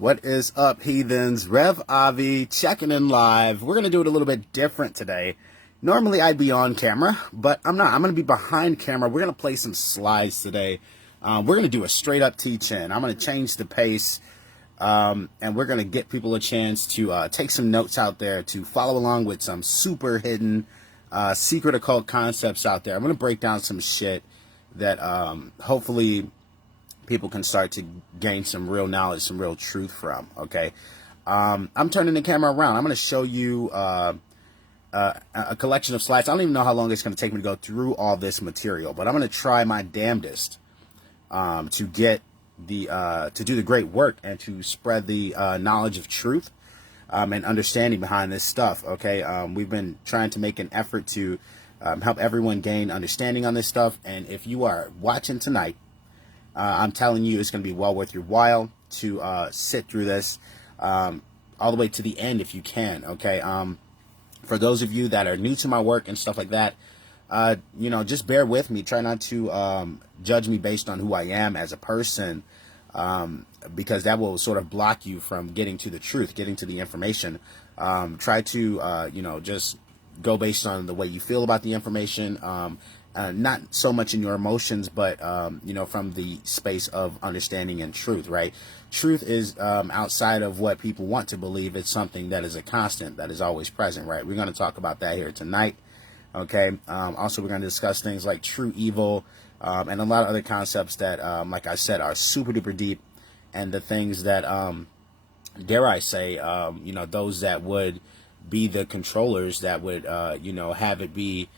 What is up, heathens? Rev Avi checking in live. We're going to do it a little bit different today. Normally I'd be on camera, but I'm not. I'm going to be behind camera. We're going to play some slides today. We're going to do a straight up teach-in. I'm going to change the pace, and we're going to get people a chance to take some notes out there to follow along with some super hidden secret occult concepts out there. I'm going to break down some shit that hopefully people can start to gain some real knowledge, some real truth from, okay? I'm turning the camera around. I'm going to show you a collection of slides. I don't even know how long it's going to take me to go through all this material, but I'm going to try my damnedest to get to do the great work and to spread the knowledge of truth and understanding behind this stuff, okay? We've been trying to make an effort to help everyone gain understanding on this stuff, and if you are watching tonight, I'm telling you, it's going to be well worth your while to sit through this all the way to the end if you can, okay? For those of you that are new to my work and stuff like that, you know, just bear with me. Try not to judge me based on who I am as a person, because that will sort of block you from getting to the truth, getting to the information. Try to, you know, just go based on the way you feel about the information. Not so much in your emotions, but, you know, from the space of understanding and truth, right? Truth is outside of what people want to believe. It's something that is a constant, that is always present, right? We're going to talk about that here tonight, okay? Also, we're going to discuss things like true evil and a lot of other concepts that, like I said, are super duper deep, and the things that, dare I say, you know, those that would be the controllers that would, you know, have it be,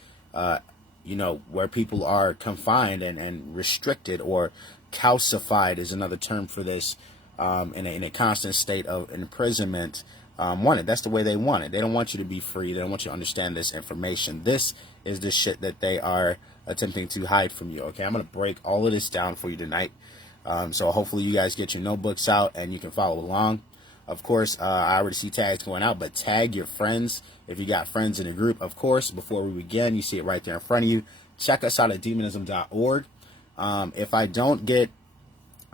you know, where people are confined and restricted, or calcified is another term for this, in a constant state of imprisonment, wanted. That's the way they want it. They don't want you to be free. They don't want you to understand this information. This is the shit that they are attempting to hide from you, okay? I'm going to break all of this down for you tonight. So hopefully you guys get your notebooks out and you can follow along. Of course, I already see tags going out, but tag your friends if you got friends in a group. Of course, before we begin, you see it right there in front of you. Check us out at demonism.org. If I don't get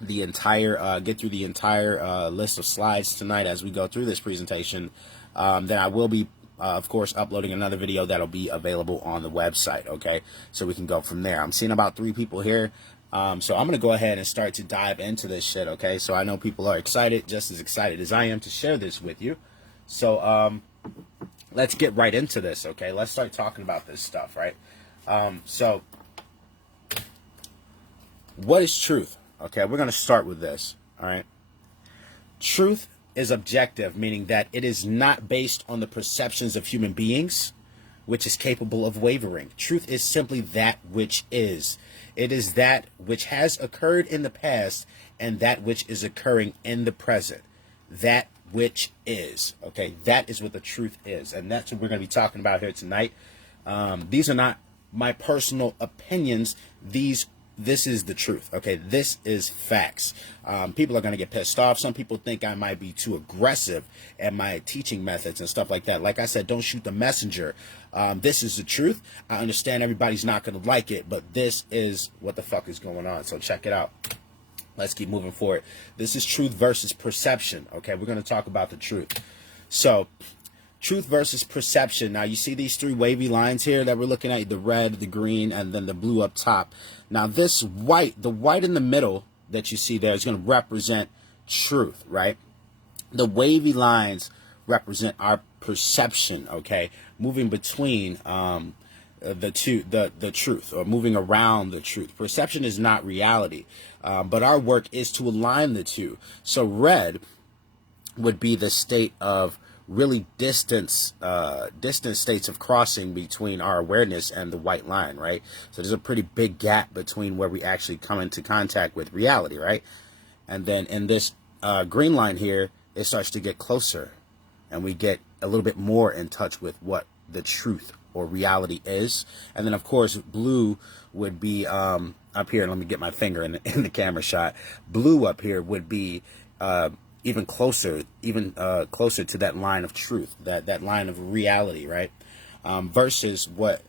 the entire through the entire list of slides tonight as we go through this presentation, then I will be, of course, uploading another video that'll be available on the website. Okay, so we can go from there. I'm seeing about 3 people here. So I'm going to go ahead and start to dive into this shit, okay? So I know people are excited, just as excited as I am to share this with you. So let's get right into this, okay? Let's start talking about this stuff, right? So what is truth? Okay, we're going to start with this, all right? Truth is objective, meaning that it is not based on the perceptions of human beings, which is capable of wavering. Truth is simply that which is. It is that which has occurred in the past and that which is occurring in the present. That which is. Okay, that is what the truth is. And that's what we're going to be talking about here tonight. These are not my personal opinions. This is the truth. Okay, this is facts. People are going to get pissed off. Some people think I might be too aggressive at my teaching methods and stuff like that. Like I said, don't shoot the messenger. This is the truth. I understand everybody's not going to like it, but this is what the fuck is going on. So check it out. Let's keep moving forward. This is truth versus perception. Okay, we're going to talk about the truth. So truth versus perception. Now you see these 3 wavy lines here that we're looking at, the red, the green, and then the blue up top. Now this white, the white in the middle that you see there is going to represent truth, right? The wavy lines represent our perception, okay? Moving between the truth, or moving around the truth. Perception is not reality, but our work is to align the two. So red would be the state of really distant states of crossing between our awareness and the white line, right? So there's a pretty big gap between where we actually come into contact with reality, right? And then in this green line here, it starts to get closer, and we get a little bit more in touch with what the truth or reality is. And then of course blue would be up here. Let me get my finger in the camera shot. Blue up here would be even closer to that line of truth, that line of reality, right? Versus what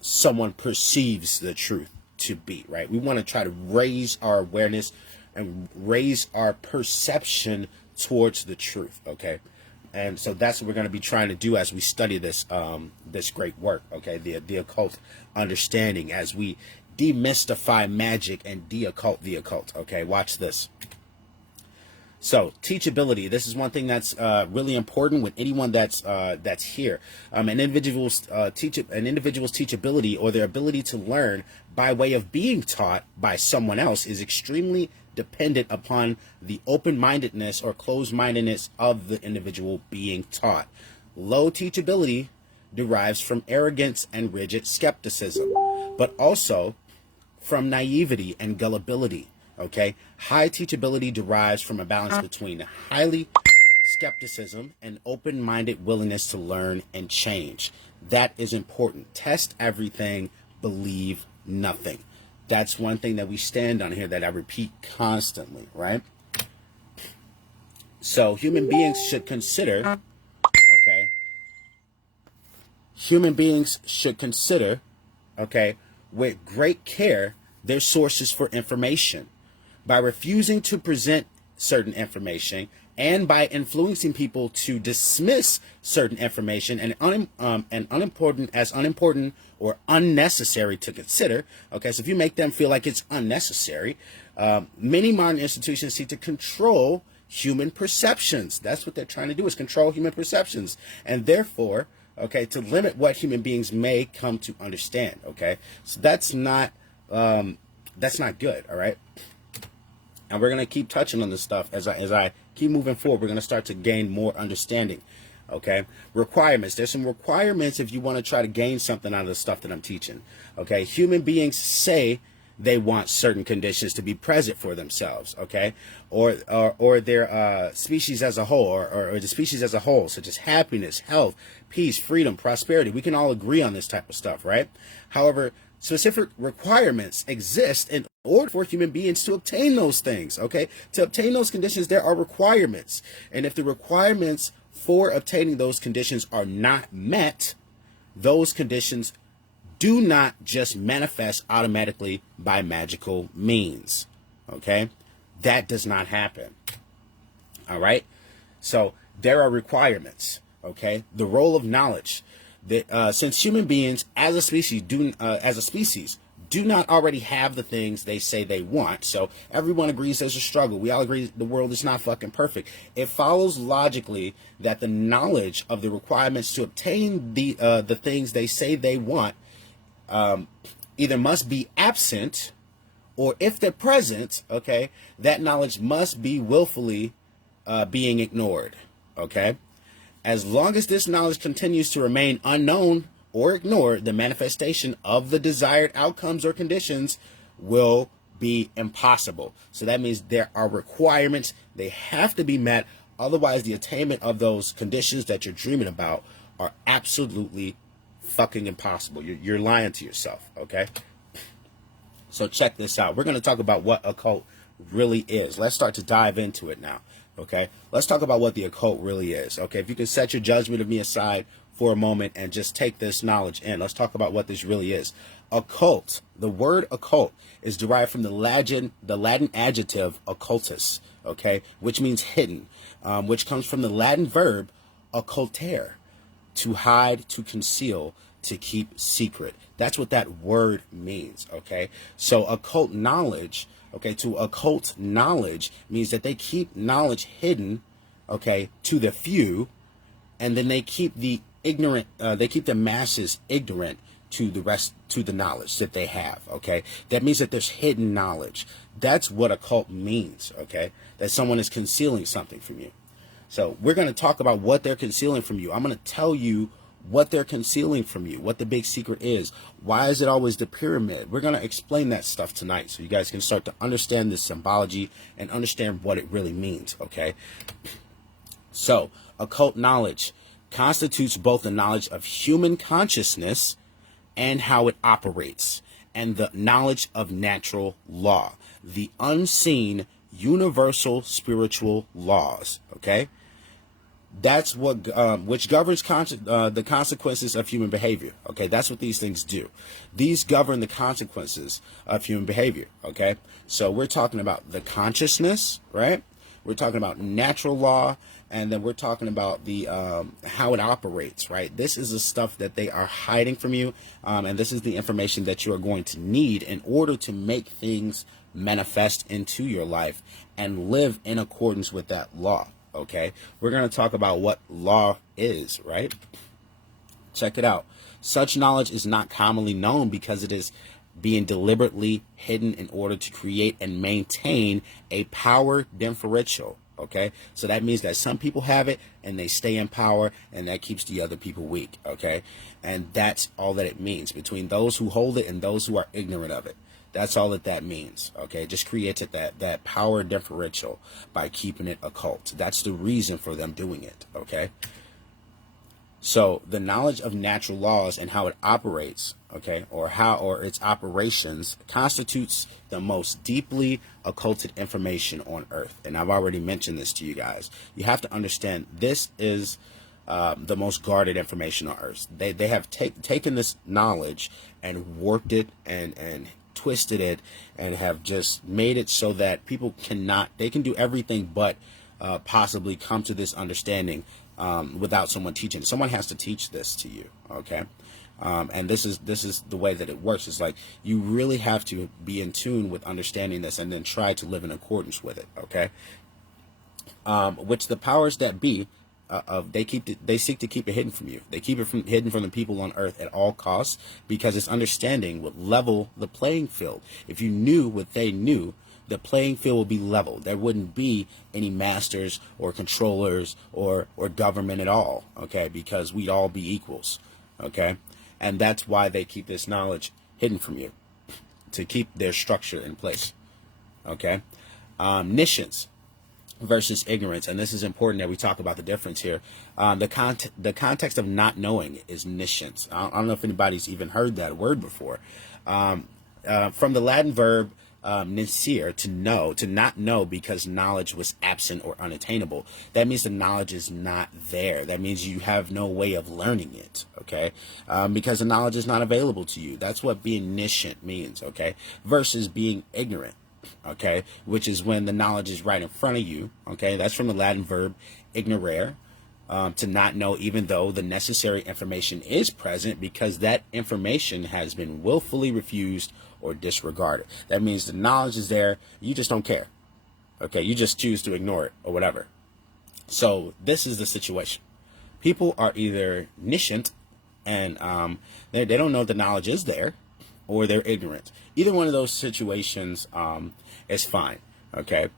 someone perceives the truth to be, right? We want to try to raise our awareness and raise our perception towards the truth, okay? And so that's what we're going to be trying to do as we study this this great work, okay? The occult understanding, as we demystify magic and de-occult the occult, okay? Watch this. So teachability. This is one thing that's really important with anyone that's here. An individual's teachability, or their ability to learn by way of being taught by someone else, is extremely dependent upon the open-mindedness or closed-mindedness of the individual being taught. Low teachability derives from arrogance and rigid skepticism, but also from naivety and gullibility. Okay, high teachability derives from a balance between highly skepticism and open-minded willingness to learn and change. That is important. Test everything, believe nothing. That's one thing that we stand on here that I repeat constantly, right? So human beings should consider, okay, with great care, their sources for information. By refusing to present certain information and by influencing people to dismiss certain information and unimportant or unnecessary to consider. Okay, so if you make them feel like it's unnecessary, many modern institutions seek to control human perceptions. That's what they're trying to do, is control human perceptions, and therefore, okay, to limit what human beings may come to understand. Okay, so that's not good. All right. And we're going to keep touching on this stuff as I keep moving forward. We're going to start to gain more understanding. Okay. Requirements. There's some requirements if you want to try to gain something out of the stuff that I'm teaching. Okay. Human beings say they want certain conditions to be present for themselves. Okay. Or their species as a whole, or the species as a whole, such as happiness, health, peace, freedom, prosperity. We can all agree on this type of stuff, right? However, specific requirements exist in order for human beings to obtain those things, okay? To obtain those conditions, there are requirements. And if the requirements for obtaining those conditions are not met, those conditions do not just manifest automatically by magical means, okay? That does not happen, all right? So there are requirements, okay? The role of knowledge. Since human beings as a species do not already have the things they say they want, so everyone agrees there's a struggle. We all agree the world is not fucking perfect. It follows logically that the knowledge of the requirements to obtain the things they say they want either must be absent, or if they're present, okay, that knowledge must be willfully being ignored, okay? As long as this knowledge continues to remain unknown or ignored, the manifestation of the desired outcomes or conditions will be impossible. So that means there are requirements. They have to be met. Otherwise, the attainment of those conditions that you're dreaming about are absolutely fucking impossible. You're lying to yourself, okay? So check this out. We're going to talk about what occult really is. Let's start to dive into it now. Okay, let's talk about what the occult really is. Okay, if you can set your judgment of me aside for a moment and just take this knowledge in, let's talk about what this really is. Occult, the word occult is derived from the Latin adjective occultus, okay, which means hidden, which comes from the Latin verb occultare, to hide, to conceal, to keep secret. That's what that word means, okay? So occult knowledge, okay, to occult knowledge means that they keep knowledge hidden, okay, to the few, and then they keep the ignorant, they keep the masses ignorant to the rest, to the knowledge that they have, okay? That means that there's hidden knowledge. That's what occult means, okay? That someone is concealing something from you. So we're going to talk about what they're concealing from you. I'm going to tell you what they're concealing from you, what the big secret is. Why is it always the pyramid? We're going to explain that stuff tonight so you guys can start to understand this symbology and understand what it really means, okay? So, occult knowledge constitutes both the knowledge of human consciousness and how it operates, and the knowledge of natural law, the unseen universal spiritual laws, okay? That's what which governs the consequences of human behavior. Okay, that's what these things do. These govern the consequences of human behavior. Okay, so we're talking about the consciousness, right? we're talking about natural law, and then we're talking about the how it operates, right? This is the stuff that they are hiding from you, and this is the information that you are going to need in order to make things manifest into your life and live in accordance with that law. Okay, we're going to talk about what law is, right? Check it out. Such knowledge is not commonly known because it is being deliberately hidden in order to create and maintain a power differential. Okay, so that means that some people have it and they stay in power, and that keeps the other people weak. Okay, and that's all that it means between those who hold it and those who are ignorant of it. That's all that means. Okay, it just creates that power differential by keeping it occult. That's the reason for them doing it. Okay, so the knowledge of natural laws and how it operates, okay, or its operations constitutes the most deeply occulted information on earth. And I've already mentioned this to you guys. You have to understand this is the most guarded information on earth. They have taken this knowledge and warped it and twisted it and have just made it so that people can do everything but possibly come to this understanding without someone teaching. Someone has to teach this to you, okay? And this is the way that it works. It's like you really have to be in tune with understanding this and then try to live in accordance with it, okay? Which the powers that be they seek to keep it hidden from you. They keep it hidden from the people on earth at all costs, because its understanding would level the playing field. If you knew what they knew, the playing field would be level. There wouldn't be any masters or controllers or government at all, okay, because we'd all be equals, okay? And that's why they keep this knowledge hidden from you, to keep their structure in place, okay? Omniscience versus ignorance, and this is important that we talk about the difference here. The context of not knowing is niscience. I don't know if anybody's even heard that word before. From the Latin verb niscere, to know, to not know because knowledge was absent or unattainable. That means the knowledge is not there. That means you have no way of learning it, okay? Because the knowledge is not available to you. That's what being niscient means, okay? Versus being ignorant, okay, which is when the knowledge is right in front of you, okay? That's from the Latin verb ignorare, to not know even though the necessary information is present, because that information has been willfully refused or disregarded. That means the knowledge is there, you just don't care, okay? You just choose to ignore it or whatever. So this is the situation. People are either niscient and they don't know the knowledge is there, or they're ignorant. Either one of those situations is fine, okay,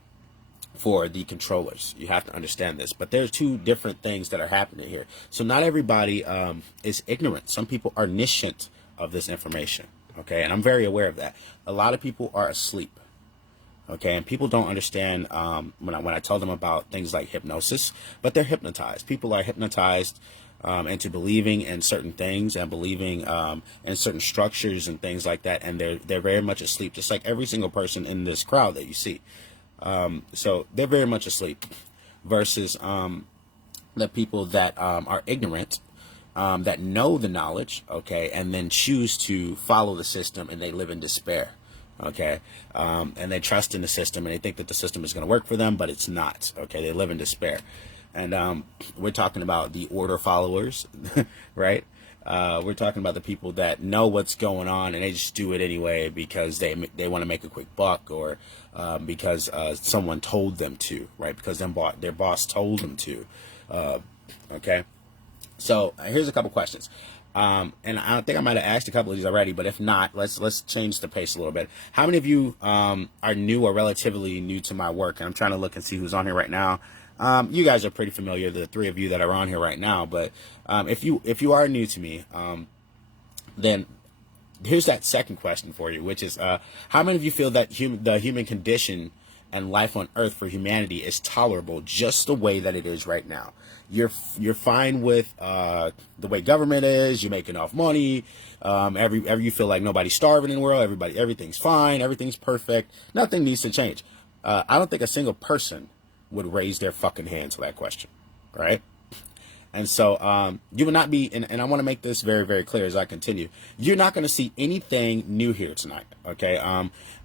for the controllers. You have to understand this. But there's two different things that are happening here. So not everybody is ignorant. Some people are niscient of this information, okay, and I'm very aware of that. A lot of people are asleep, okay, and people don't understand when I tell them about things like hypnosis, but they're hypnotized. People are hypnotized into believing in certain things and believing in certain structures and things like that, and they're very much asleep, just like every single person in this crowd that you see. So they're very much asleep, versus the people that are ignorant, that know the knowledge, okay, and then choose to follow the system, and they live in despair, okay, and they trust in the system, and they think that the system is going to work for them, but it's not, okay? They live in despair. And we're talking about the order followers, right? We're talking about the people that know what's going on and they just do it anyway because they want to make a quick buck, or because someone told them to, right? Because their boss told them to. Okay. So here's a couple questions. And I think I might have asked a couple of these already, but if not, let's change the pace a little bit. How many of you are new or relatively new to my work? And I'm trying to look and see who's on here right now. You guys are pretty familiar, the three of you that are on here right now, but if you are new to me, then here's that second question for you, which is how many of you feel that the human condition and life on earth for humanity is tolerable just the way that it is right now? You're fine with the way government is, you're making enough money, you feel like nobody's starving in the world, everything's fine, everything's perfect, nothing needs to change. I don't think a single person would raise their fucking hand to that question, right? And so you will not be, and I want to make this very, very clear as I continue, you're not going to see anything new here tonight, Okay,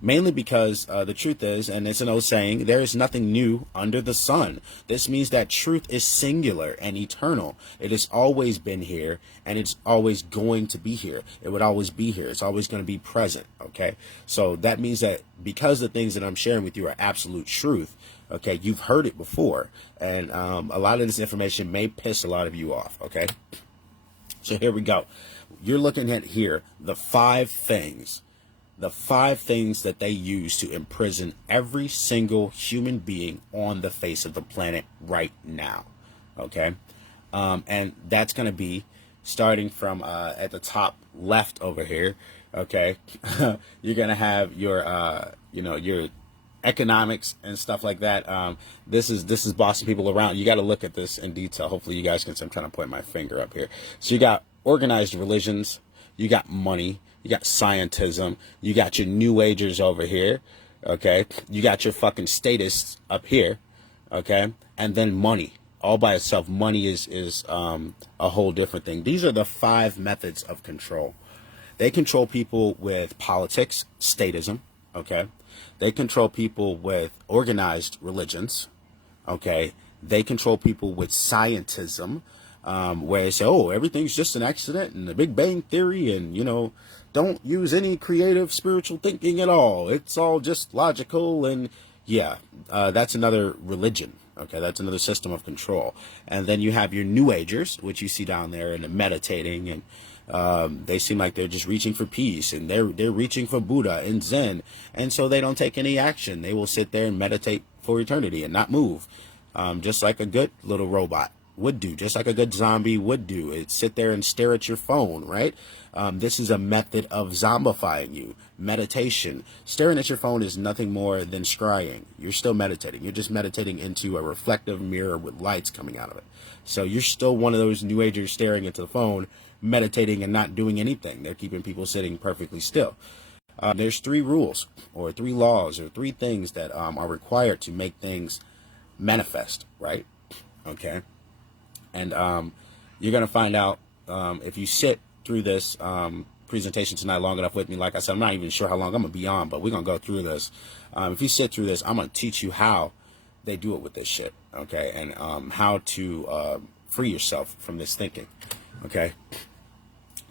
mainly because the truth is, and it's an old saying, there is nothing new under the sun. This means that truth is singular and eternal. It has always been here, and it's always going to be here. It would always be here. It's always going to be present. Okay, so that means that because the things that I'm sharing with you are absolute truth, okay, you've heard it before, and a lot of this information may piss a lot of you off. Okay, so here we go. You're looking at here the five things that they use to imprison every single human being on the face of the planet right now. Okay, and that's going to be starting from at the top left over here. Okay, you're going to have your your economics and stuff like that. This is bossing people around. You got to look at this in detail. Hopefully you guys can see. I'm trying to point my finger up here. So you got organized religions, you got money, you got scientism, you got your New Agers over here, okay? You got your fucking statists up here, okay? And then money, all by itself. Money is a whole different thing. These are the five methods of control. They control people with politics, statism, okay? They control people with organized religions, okay? They control people with scientism, where they say, oh, everything's just an accident and the Big Bang Theory, and, you know, don't use any creative spiritual thinking at all. It's all just logical. And yeah, that's another religion. Okay, that's another system of control. And then you have your New Agers, which you see down there, and meditating, and they seem like they're just reaching for peace, and they're reaching for Buddha and Zen, and so they don't take any action. They will sit there and meditate for eternity and not move, just like a good little robot would do, just like a good zombie would do. It's sit there and stare at your phone, right? This is a method of zombifying you. Meditation. Staring at your phone is nothing more than scrying. You're still meditating. You're just meditating into a reflective mirror with lights coming out of it. So you're still one of those New Agers staring into the phone, meditating and not doing anything. They're keeping people sitting perfectly still. There's three rules, or three laws, or three things that are required to make things manifest, right? Okay. And you're going to find out if you sit through this presentation tonight long enough with me. Like I said, I'm not even sure how long I'm going to be on, but we're going to go through this. If you sit through this, I'm going to teach you how they do it with this shit, okay? And how to free yourself from this thinking, okay?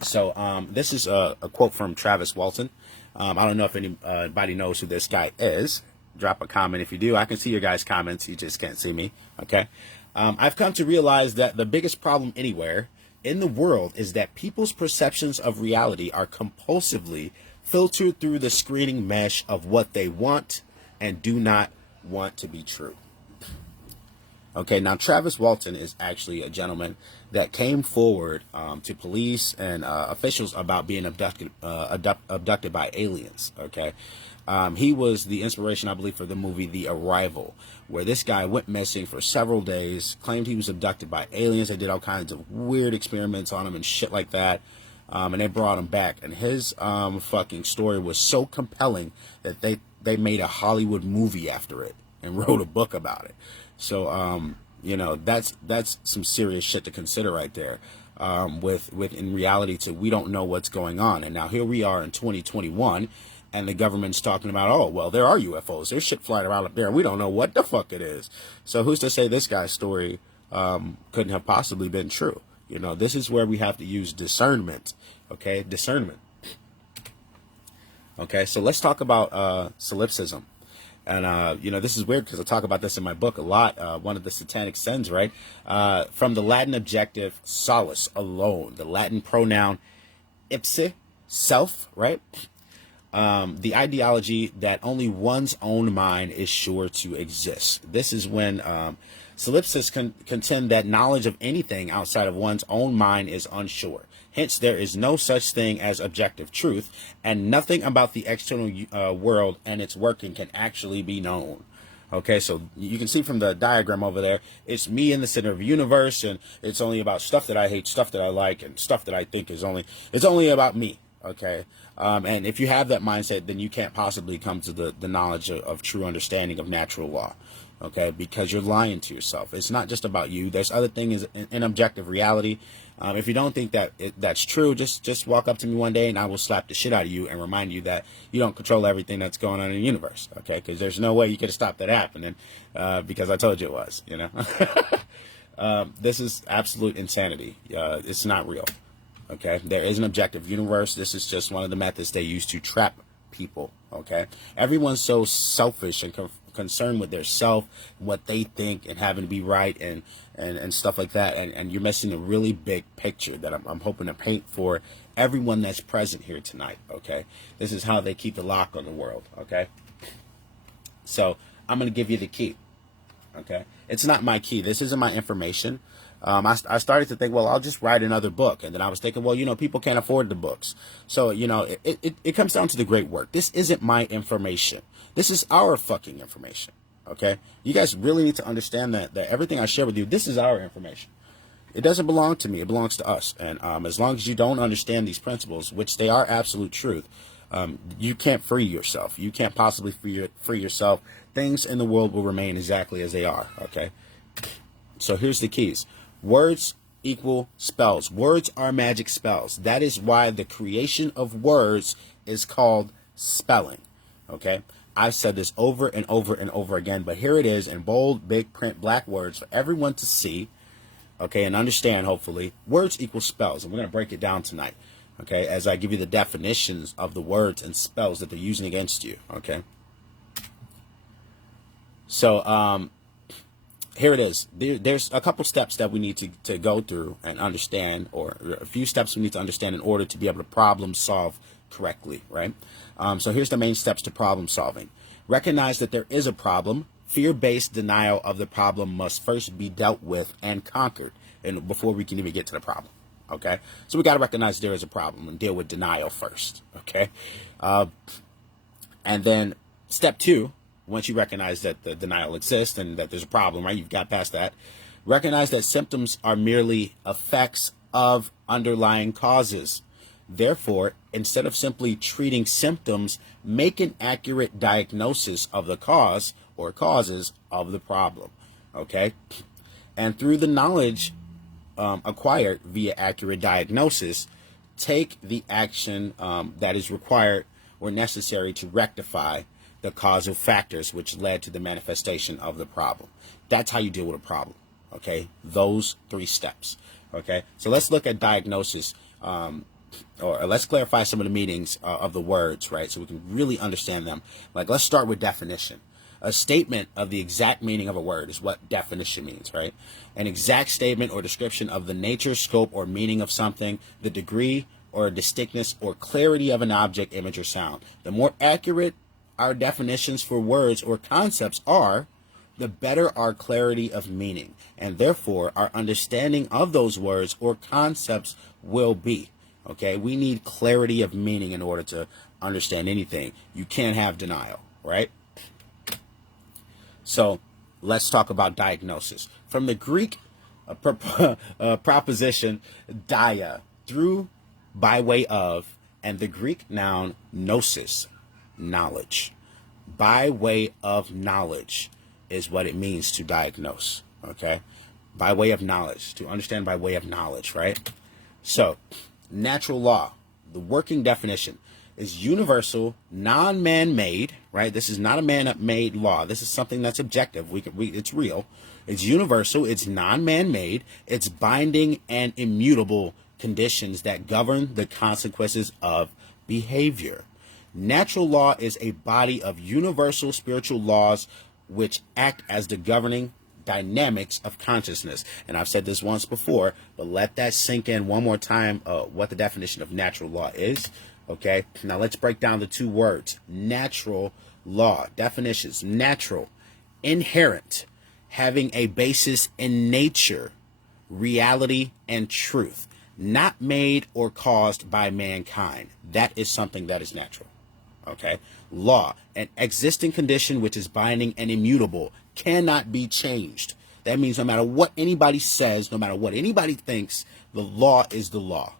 So this is a quote from Travis Walton. I don't know if anybody knows who this guy is. Drop a comment if you do. I can see your guys' comments. You just can't see me, okay? I've come to realize that the biggest problem anywhere in the world is that people's perceptions of reality are compulsively filtered through the screening mesh of what they want and do not want to be true. Okay, now Travis Walton is actually a gentleman that came forward to police and officials about being abducted by aliens, okay? He was the inspiration, I believe, for the movie The Arrival, where this guy went missing for several days, claimed he was abducted by aliens. They did all kinds of weird experiments on him and shit like that, and they brought him back. And his fucking story was so compelling that they made a Hollywood movie after it and wrote a book about it. So, you know, that's some serious shit to consider right there. With in reality, we don't know what's going on. And now here we are in 2021. And the government's talking about, oh, well, there are UFOs. There's shit flying around up there, and we don't know what the fuck it is. So who's to say this guy's story couldn't have possibly been true? You know, this is where we have to use discernment, okay? Discernment. Okay, so let's talk about solipsism. And, you know, this is weird because I talk about this in my book a lot, one of the satanic sins, right? From the Latin adjective solace, alone, the Latin pronoun ipse, self, right? The ideology that only one's own mind is sure to exist. This is when solipsists contend that knowledge of anything outside of one's own mind is unsure. Hence, there is no such thing as objective truth, and nothing about the external world and its working can actually be known. Okay, so you can see from the diagram over there, it's me in the center of the universe, and it's only about stuff that I hate, stuff that I like, and stuff that I think is only about me. Okay. And if you have that mindset, then you can't possibly come to the knowledge of true understanding of natural law. Okay, because you're lying to yourself. It's not just about you. There's other things in objective reality. If you don't think that that's true, just walk up to me one day and I will slap the shit out of you and remind you that you don't control everything that's going on in the universe. Okay, because there's no way you could have stopped that happening because I told you it was. You know, this is absolute insanity. It's not real. Okay, there is an objective universe. This is just one of the methods they use to trap people. Okay, everyone's so selfish and concerned with their self, what they think, and having to be right and stuff like that. And you're missing a really big picture that I'm hoping to paint for everyone that's present here tonight. Okay, this is how they keep the lock on the world. Okay, so I'm going to give you the key. Okay, it's not my key. This isn't my information. I started to think, well, I'll just write another book. And then I was thinking, well, you know, people can't afford the books. So, you know, it comes down to the great work. This isn't my information. This is our fucking information. Okay? You guys really need to understand that everything I share with you, this is our information. It doesn't belong to me. It belongs to us. And as long as you don't understand these principles, which they are absolute truth, you can't free yourself. You can't possibly free yourself. Things in the world will remain exactly as they are. Okay? So here's the keys. Words equal spells. Words are magic spells. That is why the creation of words is called spelling. Okay? I've said this over and over and over again, but here it is in bold, big print, black words for everyone to see, okay, and understand, hopefully. Words equal spells, and we're going to break it down tonight, okay, as I give you the definitions of the words and spells that they're using against you, okay? So, here it is. There's a couple steps that we need to go through and understand, or a few steps we need to understand in order to be able to problem solve correctly, right? So here's the main steps to problem solving. Recognize that there is a problem. Fear-based denial of the problem must first be dealt with and conquered, and before we can even get to the problem, okay? So we got to recognize there is a problem and deal with denial first, okay? And then step two, once you recognize that the denial exists and that there's a problem, right? You've got past that. Recognize that symptoms are merely effects of underlying causes. Therefore, instead of simply treating symptoms, make an accurate diagnosis of the cause or causes of the problem, okay? And through the knowledge acquired via accurate diagnosis, take the action that is required or necessary to rectify the causal factors which led to the manifestation of the problem. That's how you deal with a problem, okay? Those three steps, okay? So let's look at diagnosis, or let's clarify some of the meanings of the words, right? So we can really understand them. Like, let's start with definition. A statement of the exact meaning of a word is what definition means, right? An exact statement or description of the nature, scope, or meaning of something, the degree or distinctness or clarity of an object, image, or sound. The more accurate our definitions for words or concepts are, the better our clarity of meaning, and therefore our understanding of those words or concepts will be. Okay, we need clarity of meaning in order to understand anything. You can't have denial, right? So let's talk about diagnosis. From the Greek proposition dia, through, by way of, and the Greek noun gnosis, knowledge. By way of knowledge is what it means to diagnose, okay? By way of knowledge, to understand by way of knowledge, right? So, natural law, the working definition, is universal, non-man-made, right? This is not a man-made law. This is something that's objective. It's real. It's universal. It's non-man-made. It's binding and immutable conditions that govern the consequences of behavior. Natural law is a body of universal spiritual laws which act as the governing dynamics of consciousness. And I've said this once before, but let that sink in one more time, what the definition of natural law is. Okay, now let's break down the two words. Natural law. Definitions. Natural, inherent, having a basis in nature, reality, and truth. Not made or caused by mankind. That is something that is natural. Okay, law, an existing condition which is binding and immutable, cannot be changed. That means no matter what anybody says, no matter what anybody thinks, the law is the law.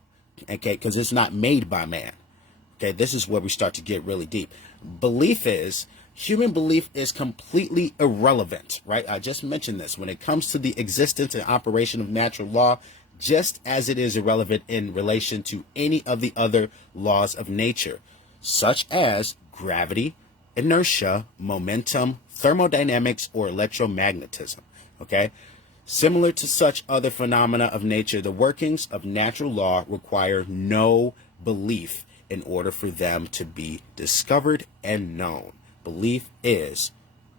Okay, because it's not made by man. Okay, this is where we start to get really deep. Human belief is completely irrelevant, right? I just mentioned this. When it comes to the existence and operation of natural law, just as it is irrelevant in relation to any of the other laws of nature, such as gravity, inertia, momentum, thermodynamics, or electromagnetism, okay? Similar to such other phenomena of nature, the workings of natural law require no belief in order for them to be discovered and known. Belief is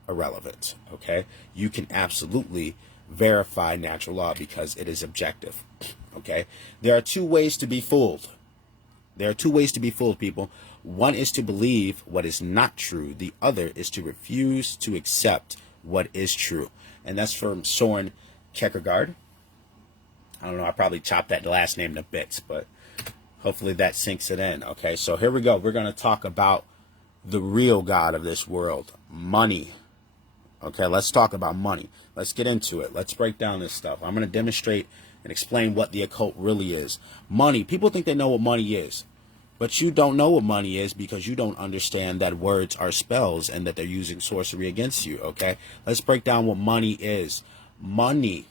irrelevant, okay? You can absolutely verify natural law because it is objective, okay? There are two ways to be fooled. There are two ways to be fooled, people. One is to believe what is not true. The other is to refuse to accept what is true. And that's from Soren Kierkegaard. I don't know, I probably chopped that last name to bits, but hopefully that sinks it in. Okay, so here we go. We're going to talk about the real God of this world, money. Okay, let's talk about money. Let's get into it. Let's break down this stuff. I'm going to demonstrate and explain what the occult really is. Money. People think they know what money is, but you don't know what money is because you don't understand that words are spells and that they're using sorcery against you. Okay, let's break down what money is. Money.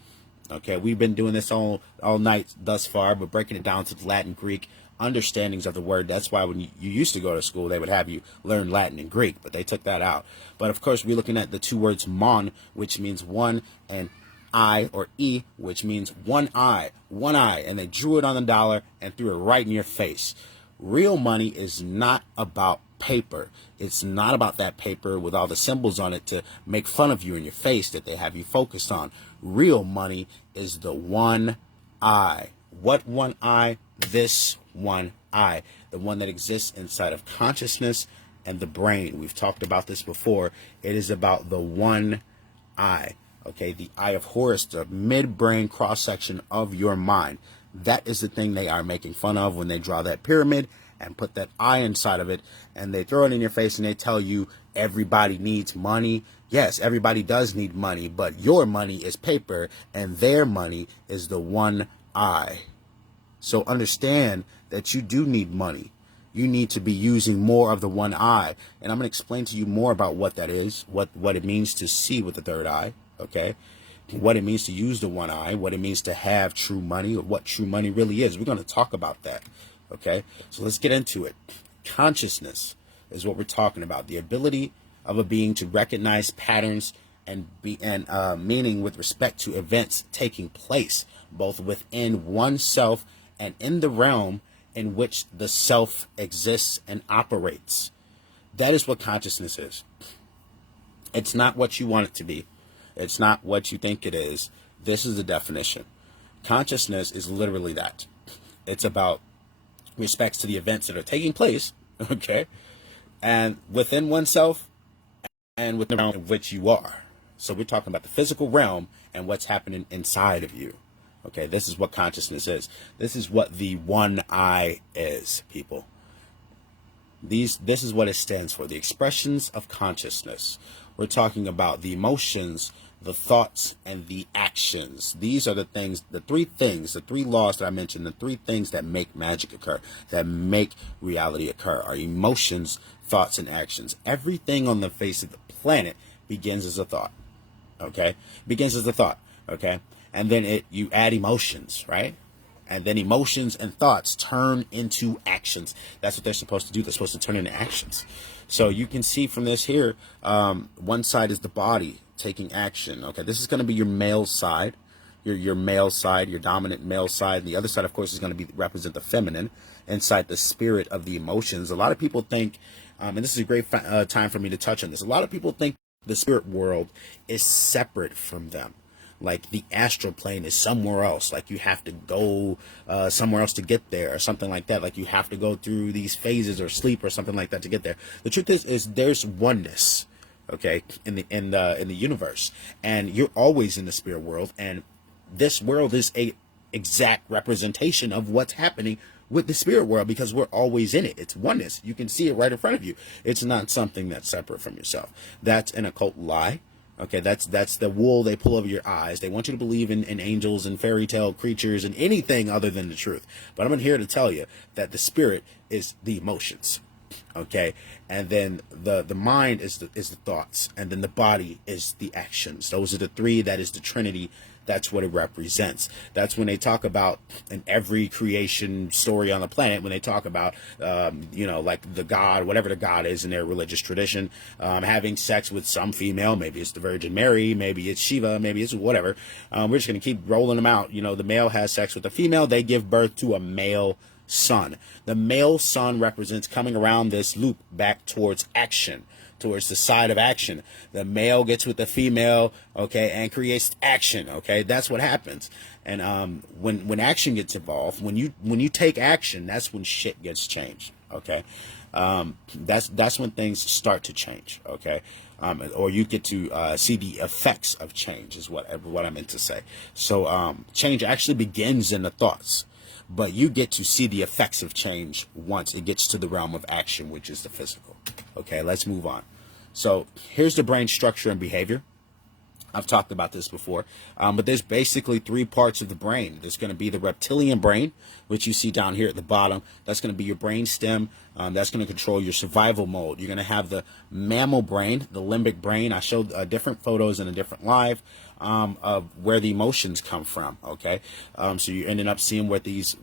Okay, we've been doing this all night thus far, but breaking it down to the Latin, Greek understandings of the word. That's why when you used to go to school, they would have you learn Latin and Greek, but they took that out. But of course, we're looking at the two words mon, which means one, and I or E, which means one eye, and they drew it on the dollar and threw it right in your face. Real money is not about paper. It's not about that paper with all the symbols on it to make fun of you in your face that they have you focused on. Real money is the one eye. What one eye? This one eye. The one that exists inside of consciousness and the brain. We've talked about this before. It is about the one eye. Okay, the eye of Horus, the midbrain cross-section of your mind. That is the thing they are making fun of when they draw that pyramid and put that eye inside of it, and they throw it in your face and they tell you everybody needs money. Yes, everybody does need money, but your money is paper and their money is the one eye. So understand that you do need money. You need to be using more of the one eye. And I'm going to explain to you more about what that is, what it means to see with the third eye, okay? What it means to use the one eye, what it means to have true money, or what true money really is. We're going to talk about that, okay? So let's get into it. Consciousness is what we're talking about. The ability of a being to recognize patterns and meaning with respect to events taking place, both within oneself and in the realm in which the self exists and operates. That is what consciousness is. It's not what you want it to be. It's not what you think it is. This is the definition. Consciousness is literally that. It's about respects to the events that are taking place, okay, and within oneself and within the realm in which you are. So we're talking about the physical realm and what's happening inside of you. Okay, this is what consciousness is. This is what the one eye is, people. This is what it stands for, the expressions of consciousness. We're talking about the emotions, the thoughts, and the actions. These are the things, the three laws that I mentioned, the three things that make magic occur, that make reality occur, are emotions, thoughts, and actions. Everything on the face of the planet begins as a thought, okay? Begins as a thought, okay? And then you add emotions, right? And then emotions and thoughts turn into actions. That's what they're supposed to do. They're supposed to turn into actions. So you can see from this here, one side is the body taking action. Okay, this is going to be your male side, your male side, your dominant male side. And the other side, of course, is going to be represent the feminine inside the spirit of the emotions. A lot of people think, and this is a great time for me to touch on this. A lot of people think the spirit world is separate from them. Like the astral plane is somewhere else, like you have to go somewhere else to get there or something like that. Like you have to go through these phases or sleep or something like that to get there. The truth is there's oneness, okay, in the universe, and you're always in the spirit world, and this world is a exact representation of what's happening with the spirit world because we're always in it. It's oneness. You can see it right in front of you. It's not something that's separate from yourself. That's an occult lie. Okay, that's the wool they pull over your eyes. They want you to believe in angels and fairy tale creatures and anything other than the truth. But I'm here to tell you that the spirit is the emotions. Okay, and then the mind is the thoughts, and then the body is the actions. Those are the three. That is the Trinity. That's what it represents. That's when they talk about in every creation story on the planet, when they talk about, like the God, whatever the God is in their religious tradition, having sex with some female, maybe it's the Virgin Mary, maybe it's Shiva, maybe it's whatever. We're just going to keep rolling them out. The male has sex with the female. They give birth to a male son. The male son represents coming around this loop back towards action, towards the side of action. The male gets with the female, okay, and creates action, okay? That's what happens. And when action gets involved, when you take action, that's when shit gets changed, okay? That's when things start to change, okay? Or you get to see the effects of change is what I meant to say. So change actually begins in the thoughts, but you get to see the effects of change once it gets to the realm of action, which is the physical. Okay, let's move on. So here's the brain structure and behavior. I've talked about this before, but there's basically three parts of the brain. There's going to be the reptilian brain, which you see down here at the bottom. That's going to be your brain stem. That's going to control your survival mode. You're going to have the mammal brain, the limbic brain. I showed different photos in a different live of where the emotions come from. Okay, so you're ending up seeing what these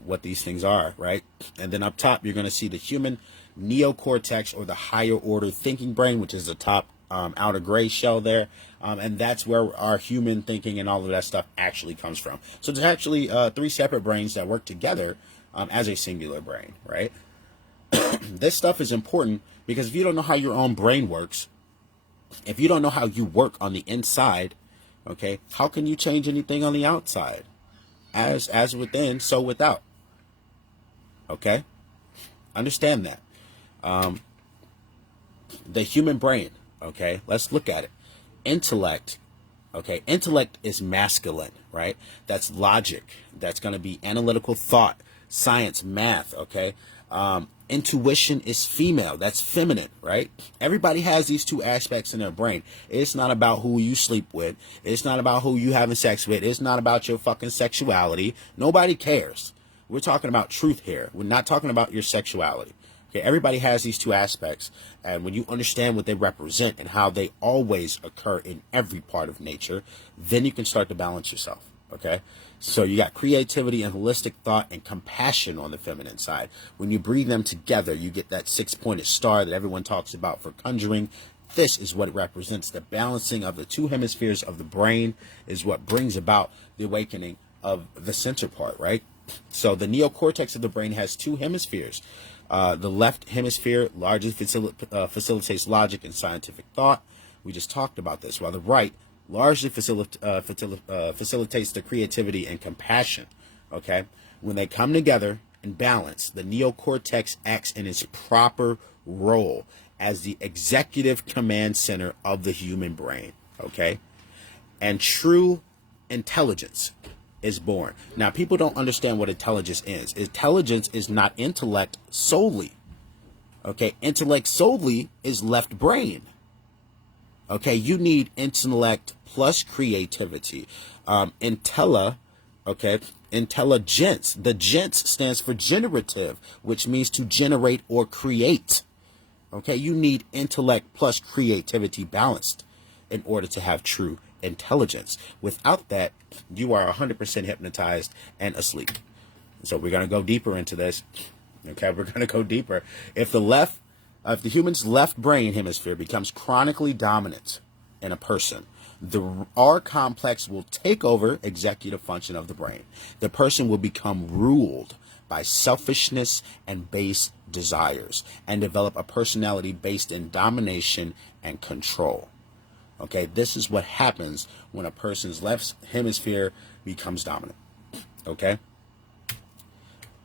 things are, right? And then up top, you're going to see the human neocortex, or the higher order thinking brain, which is the top outer gray shell there. And that's where our human thinking and all of that stuff actually comes from. So there's actually three separate brains that work together as a singular brain, right? This stuff is important because if you don't know how your own brain works, if you don't know how you work on the inside, okay, how can you change anything on the outside? As within, so without. Okay? Understand that. The human brain, okay, let's look at it. Intellect, okay, intellect is masculine, right? That's logic. That's going to be analytical thought, science, math, okay? Intuition is female. That's feminine, right? Everybody has these two aspects in their brain. It's not about who you sleep with. It's not about who you having sex with. It's not about your fucking sexuality. Nobody cares. We're talking about truth here. We're not talking about your sexuality. Okay, everybody has these two aspects, and when you understand what they represent and how they always occur in every part of nature, then you can start to balance yourself, okay? So you got creativity and holistic thought and compassion on the feminine side. When you bring them together, you get that six-pointed star that everyone talks about for conjuring. This is what it represents. The balancing of the two hemispheres of the brain is what brings about the awakening of the center part, right? So the neocortex of the brain has two hemispheres. The left hemisphere largely facilitates logic and scientific thought. We just talked about this. While the right largely facilitates the creativity and compassion. Okay? When they come together in balance, the neocortex acts in its proper role as the executive command center of the human brain. Okay? And true intelligence is born. Now, people don't understand what intelligence is. Intelligence is not intellect solely. Okay, intellect solely is left brain. Okay, you need intellect plus creativity. Okay, intelligence. The gents stands for generative, which means to generate or create. Okay, you need intellect plus creativity balanced in order to have true intelligence. Without that, you are 100% hypnotized and asleep. So we're going to go deeper into this. Okay, we're going to go deeper. If the human's left brain hemisphere becomes chronically dominant in a person, the R complex will take over executive function of the brain. The person will become ruled by selfishness and base desires and develop a personality based in domination and control. Okay, this is what happens when a person's left hemisphere becomes dominant. Okay?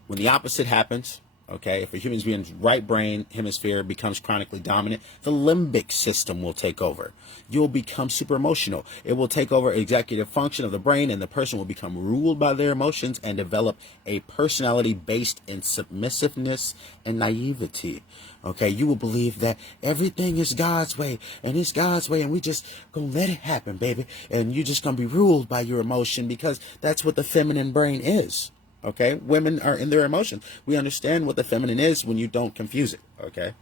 When the opposite happens, okay, if a human being's right brain hemisphere becomes chronically dominant, the limbic system will take over. You'll become super emotional. It will take over executive function of the brain, and the person will become ruled by their emotions and develop a personality based in submissiveness and naivety. Okay, you will believe that everything is God's way, and it's God's way, and we just gonna let it happen, baby. And you're just gonna be ruled by your emotion, because that's what the feminine brain is. Okay, women are in their emotions. We understand what the feminine is when you don't confuse it. Okay,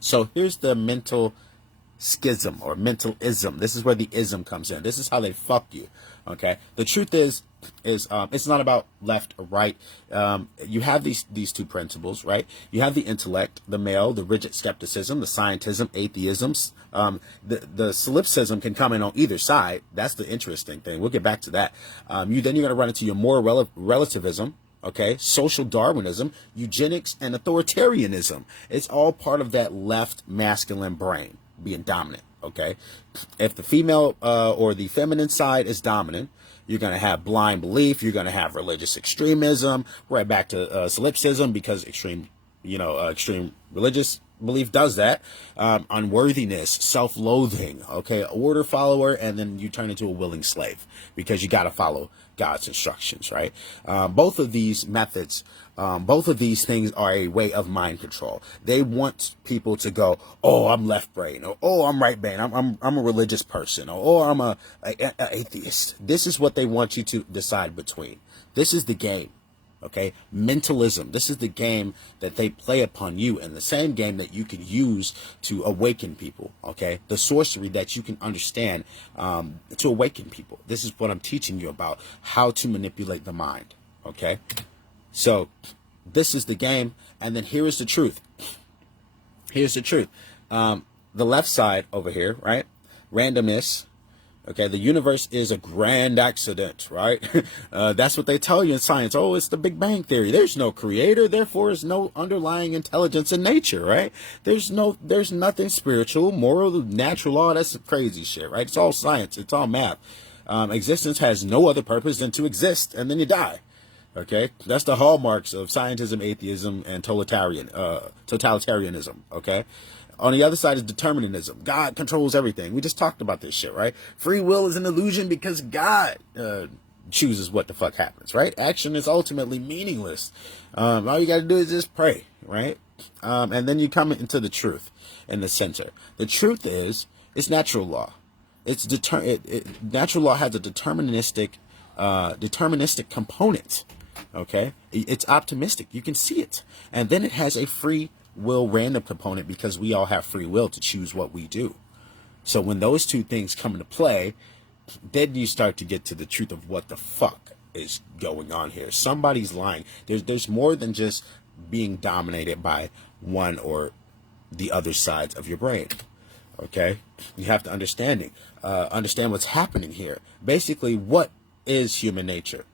so here's the mental schism or mentalism. This is where the ism comes in. This is how they fuck you. Okay, the truth is it's not about left or right. You have these two principles, right? You have the intellect, the male, the rigid skepticism, the scientism, atheisms. The solipsism can come in on either side. That's the interesting thing. We'll get back to that. Then you're going to run into your moral relativism. Okay, social Darwinism, eugenics, and authoritarianism. It's all part of that left masculine brain being dominant. Okay, if the female or the feminine side is dominant, you're going to have blind belief. You're going to have religious extremism. Right back to solipsism, because extreme religious belief does that. Unworthiness, self-loathing. Okay, order follower, and then you turn into a willing slave because you got to follow God's instructions, right? Both of these methods, both of these things are a way of mind control. They want people to go, oh, I'm left brain, or oh, I'm right brain. I'm a religious person, or oh, I'm a atheist. This is what they want you to decide between. This is the game. Okay, mentalism. This is the game that they play upon you, and the same game that you can use to awaken people. Okay, the sorcery that you can understand to awaken people. This is what I'm teaching you about, how to manipulate the mind. Okay, so this is the game, and then here is the truth. Here's the truth. The left side over here, right? Randomness. Okay, the universe is a grand accident, right? That's what they tell you in science. Oh, it's the Big Bang Theory. There's no creator, therefore is no underlying intelligence in nature, right? There's nothing spiritual, moral, natural law. That's crazy shit, right? It's all science. It's all math. Existence has no other purpose than to exist, and then you die. Okay, that's the hallmarks of scientism, atheism, and totalitarianism. Okay. On the other side is determinism. God controls everything. We just talked about this shit, right? Free will is an illusion because God chooses what the fuck happens, right? Action is ultimately meaningless. All you got to do is just pray, right? And then you come into the truth in the center. The truth is, it's natural law. Natural law has a deterministic component. Okay, it's optimistic. You can see it, and then it has a free will random component, because we all have free will to choose what we do. So when those two things come into play, then you start to get to the truth of what the fuck is going on here. Somebody's lying. There's more than just being dominated by one or the other sides of your brain. Okay, you have to understand what's happening here. Basically, what is human nature?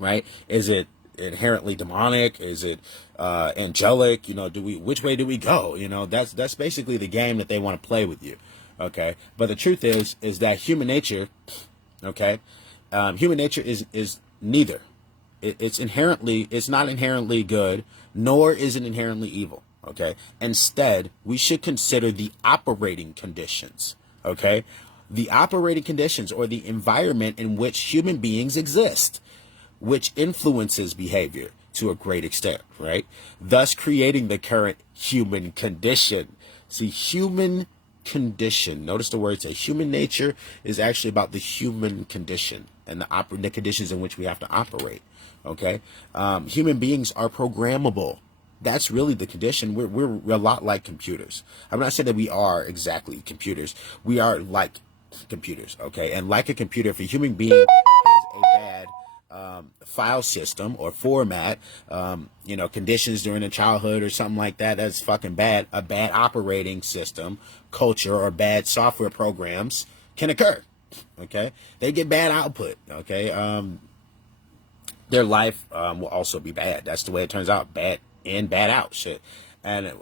Right? Is it inherently demonic? Is it angelic? Which way do we go? That's basically the game that they want to play with you. Okay, but the truth is that human nature, okay, human nature is neither. It's not inherently good, nor is it inherently evil. Okay, instead we should consider the operating conditions. Okay, the operating conditions, or the environment in which human beings exist, which influences behavior to a great extent, right? Thus creating the current human condition. See, human condition. Notice the word say human nature is actually about the human condition and the conditions in which we have to operate. Okay, human beings are programmable. That's really the condition. We're a lot like computers. I'm not saying that we are exactly computers. We are like computers. Okay, and like a computer, if a human being has a bad file system or format, conditions during the childhood or something like that, that's fucking bad. A bad operating system, culture, or bad software programs can occur. Okay, they get bad output. Okay, their life will also be bad. That's the way it turns out. Bad in, bad out shit. And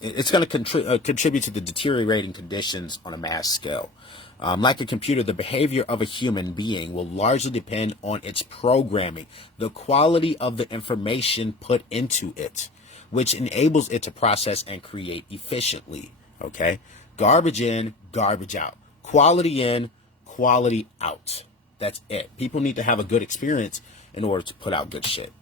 it's going to contribute to the deteriorating conditions on a mass scale. Like a computer, the behavior of a human being will largely depend on its programming, the quality of the information put into it, which enables it to process and create efficiently. Okay? Garbage in, garbage out. Quality in, quality out. That's it. People need to have a good experience in order to put out good shit.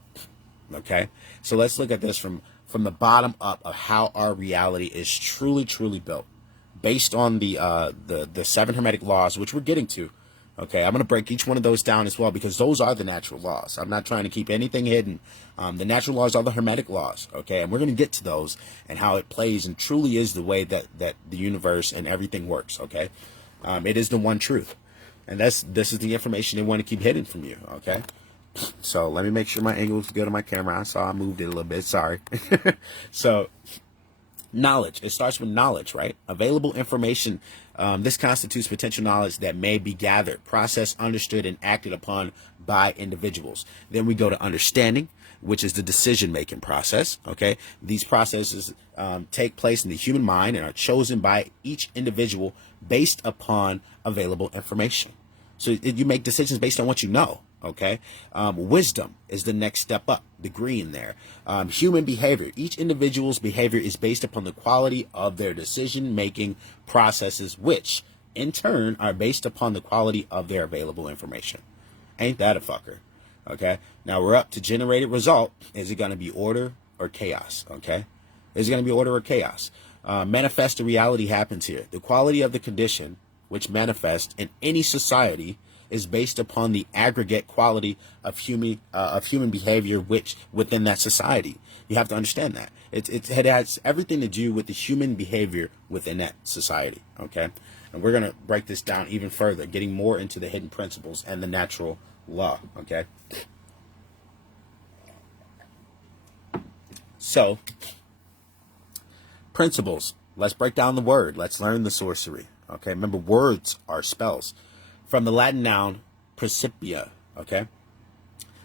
Okay? So let's look at this from from the bottom up of how our reality is truly, truly built, based on the 7 Hermetic laws, which we're getting to. Okay, I'm going to break each one of those down as well, because those are the natural laws. I'm not trying to keep anything hidden. The natural laws are the Hermetic laws, okay? And we're going to get to those and how it plays and truly is the way that the universe and everything works, okay? It is the one truth. And this is the information they want to keep hidden from you, okay? So let me make sure my angle is good on my camera. I saw I moved it a little bit, sorry. So knowledge, it starts with knowledge, right? Available information. This constitutes potential knowledge that may be gathered, processed, understood, and acted upon by individuals. Then we go to understanding, which is the decision-making process, okay? These processes take place in the human mind and are chosen by each individual based upon available information. So you make decisions based on what you know, okay? Wisdom is the next step up, the green there. Human behavior. Each individual's behavior is based upon the quality of their decision-making processes, which, in turn, are based upon the quality of their available information. Ain't that a fucker? Okay? Now, we're up to generated result. Is it going to be order or chaos? Okay? Is it going to be order or chaos? Manifest reality happens here. The quality of the condition which manifests in any society is based upon the aggregate quality of human behavior which within that society. You have to understand that. It has everything to do with the human behavior within that society, okay? And we're going to break this down even further, getting more into the hidden principles and the natural law, okay? So, principles. Let's break down the word. Let's learn the sorcery, okay? Remember, words are spells. From the Latin noun principia, okay?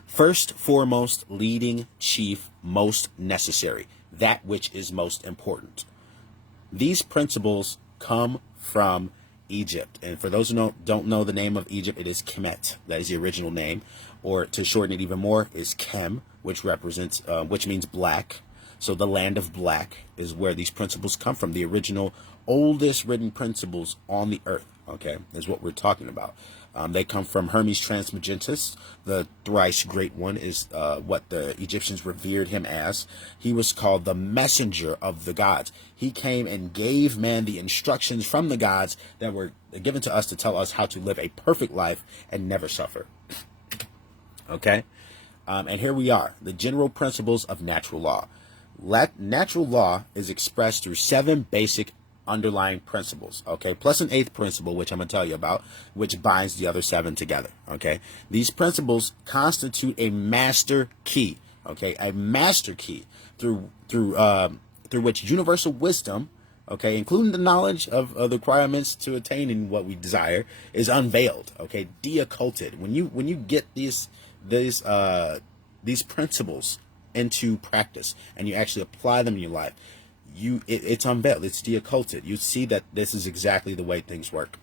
First, foremost, leading, chief, most necessary, that which is most important. These principles come from Egypt. And for those who don't know the name of Egypt, it is Kemet. That is the original name. Or to shorten it even more, is Kem, which represents, which means black. So the land of black is where these principles come from. The original, oldest written principles on the earth, okay, is what we're talking about. They come from Hermes Trismegistus, the thrice great one, is what the Egyptians revered him as. He was called the messenger of the gods. He came and gave man the instructions from the gods that were given to us to tell us how to live a perfect life and never suffer. Okay? And here we are, the general principles of natural law. Natural law is expressed through 7 basic underlying principles, okay, plus an 8th principle, which I'm going to tell you about, which binds the other 7 together, okay? These principles constitute a master key, okay, a master key through which universal wisdom, okay, including the knowledge of the requirements to attaining what we desire, is unveiled, okay, de-occulted. When you get these principles into practice and you actually apply them in your life, it's unveiled, it's de-occulted. You see that this is exactly the way things work.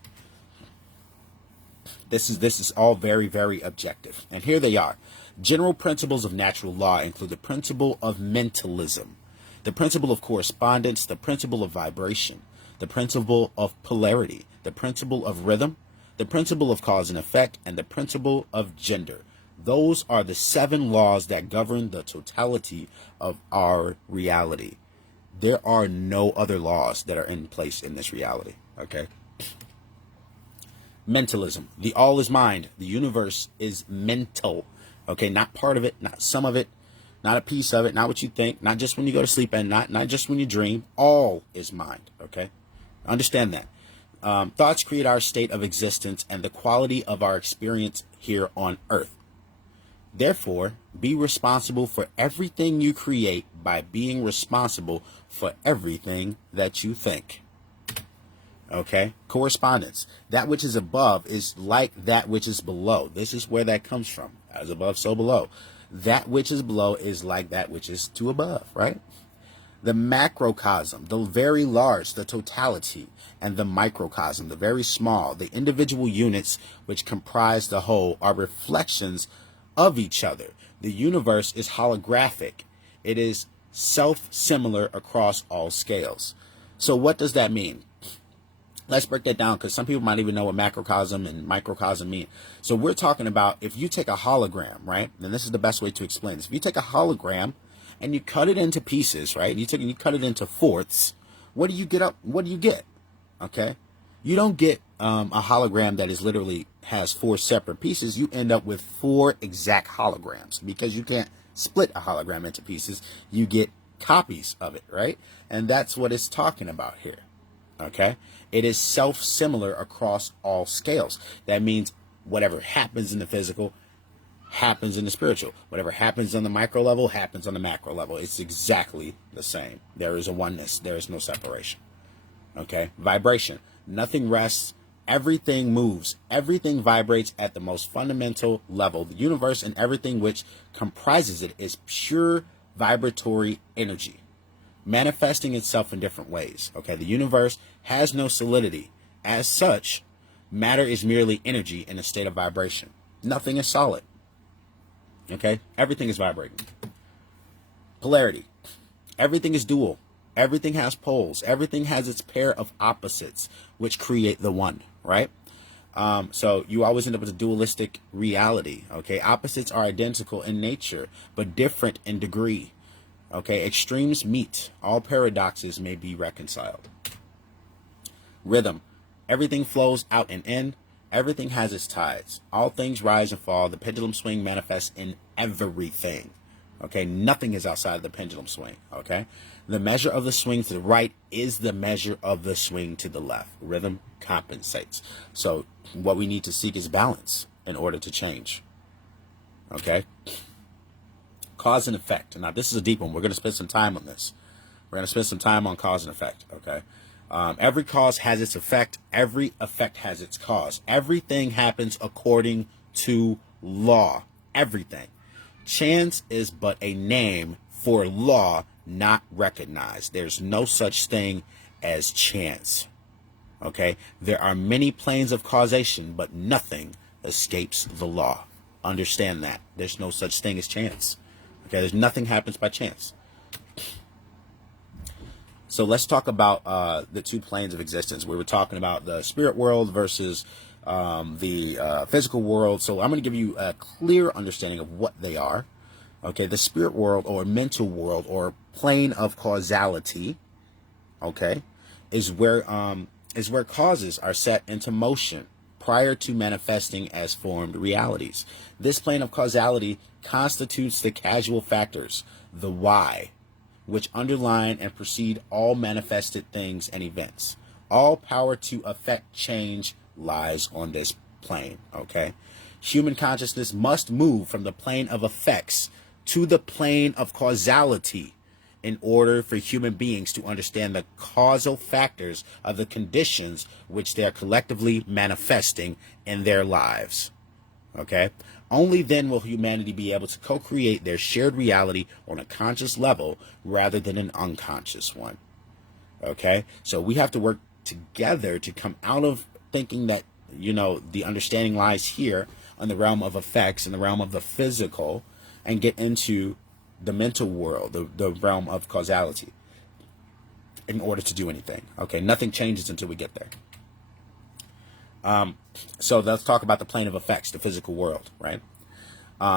This is all very, very objective. And here they are. General principles of natural law include the principle of mentalism, the principle of correspondence, the principle of vibration, the principle of polarity, the principle of rhythm, the principle of cause and effect, and the principle of gender. Those are the 7 laws that govern the totality of our reality. There are no other laws that are in place in this reality, okay? Mentalism. The all is mind. The universe is mental, okay? Not part of it, not some of it, not a piece of it, not what you think, not just when you go to sleep and not just when you dream. All is mind, okay? Understand that. Thoughts create our state of existence and the quality of our experience here on earth. Therefore, be responsible for everything you create by being responsible for everything that you think. Okay? Correspondence. That which is above is like that which is below. This is where that comes from. As above, so below. That which is below is like that which is to above, right? The macrocosm, the very large, the totality, and the microcosm, the very small, the individual units which comprise the whole, are reflections of each other. The universe is holographic. It is self-similar across all scales. So what does that mean? Let's break that down, because some people might even know what macrocosm and microcosm mean. So we're talking about, if you take a hologram, right? And this is the best way to explain this. If you take a hologram and you cut it into pieces, right? You cut it into fourths. What do you get up? What do you get? Okay. You don't get a hologram that is literally has 4 separate pieces. You end up with 4 exact holograms, because you can't split a hologram into pieces. You get copies of it, right? And that's what it's talking about here. Okay. It is self-similar across all scales. That means whatever happens in the physical happens in the spiritual. Whatever happens on the micro level happens on the macro level. It's exactly the same. There is a oneness. There is no separation. Okay. Vibration. Nothing rests. Everything moves. Everything vibrates at the most fundamental level. The universe and everything which comprises it is pure vibratory energy, manifesting itself in different ways. Okay. The universe has no solidity. As such, matter is merely energy in a state of vibration. Nothing is solid. Okay. Everything is vibrating. Polarity. Everything is dual. Everything has poles. Everything has its pair of opposites, which create the one, right? So you always end up with a dualistic reality. Okay. Opposites are identical in nature, but different in degree. Okay. Extremes meet. All paradoxes may be reconciled. Rhythm. Everything flows out and in. Everything has its tides. All things rise and fall. The pendulum swing manifests in everything. Okay, nothing is outside of the pendulum swing. Okay, the measure of the swing to the right is the measure of the swing to the left. Rhythm compensates. So what we need to seek is balance in order to change. Okay, cause and effect. Now this is a deep one. We're going to spend some time on this. We're going to spend some time on cause and effect. Okay. Every cause has its effect. Every effect has its cause. Everything happens according to law. Everything. Chance is but a name for law not recognized. There's no such thing as chance. Okay? There are many planes of causation, but nothing escapes the law. Understand that. There's no such thing as chance. Okay? There's nothing happens by chance. So let's talk about the 2 planes of existence. We were talking about the spirit world versus the physical world. So I'm going to give you a clear understanding of what they are. Okay, the spirit world or mental world or plane of causality, okay, is where causes are set into motion prior to manifesting as formed realities. This plane of causality constitutes the causal factors, the why, which underline and precede all manifested things and events. All power to affect change lies on this plane, okay? Human consciousness must move from the plane of effects to the plane of causality in order for human beings to understand the causal factors of the conditions which they are collectively manifesting in their lives, okay? Only then will humanity be able to co-create their shared reality on a conscious level rather than an unconscious one. Okay? So we have to work together to come out of thinking that, you know, the understanding lies here in the realm of effects, in the realm of the physical, and get into the mental world, the realm of causality in order to do anything. Okay? Nothing changes until we get there. So let's talk about the plane of effects, the physical world, right?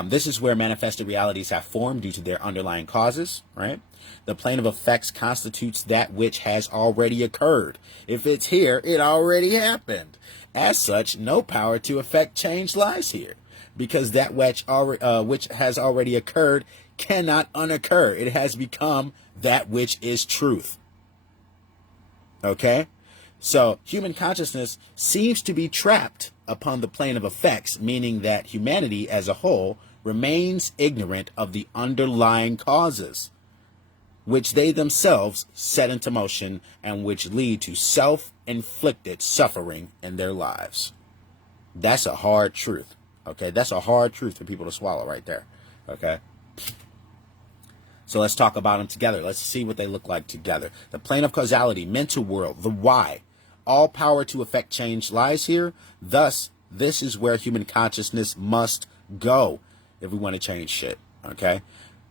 This is where manifested realities have formed due to their underlying causes, right? The plane of effects constitutes that which has already occurred. If it's here, it already happened. As such, no power to affect change lies here, because that which has already occurred cannot unoccur. It has become that which is truth. Okay? So human consciousness seems to be trapped upon the plane of effects, meaning that humanity as a whole remains ignorant of the underlying causes, which they themselves set into motion and which lead to self-inflicted suffering in their lives. That's a hard truth. Okay, that's a hard truth for people to swallow right there. Okay. So let's talk about them together. Let's see what they look like together. The plane of causality, mental world, the why. All power to affect change lies here. Thus, this is where human consciousness must go if we want to change shit. Okay?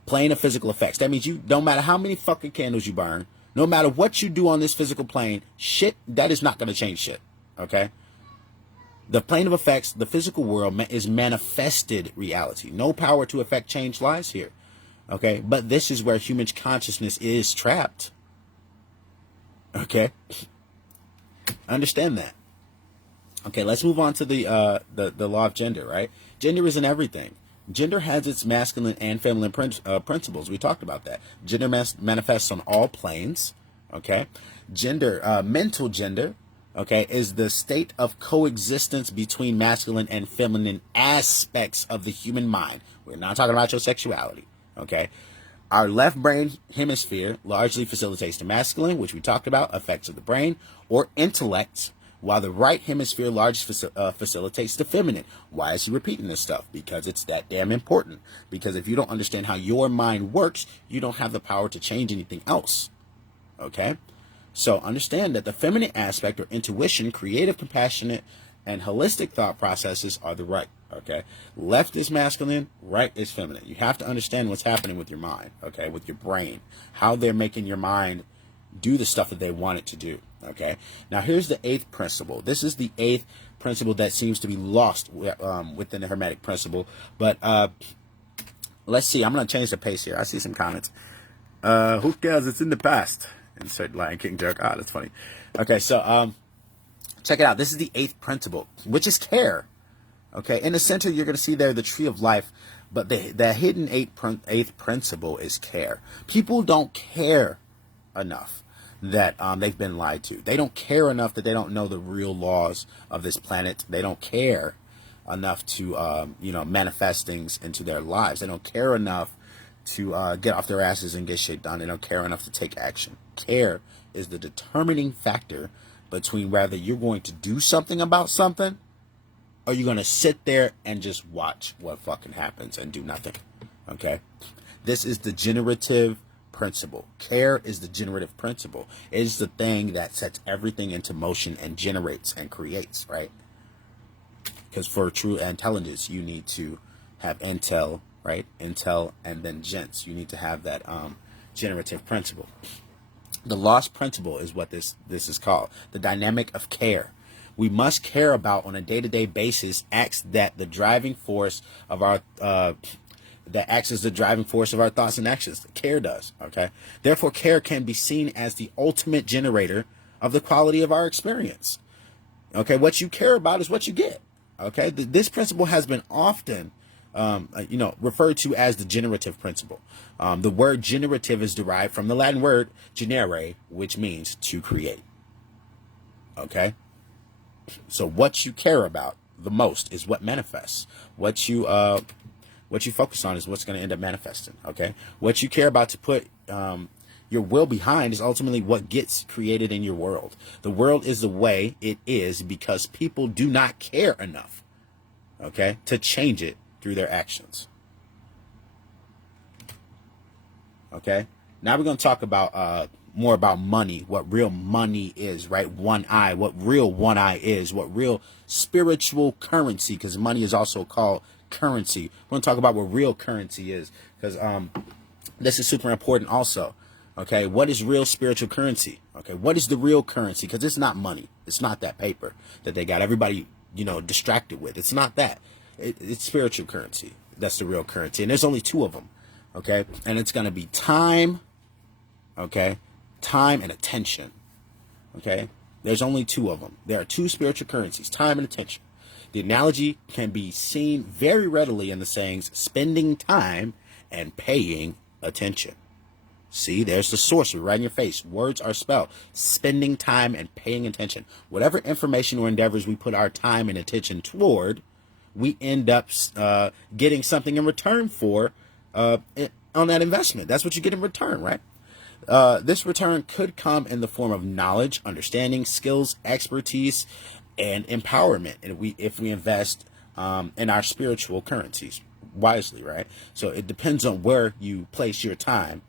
Plane of physical effects. That means you, no matter how many fucking candles you burn, no matter what you do on this physical plane, shit, that is not going to change shit. Okay? The plane of effects, the physical world, is manifested reality. No power to affect change lies here. Okay, but this is where human consciousness is trapped. Okay, understand that. Okay, let's move on to the law of gender, right? Gender isn't everything. Gender has its masculine and feminine principles. We talked about that. Gender manifests on all planes. Okay, gender, mental gender, okay, is the state of coexistence between masculine and feminine aspects of the human mind. We're not talking about your sexuality. Okay, our left brain hemisphere largely facilitates the masculine, which we talked about, effects of the brain, or intellect, while the right hemisphere largely facilitates the feminine. Why is he repeating this stuff? Because it's that damn important. Because if you don't understand how your mind works, you don't have the power to change anything else. Okay? So understand that the feminine aspect, or intuition, creative, compassionate, and holistic thought processes are the right. Okay? Left is masculine, right is feminine. You have to understand what's happening with your mind, okay, with your brain, how they're making your mind do the stuff that they want it to do. Okay? Now here's the 8th principle. This is the 8th principle that seems to be lost within the Hermetic principle. But let's see. I'm going to change the pace here. I see some comments. Who cares? It's in the past. Insert Lion King joke. Ah, that's funny. Okay, so check it out. This is the 8th principle, which is care. Okay, in the center, you're going to see there the tree of life, but the hidden 8th principle is care. People don't care enough that they've been lied to. They don't care enough that they don't know the real laws of this planet. They don't care enough to manifest things into their lives. They don't care enough to get off their asses and get shit done. They don't care enough to take action. Care is the determining factor between whether you're going to do something about something, or you're going to sit there and just watch what fucking happens and do nothing. Okay? This is the generative principle. Care is the generative principle. It is the thing that sets everything into motion and generates and creates, right? Because for true intelligence, you need to have intel, right? Intel and then gens. You need to have that generative principle. The lost principle is what this is called. The dynamic of care. We must care about on a day-to-day basis acts that the driving force of our that acts as the driving force of our thoughts and actions. Care does. Okay. Therefore, care can be seen as the ultimate generator of the quality of our experience. Okay. What you care about is what you get. Okay. This principle has been often referred to as the generative principle. The word generative is derived from the Latin word generare, which means to create. Okay. So what you care about the most is what manifests. What you focus on is what's going to end up manifesting. Okay. What you care about to put your will behind is ultimately what gets created in your world. The world is the way it is because people do not care enough, okay, to change it through their actions. Okay. Now we're going to talk about more about money, what real money is, right? One eye, what real one eye is, what real spiritual currency, because money is also called currency. We're going to talk about what real currency is, because this is super important also. Okay, what is real spiritual currency? Okay, what is the real currency? Because it's not money. It's not that paper that they got everybody, distracted with. It's not that. It's spiritual currency. That's the real currency. And there's only 2 of them. Okay, and it's going to be time. Okay, time and attention. Okay, there's only 2 of them. There are 2 spiritual currencies, time and attention. The analogy can be seen very readily in the sayings spending time and paying attention. See, there's the source right in your face. Words are spelled. Spending time and paying attention. Whatever information or endeavors we put our time and attention toward, we end up getting something in return for on that investment. That's what you get in return, right? This return could come in the form of knowledge, understanding, skills, expertise, and empowerment. And if we invest in our spiritual currencies wisely, right? So it depends on where you place your time,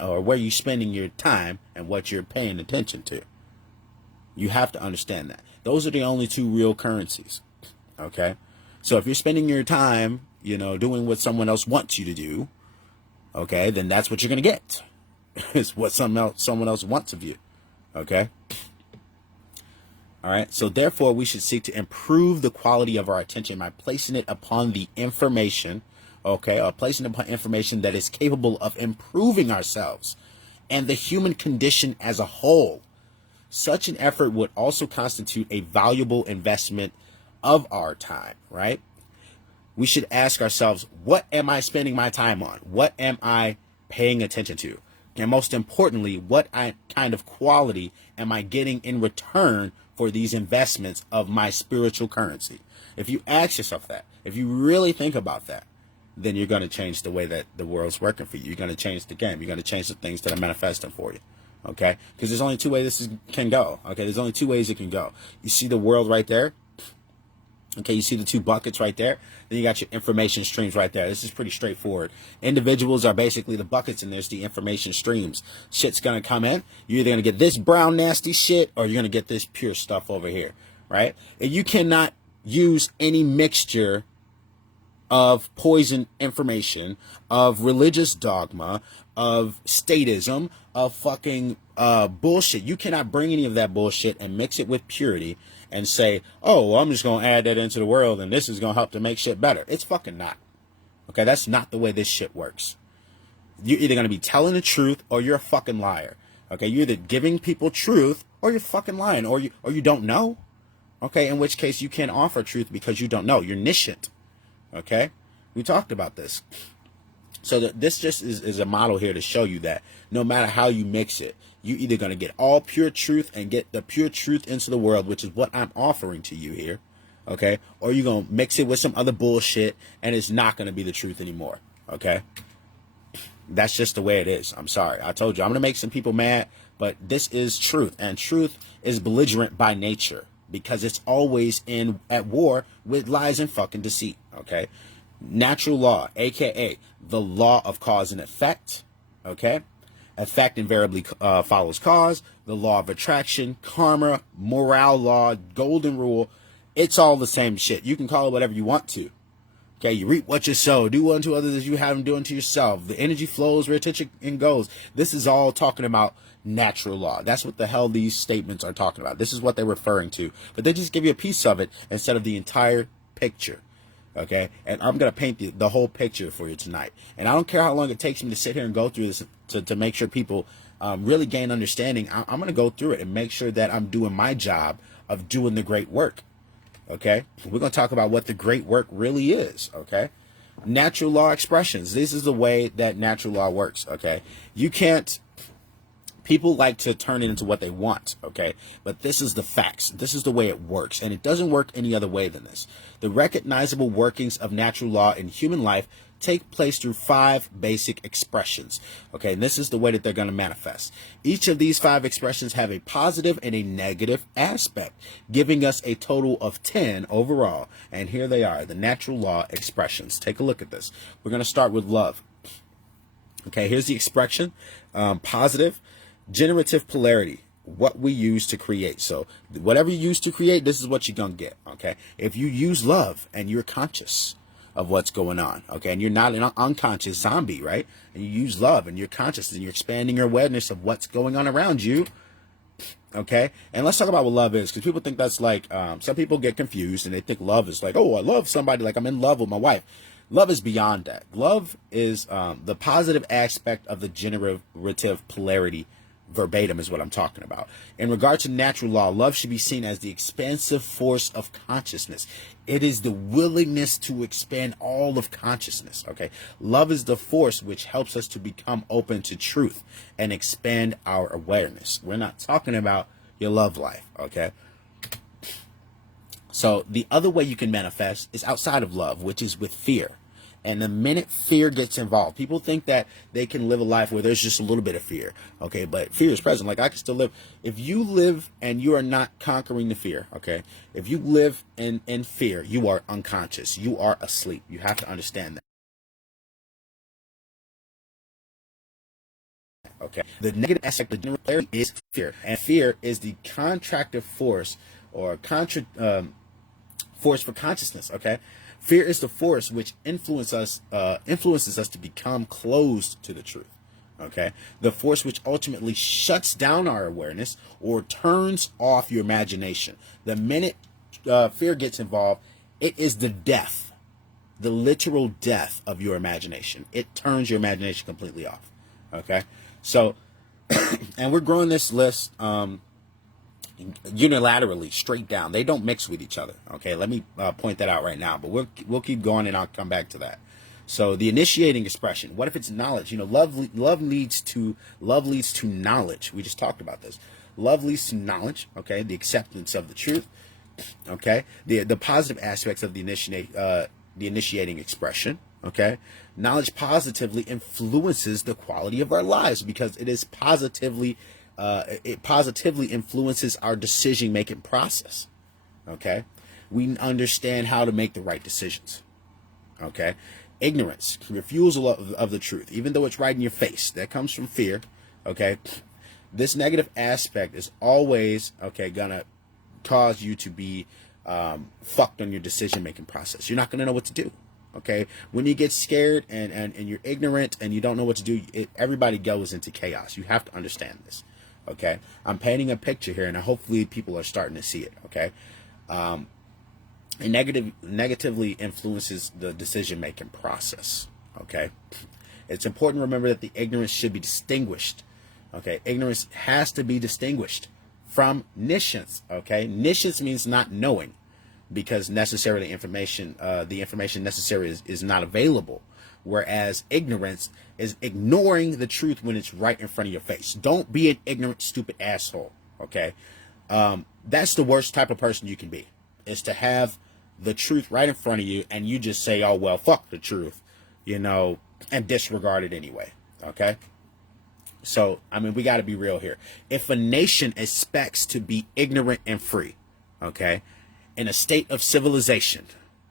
or where you're spending your time and what you're paying attention to. You have to understand that. Those are the only 2 real currencies. Okay? So if you're spending your time, doing what someone else wants you to do, okay, then that's what you're going to get. It's what someone else wants of you. Okay? All right? So therefore, we should seek to improve the quality of our attention by placing it upon the information, okay, or placing upon information that is capable of improving ourselves and the human condition as a whole. Such an effort would also constitute a valuable investment of our time, right? We should ask ourselves, what am I spending my time on? What am I paying attention to? And most importantly, what kind of quality am I getting in return for these investments of my spiritual currency? If you ask yourself that, if you really think about that, then you're going to change the way that the world's working for you. You're going to change the game. You're going to change the things that are manifesting for you. Okay? Because there's only two ways this can go. Okay? There's only two ways it can go. You see the world right there? Okay, you see the two buckets right there? Then you got your information streams right there. This is pretty straightforward. Individuals are basically the buckets, and there's the information streams. Shit's going to come in. You're either going to get this brown, nasty shit, or you're going to get this pure stuff over here, right? And you cannot use any mixture of poison information, of religious dogma, of statism, of fucking bullshit. You cannot bring any of that bullshit and mix it with purity and say, oh, well, I'm just going to add that into the world and this is going to help to make shit better. It's fucking not. Okay, that's not the way this shit works. You're either going to be telling the truth or you're a fucking liar. Okay, you're either giving people truth or you're fucking lying, or you don't know. Okay, in which case you can't offer truth because you don't know. You're niscient. Okay, we talked about this. So this just is a model here to show you that no matter how you mix it, you're either going to get all pure truth and get the pure truth into the world, which is what I'm offering to you here, okay? Or you're going to mix it with some other bullshit and it's not going to be the truth anymore, okay? That's just the way it is. I'm sorry. I told you, I'm going to make some people mad, but this is truth. And truth is belligerent by nature because it's always at war with lies and fucking deceit, okay? Natural law, aka the law of cause and effect, okay? Effect invariably follows cause. The law of attraction, karma, morale law, golden rule, it's all the same shit. You can call it whatever you want to. Okay, you reap what you sow. Do unto others as you have them do unto yourself. The energy flows where attention goes. This is all talking about natural law. That's what the hell these statements are talking about. This is what they're referring to. But they just give you a piece of it instead of the entire picture. Okay, and I'm going to paint the whole picture for you tonight. And I don't care how long it takes me to sit here and go through this to make sure people really gain understanding. I'm going to go through it and make sure that I'm doing my job of doing the great work. Okay, we're going to talk about what the great work really is. Okay, natural law expressions. This is the way that natural law works. Okay, you can't. People like to turn it into what they want, okay? But this is the facts. This is the way it works, and it doesn't work any other way than this. The recognizable workings of natural law in human life take place through 5 basic expressions, okay? And this is the way that they're going to manifest. Each of these 5 expressions have a positive and a negative aspect, giving us a total of 10 overall. And here they are, the natural law expressions. Take a look at this. We're going to start with love. Okay, here's the expression, positive. Generative polarity, what we use to create. So whatever you use to create, this is what you're going to get, okay? If you use love and you're conscious of what's going on, okay, and you're not an unconscious zombie, right? And you use love and you're conscious and you're expanding your awareness of what's going on around you, okay? And let's talk about what love is, because people think that's like, some people get confused and they think love is like, oh, I love somebody, like I'm in love with my wife. Love is beyond that. Love is the positive aspect of the generative polarity. Verbatim is what I'm talking about. In regard to natural law, love should be seen as the expansive force of consciousness. It is the willingness to expand all of consciousness, okay? Love is the force which helps us to become open to truth and expand our awareness. We're not talking about your love life, okay? So the other way you can manifest is outside of love, which is with fear. And the minute fear gets involved, people think that they can live a life where there's just a little bit of fear. Okay, but fear is present. Like I can still live. If you live and you are not conquering the fear, okay, if you live in fear, you are unconscious. You are asleep. You have to understand that. Okay, the negative aspect of general polarity is fear. And fear is the contractive force or force for consciousness, okay? Fear is the force which influences us to become closed to the truth, okay? The force which ultimately shuts down our awareness or turns off your imagination. The minute fear gets involved, it is the death the literal death of your imagination. It turns your imagination completely off. Okay? So, and we're growing this list unilaterally, straight down. They don't mix with each other. Okay? Let me point that out right now. But we'll keep going, and I'll come back to that. So the initiating expression. What if it's knowledge? You know, love leads to knowledge. We just talked about this. Love leads to knowledge. Okay, the acceptance of the truth. Okay, the positive aspects of the initiating expression. Okay, knowledge positively influences the quality of our lives because it positively influences our decision making process. Okay, we understand how to make the right decisions. Okay. Ignorance, refusal of the truth, even though it's right in your face. That comes from fear. Okay. This negative aspect is always, okay, gonna cause you to be fucked on your decision-making process. You're not gonna know what to do. Okay. When you get scared and you're ignorant and you don't know what to do, everybody goes into chaos. You have to understand this. Okay. I'm painting a picture here, and hopefully people are starting to see it. Okay. It negatively influences the decision-making process. Okay, it's important to remember that the ignorance should be distinguished. Okay, ignorance has to be distinguished from niscience. Okay, niscience means not knowing, because necessarily the information necessary is not available. Whereas ignorance is ignoring the truth when it's right in front of your face. Don't be an ignorant, stupid asshole. Okay, that's the worst type of person you can be. Is to have the truth right in front of you and you just say, oh, well, fuck the truth, you know, and disregard it anyway. Okay. So, I mean, we got to be real here. If a nation expects to be ignorant and free, okay, in a state of civilization,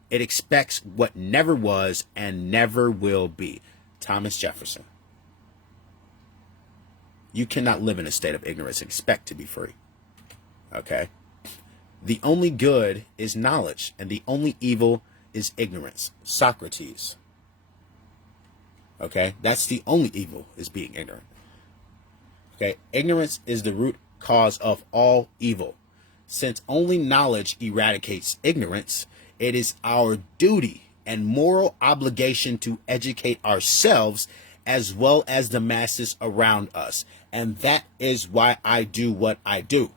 it expects what never was and never will be. Thomas Jefferson. You cannot live in a state of ignorance and expect to be free. Okay. The only good is knowledge, and the only evil is ignorance. Socrates. Okay? That's the only evil, is being ignorant. Okay? Ignorance is the root cause of all evil. Since only knowledge eradicates ignorance, it is our duty and moral obligation to educate ourselves as well as the masses around us. And that is why I do what I do.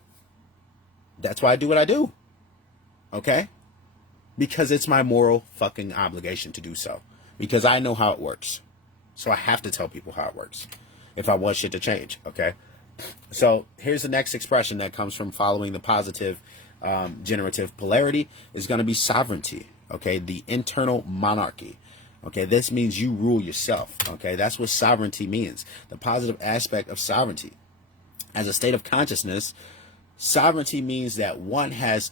That's why I do what I do. Okay? Because it's my moral fucking obligation to do so. Because I know how it works. So I have to tell people how it works if I want shit to change. Okay? So here's the next expression that comes from following the positive generative polarity is going to be sovereignty. Okay? The internal monarchy. Okay? This means you rule yourself. Okay? That's what sovereignty means. The positive aspect of sovereignty. As a state of consciousness, sovereignty means that one has,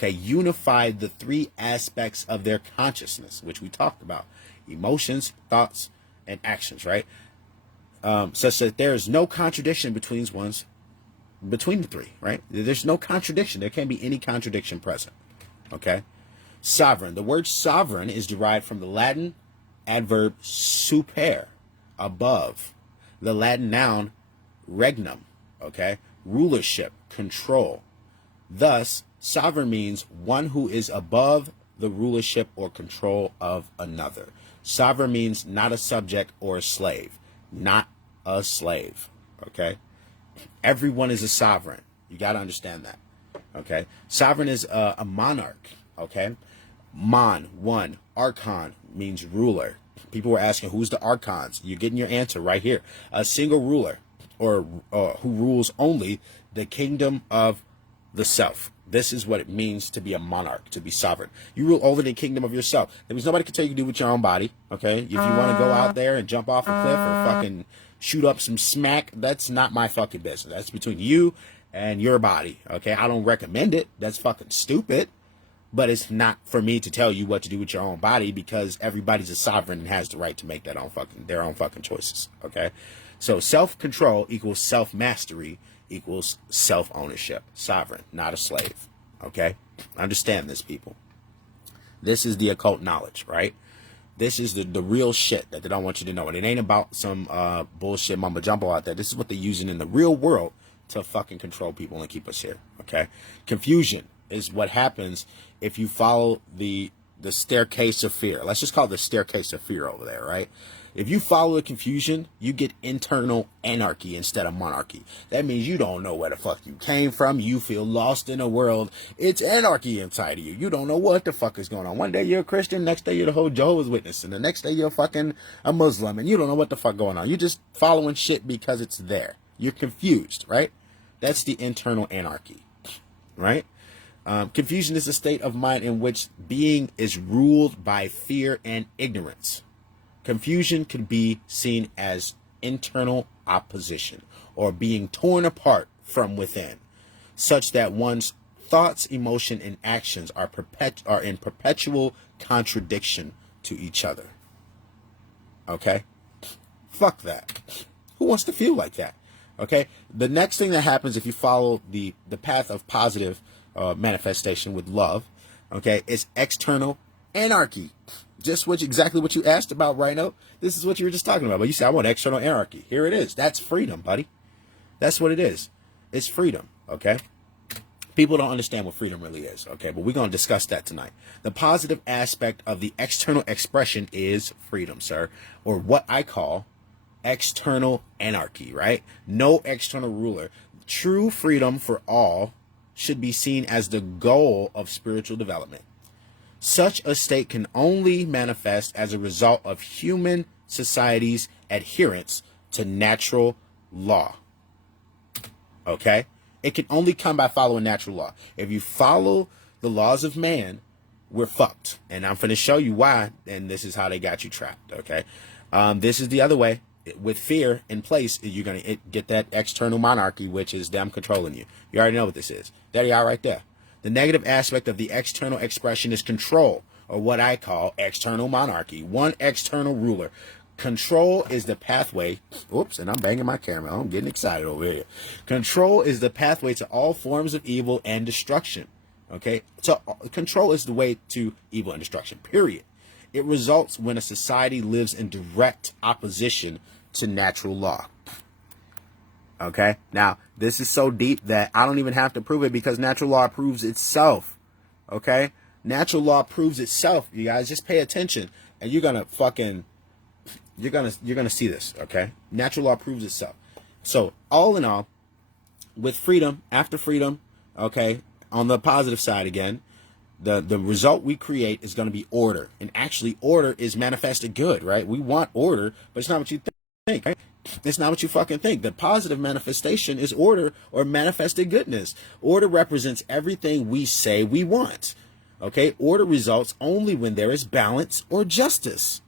unified the three aspects of their consciousness, which we talked about: emotions, thoughts, and actions, right? Such that there is no contradiction between the three, right? There's no contradiction. There can't be any contradiction present, okay? Sovereign. The word sovereign is derived from the Latin adverb super, above, the Latin noun regnum, okay? Rulership, control. Thus, sovereign means one who is above the rulership or control of another. Sovereign means not a subject or a slave. Not a slave. Okay? Everyone is a sovereign. You got to understand that. Okay? Sovereign is a monarch. Okay? Mon, one. Archon means ruler. People were asking, who's the archons? You're getting your answer right here. A single ruler, or who rules only the kingdom of the self. This is what it means to be a monarch, to be sovereign. You rule over the kingdom of yourself. That means nobody can tell you to do with your own body, okay? If you want to go out there and jump off a cliff or fucking shoot up some smack, that's not my fucking business. That's between you and your body, okay? I don't recommend it. That's fucking stupid. But it's not for me to tell you what to do with your own body, because everybody's a sovereign and has the right to make their own fucking choices, okay? So self-control equals self-mastery equals self-ownership. Sovereign, not a slave, okay? Understand this, people. This is the occult knowledge, right? This is the real shit that they don't want you to know. And it ain't about some bullshit mumbo-jumbo out there. This is what they're using in the real world to fucking control people and keep us here, okay? Confusion is what happens if you follow the the staircase of fear. Let's just call it the staircase of fear over there, right? If you follow the confusion, you get internal anarchy instead of monarchy. That means you don't know where the fuck you came from. You feel lost in a world. It's anarchy inside of you. You don't know what the fuck is going on. One day you're a Christian, next day you're the whole Jehovah's Witness, and the next day you're fucking a Muslim, and you don't know what the fuck going on. You're just following shit because it's there. You're confused, right? That's the internal anarchy, right? Confusion is a state of mind in which being is ruled by fear and ignorance. Confusion could be seen as internal opposition or being torn apart from within, such that one's thoughts, emotion, and actions are in perpetual contradiction to each other. Okay? Fuck that. Who wants to feel like that? Okay? The next thing that happens if you follow the path of positive manifestation with love, okay, is external anarchy. Just exactly what you asked about, Rhino. This is what you were just talking about. But you said, I want external anarchy. Here it is. That's freedom, buddy. That's what it is. It's freedom, okay? People don't understand what freedom really is, okay? But we're going to discuss that tonight. The positive aspect of the external expression is freedom, sir. Or what I call external anarchy, right? No external ruler. True freedom for all should be seen as the goal of spiritual development. Such a state can only manifest as a result of human society's adherence to natural law. Okay? It can only come by following natural law. If you follow the laws of man, we're fucked. And I'm going to show you why, and this is how they got you trapped. Okay? This is the other way. With fear in place, you're going to get that external monarchy, which is them controlling you. You already know what this is. There you are right there. The negative aspect of the external expression is control, or what I call external monarchy. One external ruler. Control is the pathway. Oops, and I'm banging my camera. I'm getting excited over here. Control is the pathway to all forms of evil and destruction. Okay? So control is the way to evil and destruction, period. It results when a society lives in direct opposition to natural law. Okay? Now, this is so deep that I don't even have to prove it because natural law proves itself. Okay? Natural law proves itself. You guys just pay attention and you're going to see this, okay? Natural law proves itself. So, all in all, with freedom, after freedom, okay, on the positive side again, the result we create is going to be order. And actually, order is manifested good, right? We want order, but it's not what you think, right? It's not what you fucking think. The positive manifestation is order or manifested goodness. Order represents everything we say we want. Okay? Order results only when there is balance or justice,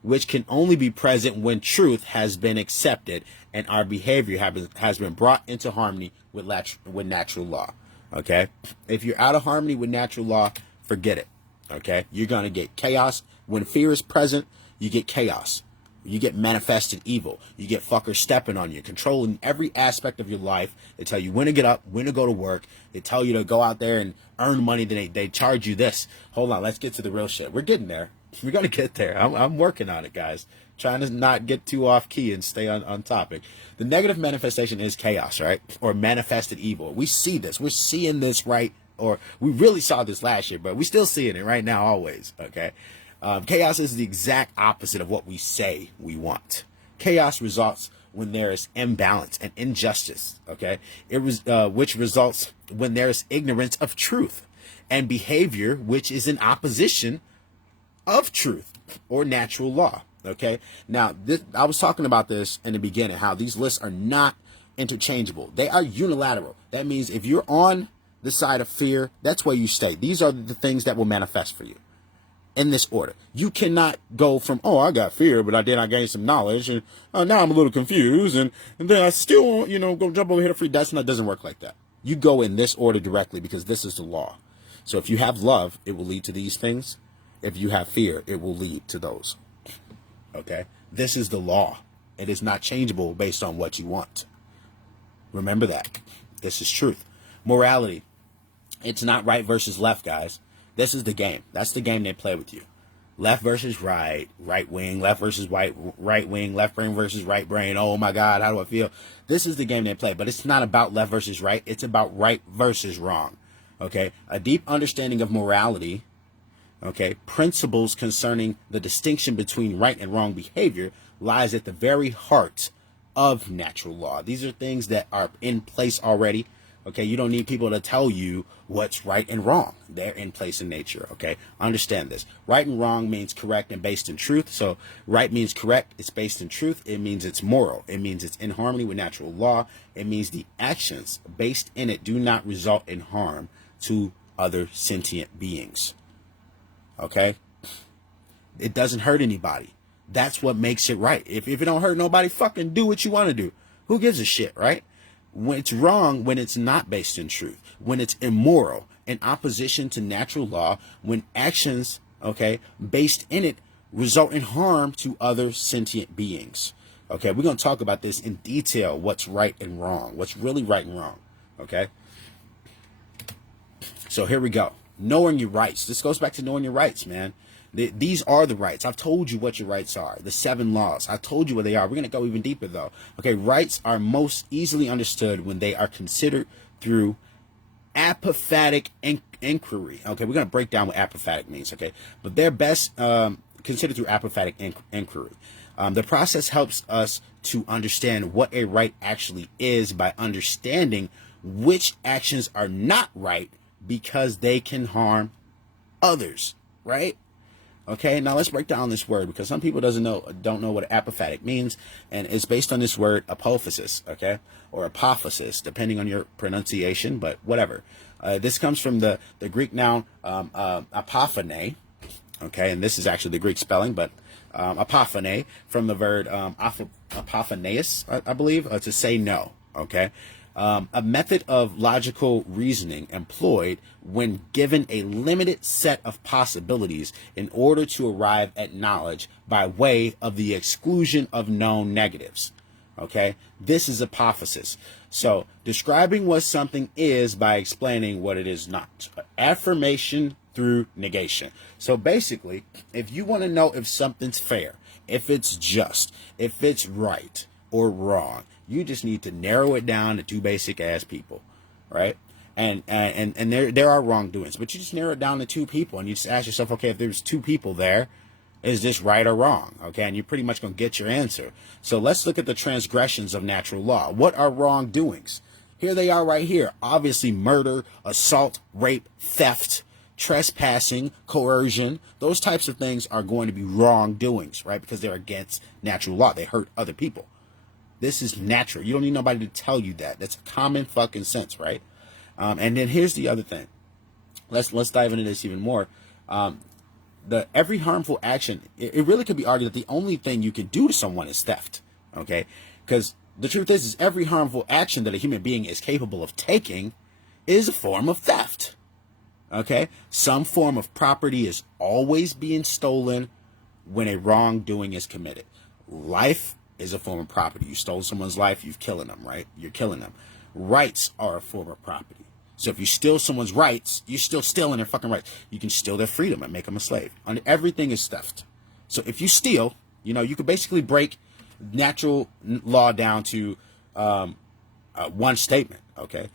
which can only be present when truth has been accepted and our behavior has been brought into harmony with natural law. Okay? If you're out of harmony with natural law, forget it. Okay? You're going to get chaos. When fear is present, you get chaos. You get manifested evil. You get fuckers stepping on you, controlling every aspect of your life. They tell you when to get up, when to go to work. They tell you to go out there and earn money. Then they charge you this. Hold on, let's get to the real shit. We're getting there. We're going to get there. I'm working on it, guys. Trying to not get too off key and stay on topic. The negative manifestation is chaos, right? Or manifested evil. We see this. We're seeing this right. Or we really saw this last year, but we're still seeing it right now always, okay? Chaos is the exact opposite of what we say we want. Chaos results when there is imbalance and injustice, okay? Which results when there is ignorance of truth and behavior which is in opposition of truth or natural law, okay? Now, I was talking about this in the beginning, how these lists are not interchangeable. They are unilateral. That means if you're on the side of fear, that's where you stay. These are the things that will manifest for you. In this order. You cannot go from, oh, I got fear, but then I gained some knowledge, and now I'm a little confused, and then I still, go jump over here to free. That doesn't work like that. You go in this order directly because this is the law. So if you have love, it will lead to these things. If you have fear, it will lead to those. Okay? This is the law. It is not changeable based on what you want. Remember that. This is truth. Morality. It's not right versus left, guys. This is the game. That's the game they play with you. Left versus right, right wing, left versus right wing, left brain versus right brain. Oh my God, how do I feel? This is the game they play, but it's not about left versus right. It's about right versus wrong. Okay? A deep understanding of morality Okay, principles concerning the distinction between right and wrong behavior lies at the very heart of natural law. These are things that are in place already. Okay, you don't need people to tell you what's right and wrong. They're in place in nature. Okay, understand this. Right and wrong means correct and based in truth. So right means correct, it's based in truth. It means it's moral. It means it's in harmony with natural law. It means the actions based in it do not result in harm to other sentient beings. Okay, it doesn't hurt anybody. That's what makes it right. If it don't hurt nobody, fucking do what you want to do. Who gives a shit, right? When it's wrong, when it's not based in truth, when it's immoral, in opposition to natural law, when actions, okay, based in it result in harm to other sentient beings. Okay, we're going to talk about this in detail, what's right and wrong, what's really right and wrong, okay? So here we go. Knowing your rights. This goes back to knowing your rights, man. These are the rights. I've told you what your rights are. The 7 laws. I told you what they are. We're going to go even deeper, though. Okay, rights are most easily understood when they are considered through apophatic inquiry. Okay, we're going to break down what apophatic means, okay? But they're best considered through apophatic inquiry. The process helps us to understand what a right actually is by understanding which actions are not right because they can harm others, right? Okay, now let's break down this word because some people don't know what apophatic means, and it's based on this word apophasis, okay, or apophasis, depending on your pronunciation, but whatever. This comes from the Greek noun apophane, okay, and this is actually the Greek spelling, but apophane from the verb apophaneus, I believe, to say no, okay. A method of logical reasoning employed when given a limited set of possibilities in order to arrive at knowledge by way of the exclusion of known negatives. Okay, this is apophasis. So describing what something is by explaining what it is not. Affirmation through negation. So basically, if you want to know if something's fair, if it's just, if it's right or wrong, you just need to narrow it down to 2 basic ass people, right? And there are wrongdoings, but you just narrow it down to 2 people, and you just ask yourself, okay, if there's 2 people there, is this right or wrong? Okay, and you're pretty much gonna get your answer. So let's look at the transgressions of natural law. What are wrongdoings? Here they are right here. Obviously, murder, assault, rape, theft, trespassing, coercion. Those types of things are going to be wrongdoings, right? Because they're against natural law. They hurt other people. This is natural. You don't need nobody to tell you that. That's common fucking sense, right? And then here's the other thing. Let's dive into this even more. Every harmful action, it really could be argued that the only thing you can do to someone is theft, okay? Because the truth is every harmful action that a human being is capable of taking is a form of theft, okay? Some form of property is always being stolen when a wrongdoing is committed. Life is a form of property. You stole someone's life, you've killing them, right? You're killing them. Rights are a form of property. So if you steal someone's rights, you're still stealing their fucking rights. You can steal their freedom and make them a slave. And everything is theft. So if you steal, you could basically break natural law down to one statement, okay?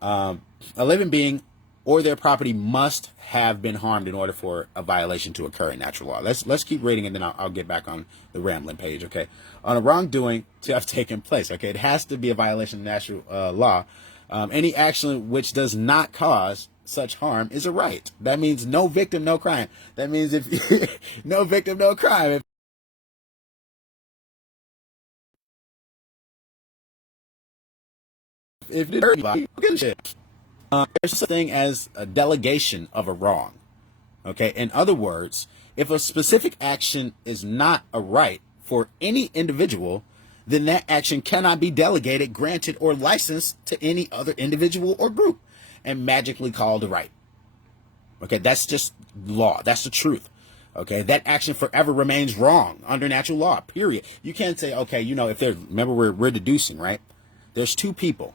A living being or their property must have been harmed in order for a violation to occur in natural law. Let's keep reading, and then I'll get back on the rambling page, okay? On a wrongdoing to have taken place, okay? It has to be a violation of natural law. Any action which does not cause such harm is a right. That means no victim, no crime. That means if no victim, no crime. If it hurt anybody, who gives a shit? There's such a thing as a delegation of a wrong. Okay, in other words, if a specific action is not a right for any individual, then that action cannot be delegated, granted, or licensed to any other individual or group and magically called a right. Okay, that's just law. That's the truth. Okay, that action forever remains wrong under natural law, period. You can't say, okay, if there's, remember we're deducing, right? There's 2 people.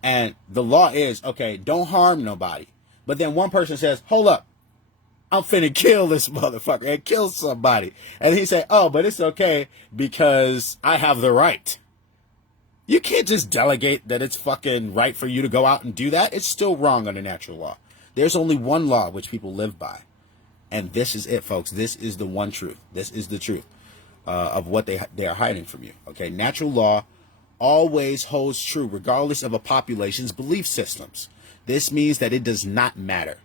And the law is, okay, don't harm nobody. But then one person says, hold up, I'm finna kill this motherfucker and kill somebody. And he say, oh, but it's okay because I have the right. You can't just delegate that it's fucking right for you to go out and do that. It's still wrong under natural law. There's only one law which people live by. And this is it, folks. This is the one truth. This is the truth of what they are hiding from you. Okay, natural law always holds true regardless of a population's belief systems. This means that it does not matter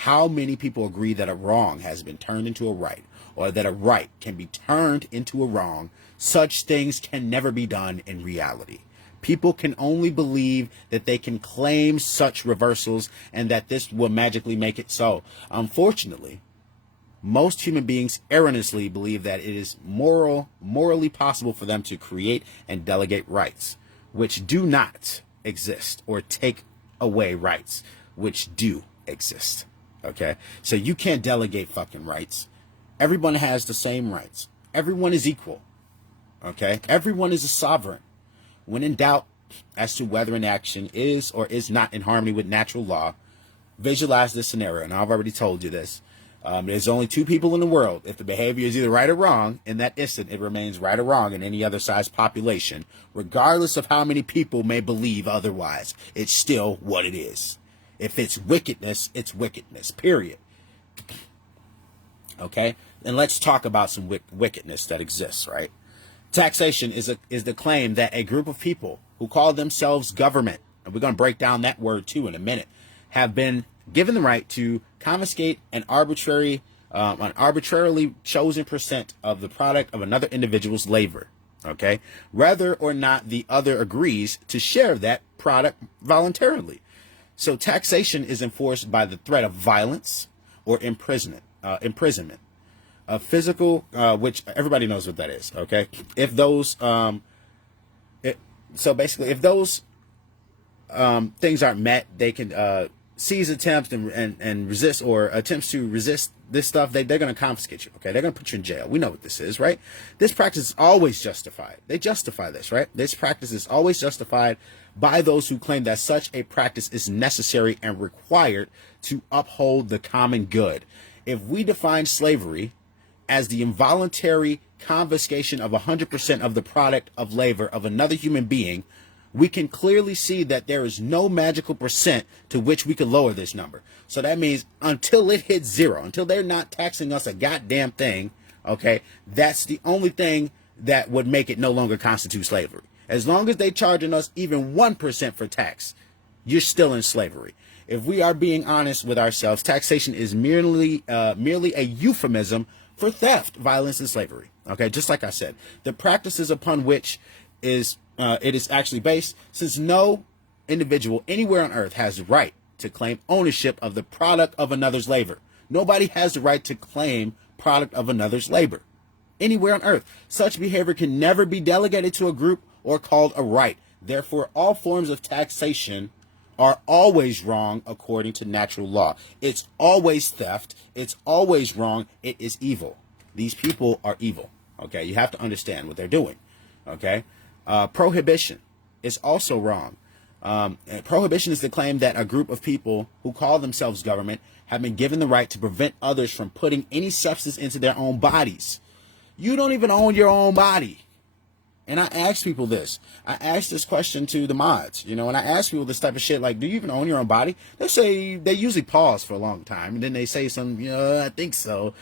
how many people agree that a wrong has been turned into a right, or that a right can be turned into a wrong. Such things can never be done in reality. People can only believe that they can claim such reversals and that this will magically make it so. Unfortunately, most human beings erroneously believe that it is morally possible for them to create and delegate rights, which do not exist, or take away rights, which do exist. Okay? So you can't delegate fucking rights. Everyone has the same rights. Everyone is equal. Okay? Everyone is a sovereign. When in doubt as to whether an action is or is not in harmony with natural law, visualize this scenario, and I've already told you this. There's only two people in the world. If the behavior is either right or wrong, in that instant, it remains right or wrong in any other size population, regardless of how many people may believe otherwise. It's still what it is. If it's wickedness, period. Okay? And let's talk about some wickedness that exists, right? Taxation is the claim that a group of people who call themselves government, and we're going to break down that word too in a minute, have been given the right to confiscate an arbitrarily chosen percent of the product of another individual's labor, okay, whether or not the other agrees to share that product voluntarily. So taxation is enforced by the threat of violence or imprisonment, a physical, which everybody knows what that is, okay? If those, so basically, if those things aren't met, they can seize attempts and resist, or attempts to resist this stuff. They're going to confiscate you, okay? They're going to put you in jail. We know what this is, right? This practice is always justified. They justify this, right? This practice is always justified by those who claim that such a practice is necessary and required to uphold the common good. If we define slavery as the involuntary confiscation of 100% of the product of labor of another human being, we can clearly see that there is no magical percent to which we could lower this number. So that means until it hits zero, until they're not taxing us a goddamn thing, okay, that's the only thing that would make it no longer constitute slavery. As long as they charging us even 1% for tax, you're still in slavery. If we are being honest with ourselves, taxation is merely a euphemism for theft, violence, and slavery. Okay, just like I said, the practices upon which it is actually based, since no individual anywhere on earth has the right to claim ownership of the product of another's labor. Nobody has the right to claim product of another's labor anywhere on earth. Such behavior can never be delegated to a group or called a right. Therefore, all forms of taxation are always wrong according to natural law. It's always theft. It's always wrong. It is evil. These people are evil. Okay, you have to understand what they're doing. Okay, prohibition is also wrong. Prohibition is the claim that a group of people who call themselves government have been given the right to prevent others from putting any substance into their own bodies. You don't even own your own body. And I ask people this. I asked this question to the mods, you know, and I ask people this type of shit, like, do you even own your own body? They say, they usually pause for a long time, and then they say something, you know, I think so.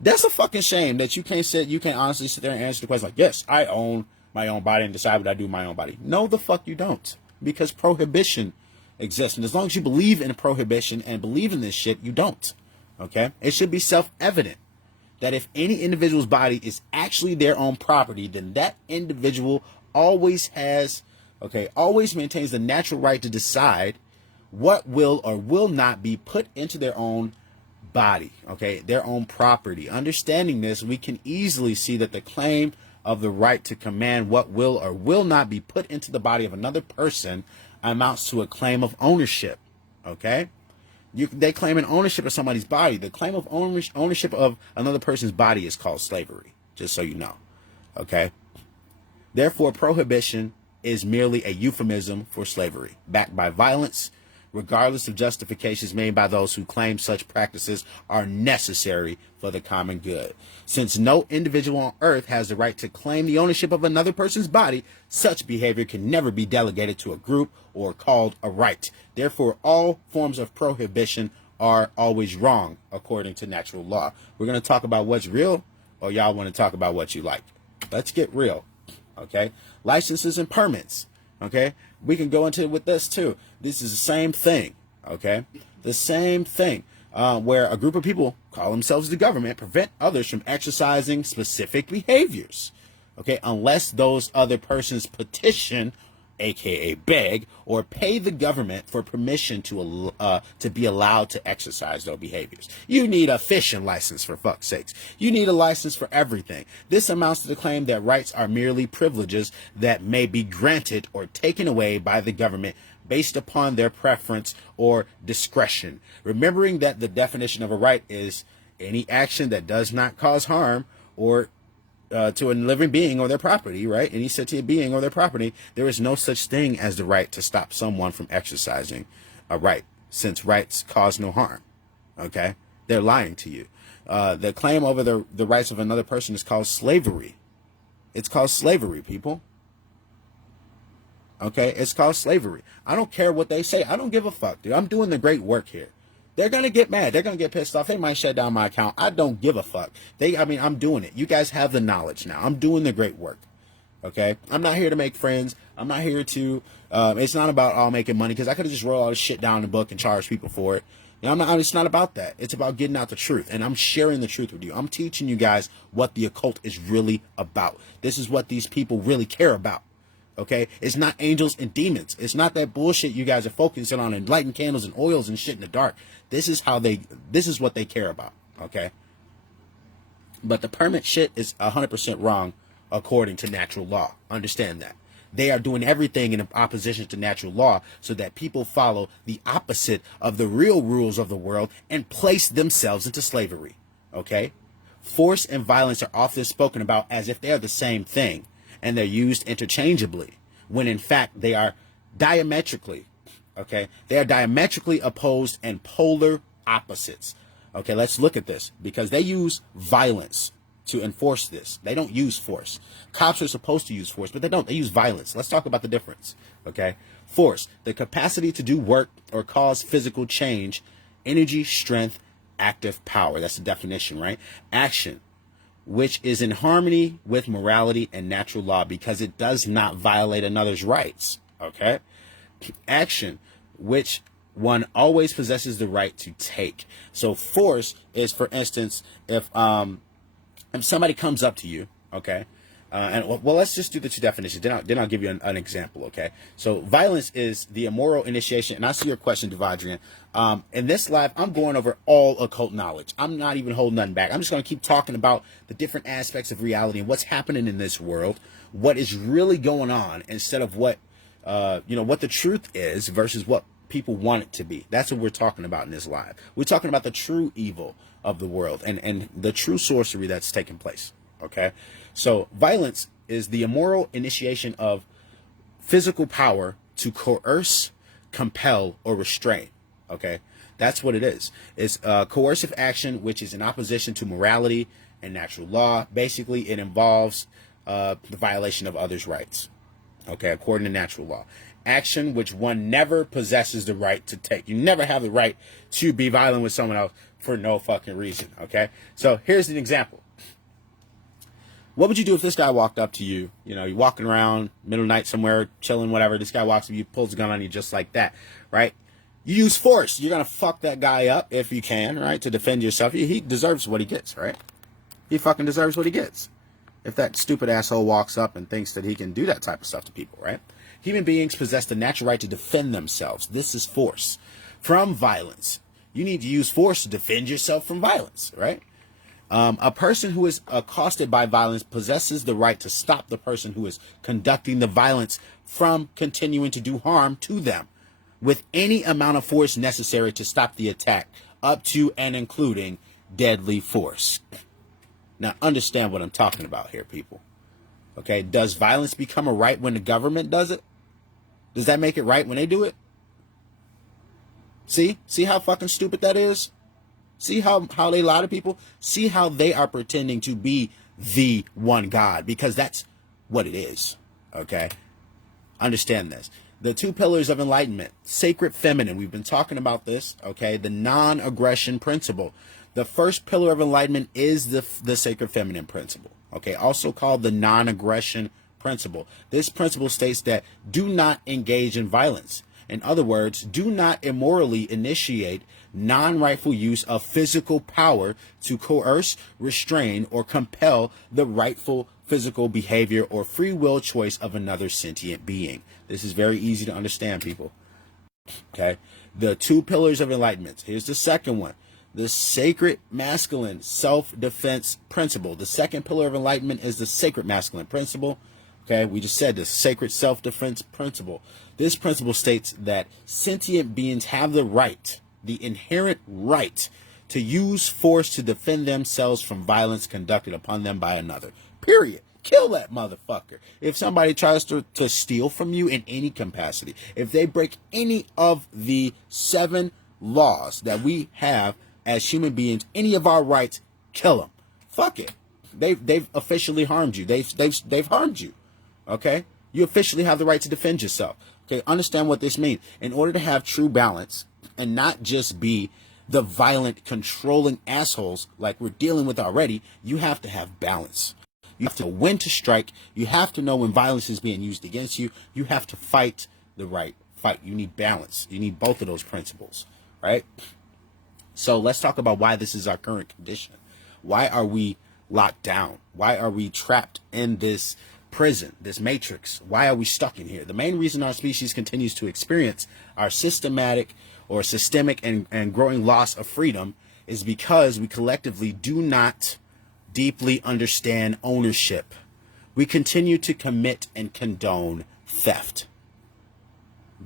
That's a fucking shame that you can't honestly sit there and answer the question like, yes, I own my own body and decide what I do with my own body. No, the fuck you don't. Because prohibition exists. And as long as you believe in prohibition and believe in this shit, you don't. Okay? It should be self-evident that if any individual's body is actually their own property, then that individual always maintains the natural right to decide what will or will not be put into their own body, okay, their own property. Understanding this, we can easily see that the claim of the right to command what will or will not be put into the body of another person amounts to a claim of ownership, okay? They claim an ownership of somebody's body. The claim of ownership of another person's body is called slavery, just so you know, okay? Therefore, prohibition is merely a euphemism for slavery, backed by violence, regardless of justifications made by those who claim such practices are necessary for the common good. Since no individual on earth has the right to claim the ownership of another person's body, such behavior can never be delegated to a group or called a right. Therefore, all forms of prohibition are always wrong according to natural law. We're going to talk about what's real, or y'all want to talk about what you like. Let's get real, okay? Licenses and permits, okay? We can go into it with this too. This is the same thing, okay? The same thing, where a group of people call themselves the government prevent others from exercising specific behaviors, okay? Unless those other persons petition, aka beg, or pay the government for permission to be allowed to exercise those behaviors. You need a fishing license, for fuck's sakes. You need a license for everything. This amounts to the claim that rights are merely privileges that may be granted or taken away by the government based upon their preference or discretion. Remembering that the definition of a right is any action that does not cause harm or to a living being or their property, right? Any sentient being or their property. There is no such thing as the right to stop someone from exercising a right, since rights cause no harm, okay? They're lying to you. The claim over the rights of another person is called slavery. It's called slavery, people. Okay? It's called slavery. I don't care what they say. I don't give a fuck, dude. I'm doing the great work here. They're going to get mad. They're going to get pissed off. They might shut down my account. I don't give a fuck. I'm doing it. You guys have the knowledge now. I'm doing the great work. Okay? I'm not here to make friends. I'm not here to, it's not about all making money, because I could have just wrote all this shit down in the book and charged people for it. You know, it's not about that. It's about getting out the truth. And I'm sharing the truth with you. I'm teaching you guys what the occult is really about. This is what these people really care about. Okay, it's not angels and demons. It's not that bullshit you guys are focusing on and lighting candles and oils and shit in the dark. This is what they care about. Okay, but the permit shit is 100% wrong according to natural law. Understand that. They are doing everything in opposition to natural law so that people follow the opposite of the real rules of the world and place themselves into slavery. Okay, force and violence are often spoken about as if they are the same thing, and they're used interchangeably, when in fact they are diametrically, okay? They are diametrically opposed and polar opposites. Okay, let's look at this, because they use violence to enforce this. They don't use force. Cops are supposed to use force, but they don't. They use violence. Let's talk about the difference, okay? Force, the capacity to do work or cause physical change, energy, strength, active power. That's the definition, right? Action, which is in harmony with morality and natural law because it does not violate another's rights, okay? Action, which one always possesses the right to take. So force is, for instance, if somebody comes up to you, okay, well, let's just do the two definitions. Then I'll give you an example, okay? So violence is the immoral initiation, and I see your question, Devadrian. In this live, I'm going over all occult knowledge. I'm not even holding nothing back. I'm just going to keep talking about the different aspects of reality and what's happening in this world, what is really going on, instead of what the truth is versus what people want it to be. That's what we're talking about in this live. We're talking about the true evil of the world and the true sorcery that's taking place, okay? So violence is the immoral initiation of physical power to coerce, compel, or restrain. Okay, that's what it is. It's coercive action, which is in opposition to morality and natural law. Basically, it involves the violation of others' rights. Okay, according to natural law. Action which one never possesses the right to take. You never have the right to be violent with someone else for no fucking reason. Okay, so here's an example. What would you do if this guy walked up to you? You know, you're walking around middle of the night somewhere, chilling, whatever. This guy walks up to you, pulls a gun on you just like that, right? You use force. You're going to fuck that guy up if you can, right? To defend yourself. He deserves what he gets, right? He fucking deserves what he gets. If that stupid asshole walks up and thinks that he can do that type of stuff to people, right? Human beings possess the natural right to defend themselves. This is force. From violence. You need to use force to defend yourself from violence, right? A person who is accosted by violence possesses the right to stop the person who is conducting the violence from continuing to do harm to them with any amount of force necessary to stop the attack, up to and including deadly force. Now, understand what I'm talking about here, people. Okay, does violence become a right when the government does it? Does that make it right when they do it? See how fucking stupid that is? See how they lie to people? See how they are pretending to be the one God, because that's what it is, okay? Understand this. The two pillars of enlightenment, sacred feminine. We've been talking about this, okay? The non-aggression principle. The first pillar of enlightenment is the sacred feminine principle, okay? Also called the non-aggression principle. This principle states that do not engage in violence. In other words, do not immorally initiate non-rightful use of physical power to coerce, restrain, or compel the rightful physical behavior or free will choice of another sentient being. This is very easy to understand, people. Okay? The two pillars of enlightenment. Here's the second one. The sacred masculine self-defense principle. The second pillar of enlightenment is the sacred masculine principle. Okay, we just said this, sacred self-defense principle. This principle states that sentient beings have the right, the inherent right, to use force to defend themselves from violence conducted upon them by another. Period. Kill that motherfucker. If somebody tries to steal from you in any capacity, if they break any of the 7 laws that we have as human beings, any of our rights, kill them. Fuck it. They've officially harmed you. They've harmed you. Okay? You officially have the right to defend yourself. Okay? Understand what this means. In order to have true balance and not just be the violent, controlling assholes like we're dealing with already, you have to have balance. You have to know when to strike. You have to know when violence is being used against you. You have to fight the right fight. You need balance. You need both of those principles, right? So let's talk about why this is our current condition. Why are we locked down? Why are we trapped in this prison, this matrix? Why are we stuck in here? The main reason our species continues to experience our systemic and growing loss of freedom is because we collectively do not deeply understand ownership. We continue to commit and condone theft.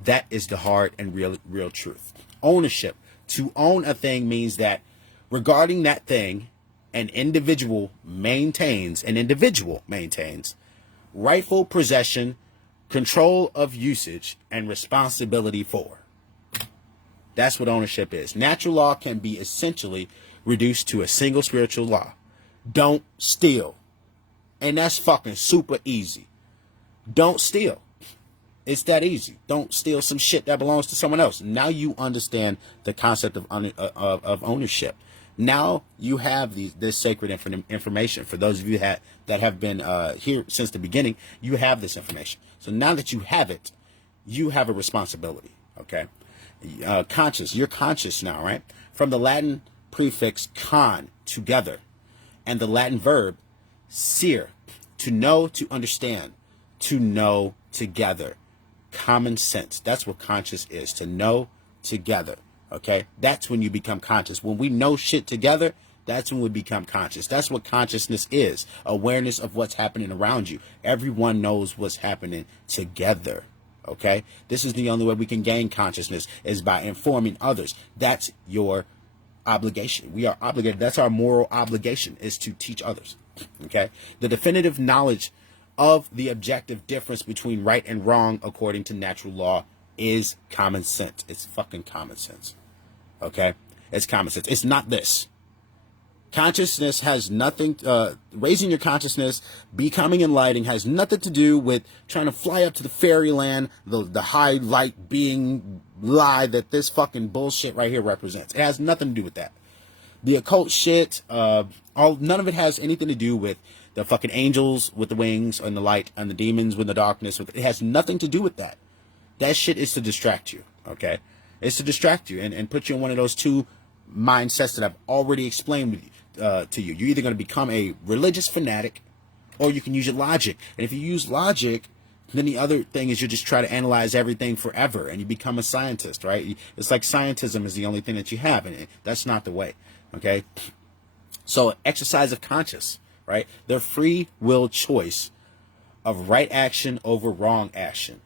That is the hard and real truth. Ownership. To own a thing means that regarding that thing, an individual maintains rightful possession, control of usage, and responsibility for. That's what ownership is. Natural law can be essentially reduced to a single spiritual law. Don't steal. And that's fucking super easy. Don't steal. It's that easy. Don't steal some shit that belongs to someone else. Now you understand the concept of ownership. Now you have this sacred information. For those of you that have been here since the beginning, you have this information. So now that you have it, you have a responsibility. Okay? Conscious. You're conscious now, right? From the Latin prefix con, together, and the Latin verb seer, to know, to understand, to know together. Common sense. That's what conscious is, to know together. Okay? That's when you become conscious. When we know shit together, that's when we become conscious. That's what consciousness is. Awareness of what's happening around you. Everyone knows what's happening together. Okay? This is the only way we can gain consciousness, is by informing others. That's your obligation. We are obligated. That's our moral obligation, is to teach others. Okay? The definitive knowledge of the objective difference between right and wrong according to natural law is common sense. It's fucking common sense. Okay? It's common sense. It's not this. Consciousness has nothing, raising your consciousness, becoming enlightened, has nothing to do with trying to fly up to the fairyland, the high light being lie that this fucking bullshit right here represents. It has nothing to do with that. The occult shit, none of it has anything to do with the fucking angels with the wings and the light and the demons with the darkness. It has nothing to do with that. That shit is to distract you, okay? It's to distract you and put you in one of those two mindsets that I've already explained to you. You're either going to become a religious fanatic or you can use your logic. And if you use logic, then the other thing is you just try to analyze everything forever and you become a scientist, right? It's like scientism is the only thing that you have, and that's not the way, okay? So exercise of conscience, right? The free will choice of right action over wrong action.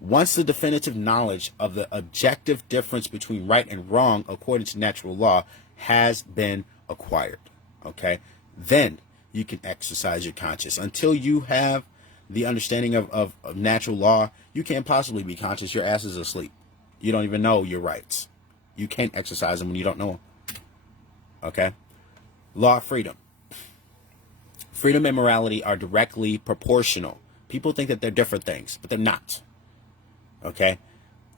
Once the definitive knowledge of the objective difference between right and wrong according to natural law has been acquired, okay, then you can exercise your conscience. Until you have the understanding of natural law, you can't possibly be conscious. Your ass is asleep. You don't even know your rights. You can't exercise them when you don't know them, okay? Law of freedom. Freedom and morality are directly proportional. People think that they're different things, but they're not. Okay?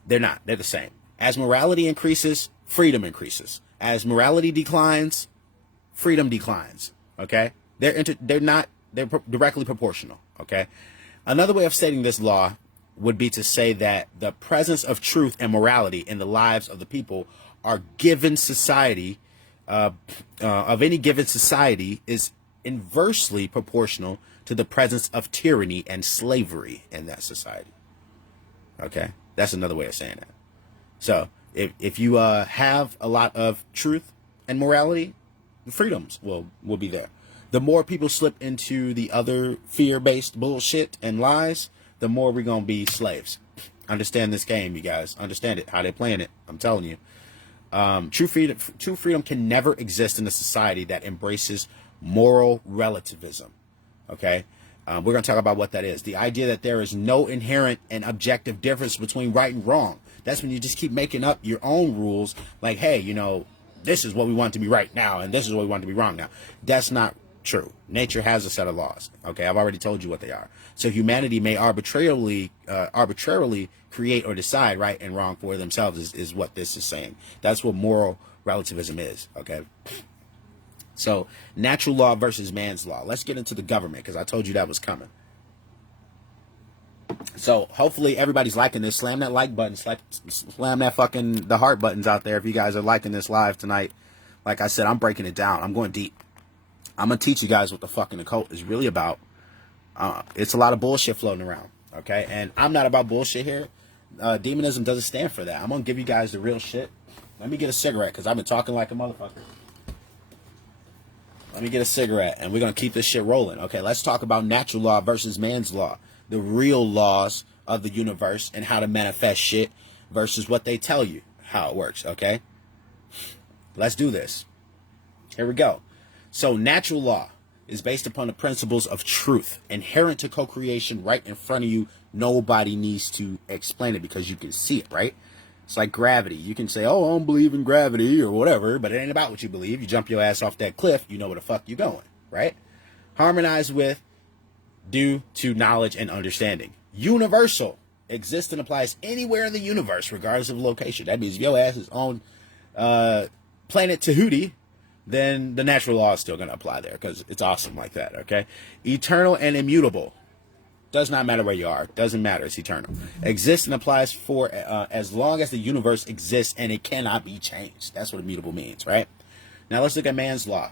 They're not. They're the same. As morality increases, freedom increases. As morality declines, freedom declines. Okay? They're directly proportional. Okay? Another way of stating this law would be to say that the presence of truth and morality in the lives of the people are given society, of any given society, is inversely proportional to the presence of tyranny and slavery in that society. Okay? That's another way of saying that. So if you have a lot of truth and morality, freedoms will be there. The more people slip into the other fear-based bullshit and lies, the more we're going to be slaves. Understand this game, you guys. Understand it, how they're playing it. I'm telling you. True freedom can never exist in a society that embraces moral relativism. Okay? We're going to talk about what that is. The idea that there is no inherent and objective difference between right and wrong. That's when you just keep making up your own rules. Like, hey, you know, this is what we want to be right now, and this is what we want to be wrong now. That's not true. Nature has a set of laws. Okay, I've already told you what they are. So humanity may arbitrarily create or decide right and wrong for themselves is what this is saying. That's what moral relativism is. Okay. So natural law versus man's law. Let's get into the government, because I told you that was coming. So hopefully everybody's liking this. Slam that like button. Slam that the heart buttons out there if you guys are liking this live tonight. Like I said, I'm breaking it down. I'm going deep. I'm going to teach you guys what the fucking occult is really about. It's a lot of bullshit floating around. Okay? And I'm not about bullshit here. Demonism doesn't stand for that. I'm going to give you guys the real shit. Let me get a cigarette, because I've been talking like a motherfucker. Let me get a cigarette, and we're going to keep this shit rolling. Okay, let's talk about natural law versus man's law. The real laws of the universe and how to manifest shit versus what they tell you how it works. Okay? Let's do this. Here we go. So natural law is based upon the principles of truth, inherent to co-creation right in front of you. Nobody needs to explain it because you can see it, right? It's like gravity. You can say, oh, I don't believe in gravity or whatever, but it ain't about what you believe. You jump your ass off that cliff, you know where the fuck you're going, right? Harmonized with, due to knowledge and understanding. Universal. Exists and applies anywhere in the universe, regardless of location. That means if your ass is on planet Tahuti, then the natural law is still going to apply there, because it's awesome like that, okay? Eternal and immutable. Does not matter where you are. Doesn't matter. It's eternal. Exists and applies for as long as the universe exists, and it cannot be changed. That's what immutable means, right? Now let's look at man's law.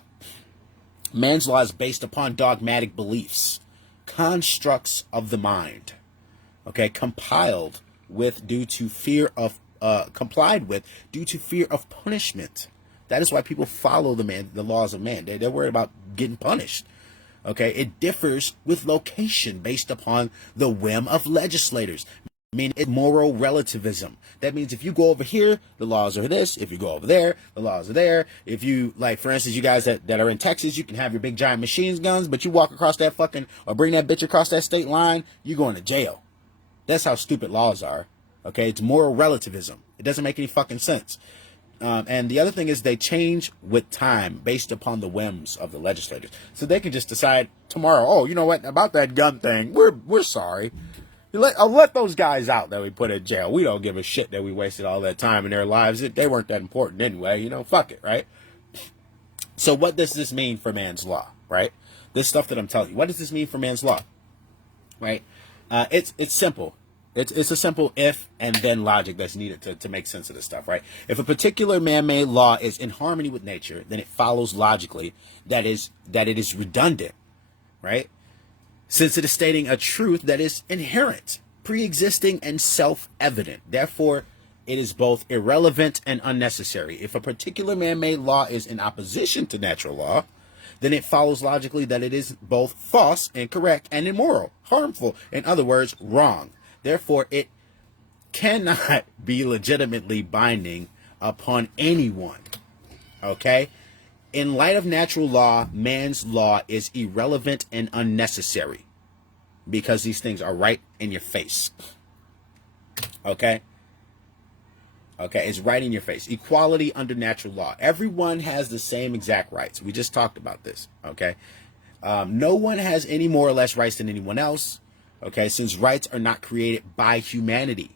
Man's law is based upon dogmatic beliefs, constructs of the mind, okay, complied with due to fear of punishment. That is why people follow the laws of man. They're worried about getting punished. Okay, it differs with location based upon the whim of legislators. I mean, it's moral relativism. That means if you go over here, the laws are this. If you go over there, the laws are there. If you, like, for instance, you guys that are in Texas, you can have your big giant machine guns, but you walk across that or bring that bitch across that state line, you're going to jail. That's how stupid laws are. Okay, it's moral relativism. It doesn't make any fucking sense. And the other thing is they change with time based upon the whims of the legislators. So they can just decide tomorrow, oh, you know what, about that gun thing, we're sorry. I'll let those guys out that we put in jail. We don't give a shit that we wasted all that time in their lives. They weren't that important anyway, you know, fuck it, right? So what does this mean for man's law, right? This stuff that I'm telling you, what does this mean for man's law, right? It's simple. It's a simple if and then logic that's needed to make sense of this stuff, right? If a particular man-made law is in harmony with nature, then it follows logically that it is redundant, right? Since it is stating a truth that is inherent, pre-existing, and self-evident. Therefore, it is both irrelevant and unnecessary. If a particular man-made law is in opposition to natural law, then it follows logically that it is both false, incorrect, and immoral, harmful. In other words, wrong. Therefore, it cannot be legitimately binding upon anyone. Okay? In light of natural law, man's law is irrelevant and unnecessary because these things are right in your face. Okay? Okay, it's right in your face. Equality under natural law. Everyone has the same exact rights. We just talked about this. Okay? No one has any more or less rights than anyone else. Okay, since rights are not created by humanity.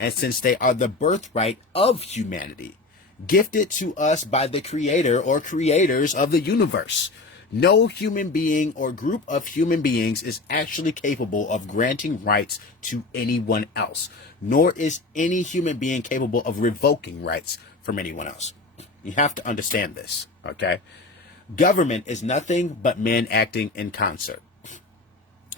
and since they are the birthright of humanity, gifted to us by the creator or creators of the universe. No human being or group of human beings is actually capable of granting rights to anyone else, nor is any human being capable of revoking rights from anyone else. You have to understand this, okay? Government is nothing but men acting in concert.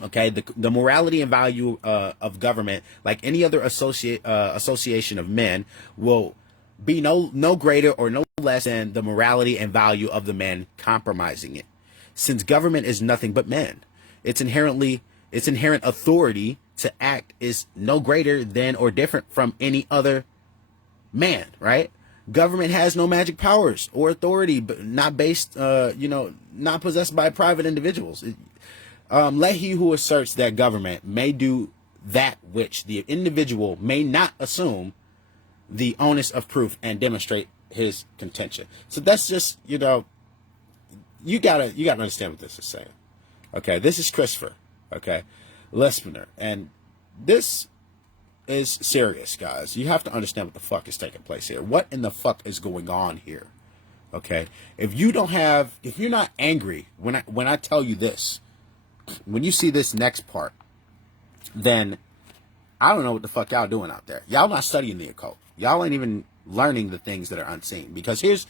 Okay, the morality and value of government, like any other association of men, will be no greater or no less than the morality and value of the men compromising it. Since government is nothing but men, its inherent authority to act is no greater than or different from any other man, right? Government has no magic powers or authority, but not based, not possessed by private individuals. Let he who asserts that government may do that which the individual may not assume the onus of proof and demonstrate his contention. So that's just, you gotta understand what this is saying. Okay, this is Christopher, okay, Lispner, and this is serious, guys. You have to understand what the fuck is taking place here. What in the fuck is going on here? Okay, if you're not angry when I tell you this, when you see this next part, then I don't know what the fuck y'all doing out there. Y'all not studying the occult. Y'all ain't even learning the things that are unseen. Because here's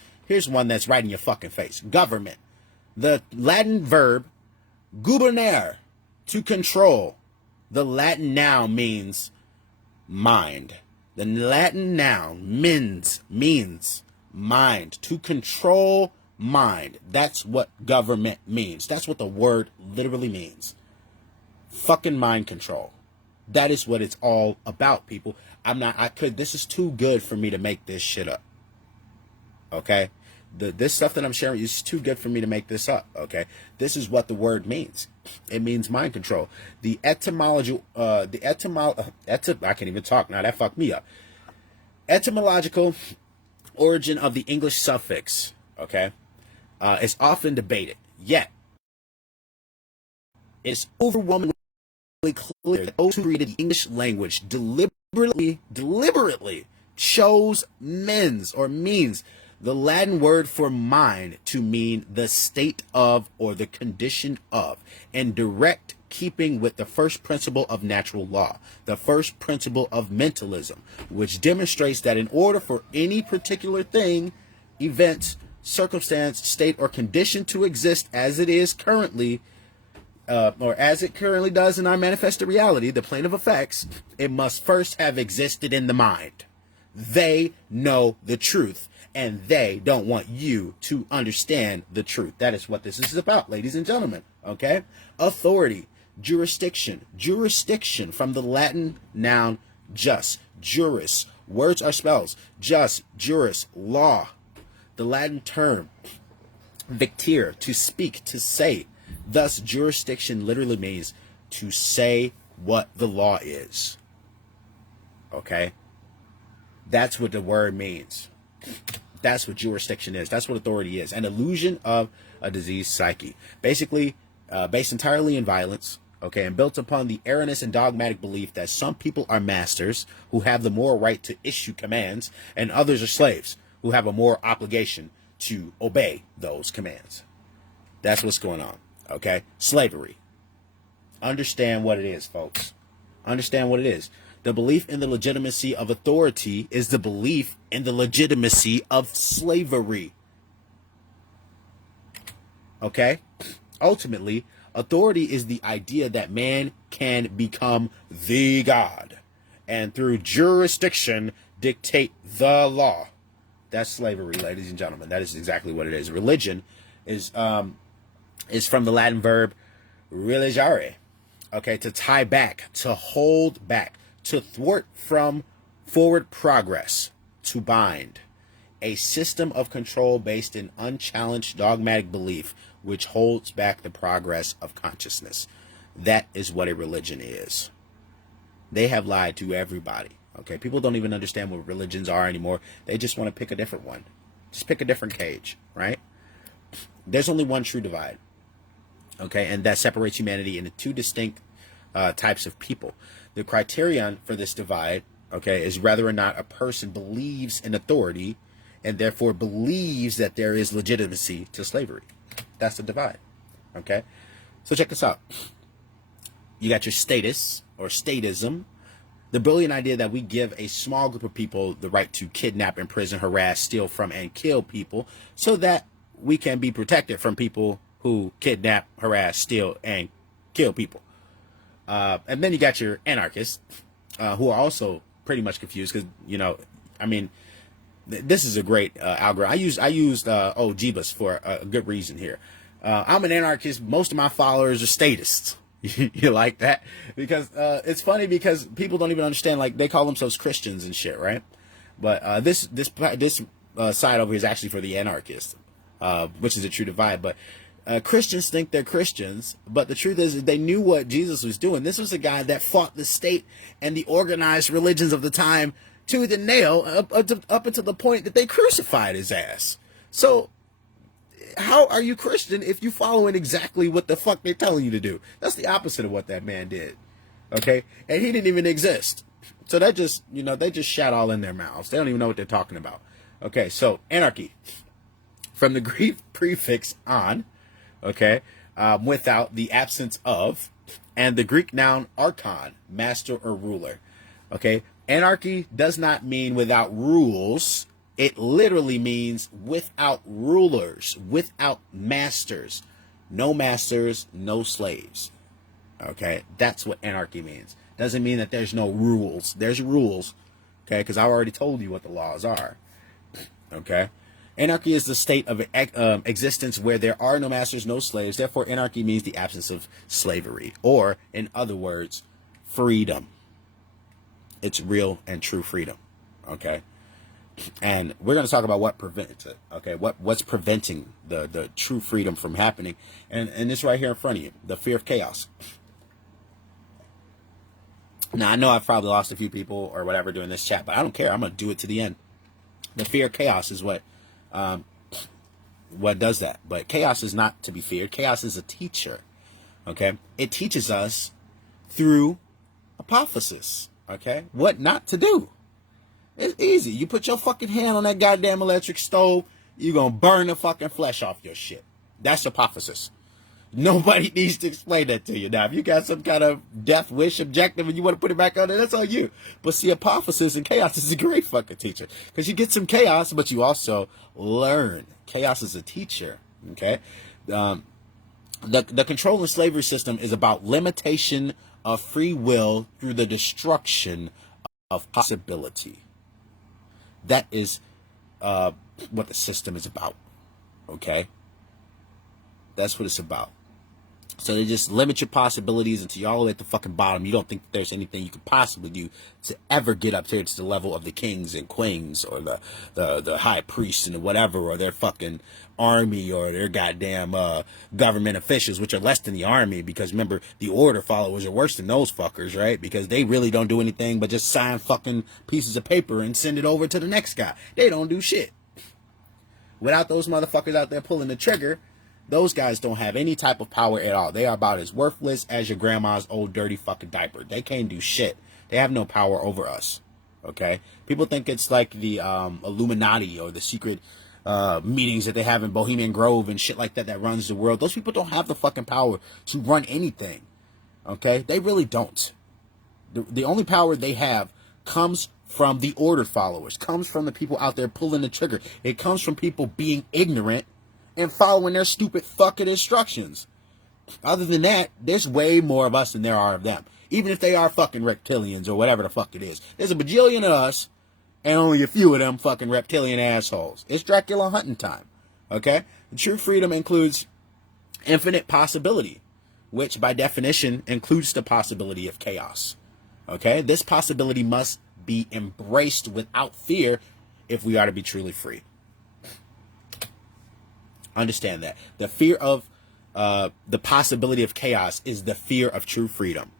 one that's right in your fucking face. Government. The Latin verb gubernare, to control. The Latin noun means mind. The Latin noun means mind. To control mind. That's what government means. That's what the word literally means. Fucking mind control. That is what it's all about, people. This is too good for me to make this shit up. Okay? This stuff that I'm sharing is too good for me to make this up. Okay? This is what the word means. It means mind control. I can't even talk now. That fucked me up. Etymological origin of the English suffix, okay, is often debated. Yet, it's overwhelmingly clear that those who created the English language deliberately chose means the Latin word for mind to mean the state of or the condition of, in direct keeping with the first principle of natural law, the first principle of mentalism, which demonstrates that in order for any particular thing, event, circumstance, state, or condition to exist as it is currently, or as it currently does in our manifested reality, the plane of effects, it must first have existed in the mind. They know the truth, and they don't want you to understand the truth. That is what this is about, ladies and gentlemen. Okay? Authority, jurisdiction from the Latin noun jus, juris. Words are spells. Jus, juris, law. The Latin term victere, to speak, to say. Thus, jurisdiction literally means to say what the law is. Okay? That's what the word means. That's what jurisdiction is. That's what authority is. An illusion of a diseased psyche. Basically, based entirely in violence, okay, and built upon the erroneous and dogmatic belief that some people are masters who have the moral right to issue commands, and others are slaves who have a moral obligation to obey those commands. That's what's going on, okay? Slavery. Understand what it is, folks. Understand what it is. The belief in the legitimacy of authority is the belief in the legitimacy of slavery. Okay? Ultimately, authority is the idea that man can become the God and through jurisdiction dictate the law. That's slavery, ladies and gentlemen. That is exactly what it is. Religion is from the Latin verb religare. Okay, to tie back, to hold back, to thwart from forward progress, to bind. A system of control based in unchallenged dogmatic belief which holds back the progress of consciousness. That is what a religion is. They have lied to everybody. Okay, people don't even understand what religions are anymore. They just want to pick a different one. Just pick a different cage, right? There's only one true divide. Okay, and that separates humanity into two distinct types of people. The criterion for this divide okay, is whether or not a person believes in authority and therefore believes that there is legitimacy to slavery. That's the divide, okay? So check this out. You got your status or statism, the brilliant idea that we give a small group of people the right to kidnap, imprison, harass, steal from, and kill people so that we can be protected from people who kidnap, harass, steal, and kill people. And then you got your anarchists, who are also pretty much confused because, you know, I mean, this is a great algorithm. I used Jeebus for a good reason here. I'm an anarchist. Most of my followers are statists. You like that? Because it's funny because people don't even understand, like, they call themselves Christians and shit, right? But this side over here is actually for the anarchists, which is a true divide. But Christians think they're Christians, but the truth is they knew what Jesus was doing. This was a guy that fought the state and the organized religions of the time tooth and nail up until the point that they crucified his ass. So how are you Christian if you following exactly what the fuck they're telling you to do? That's the opposite of what that man did. Okay? And he didn't even exist. So that just, you know, they just shat all in their mouths. They don't even know what they're talking about. Okay, so anarchy. From the Greek prefix on, okay, without the absence of, and the Greek noun archon, master or ruler. Okay? Anarchy does not mean without rules. It literally means without rulers, without masters. No masters, no slaves. Okay? That's what anarchy means. Doesn't mean that there's no rules. There's rules. Okay? Because I already told you what the laws are. Okay? Anarchy is the state of existence where there are no masters, no slaves. Therefore, anarchy means the absence of slavery. Or, in other words, freedom. It's real and true freedom. Okay? And we're going to talk about what prevents it. Okay? What's preventing the true freedom from happening. And it's right here in front of you. The fear of chaos. Now, I know I've probably lost a few people or whatever during this chat, but I don't care. I'm going to do it to the end. The fear of chaos is what does that. But chaos is not to be feared. Chaos is a teacher. Okay? It teaches us through hypothesis. Okay? What not to do. It's easy. You put your fucking hand on that goddamn electric stove, you're going to burn the fucking flesh off your shit. That's hypothesis. Nobody needs to explain that to you. Now, if you got some kind of death wish objective and you want to put it back on there, that's on you. But see, hypothesis and chaos is a great fucking teacher. Because you get some chaos, but you also learn. Chaos is a teacher. Okay? The control and slavery system is about limitation of free will through the destruction of possibility. That is what the system is about. Okay? That's what it's about. So they just limit your possibilities until you're all the way at the fucking bottom. You don't think there's anything you could possibly do to ever get up here to the level of the kings and queens or the high priests and whatever, or their fucking army or their goddamn government officials, which are less than the army, because remember, the order followers are worse than those fuckers, right? Because they really don't do anything but just sign fucking pieces of paper and send it over to the next guy. They don't do shit. Without those motherfuckers out there pulling the trigger, those guys don't have any type of power at all. They are about as worthless as your grandma's old dirty fucking diaper. They can't do shit. They have no power over us. Okay? People think it's like the Illuminati or the secret meetings that they have in Bohemian Grove and shit like that that runs the world. Those people don't have the fucking power to run anything. Okay? They really don't. The only power they have comes from the order followers. Comes from the people out there pulling the trigger. It comes from people being ignorant and following their stupid fucking instructions. Other than that, there's way more of us than there are of them. Even if they are fucking reptilians or whatever the fuck it is. There's a bajillion of us and only a few of them fucking reptilian assholes. It's Dracula hunting time. Okay? The true freedom includes infinite possibility, which by definition includes the possibility of chaos. Okay? This possibility must be embraced without fear if we are to be truly free. Understand that. The fear of the possibility of chaos is the fear of true freedom.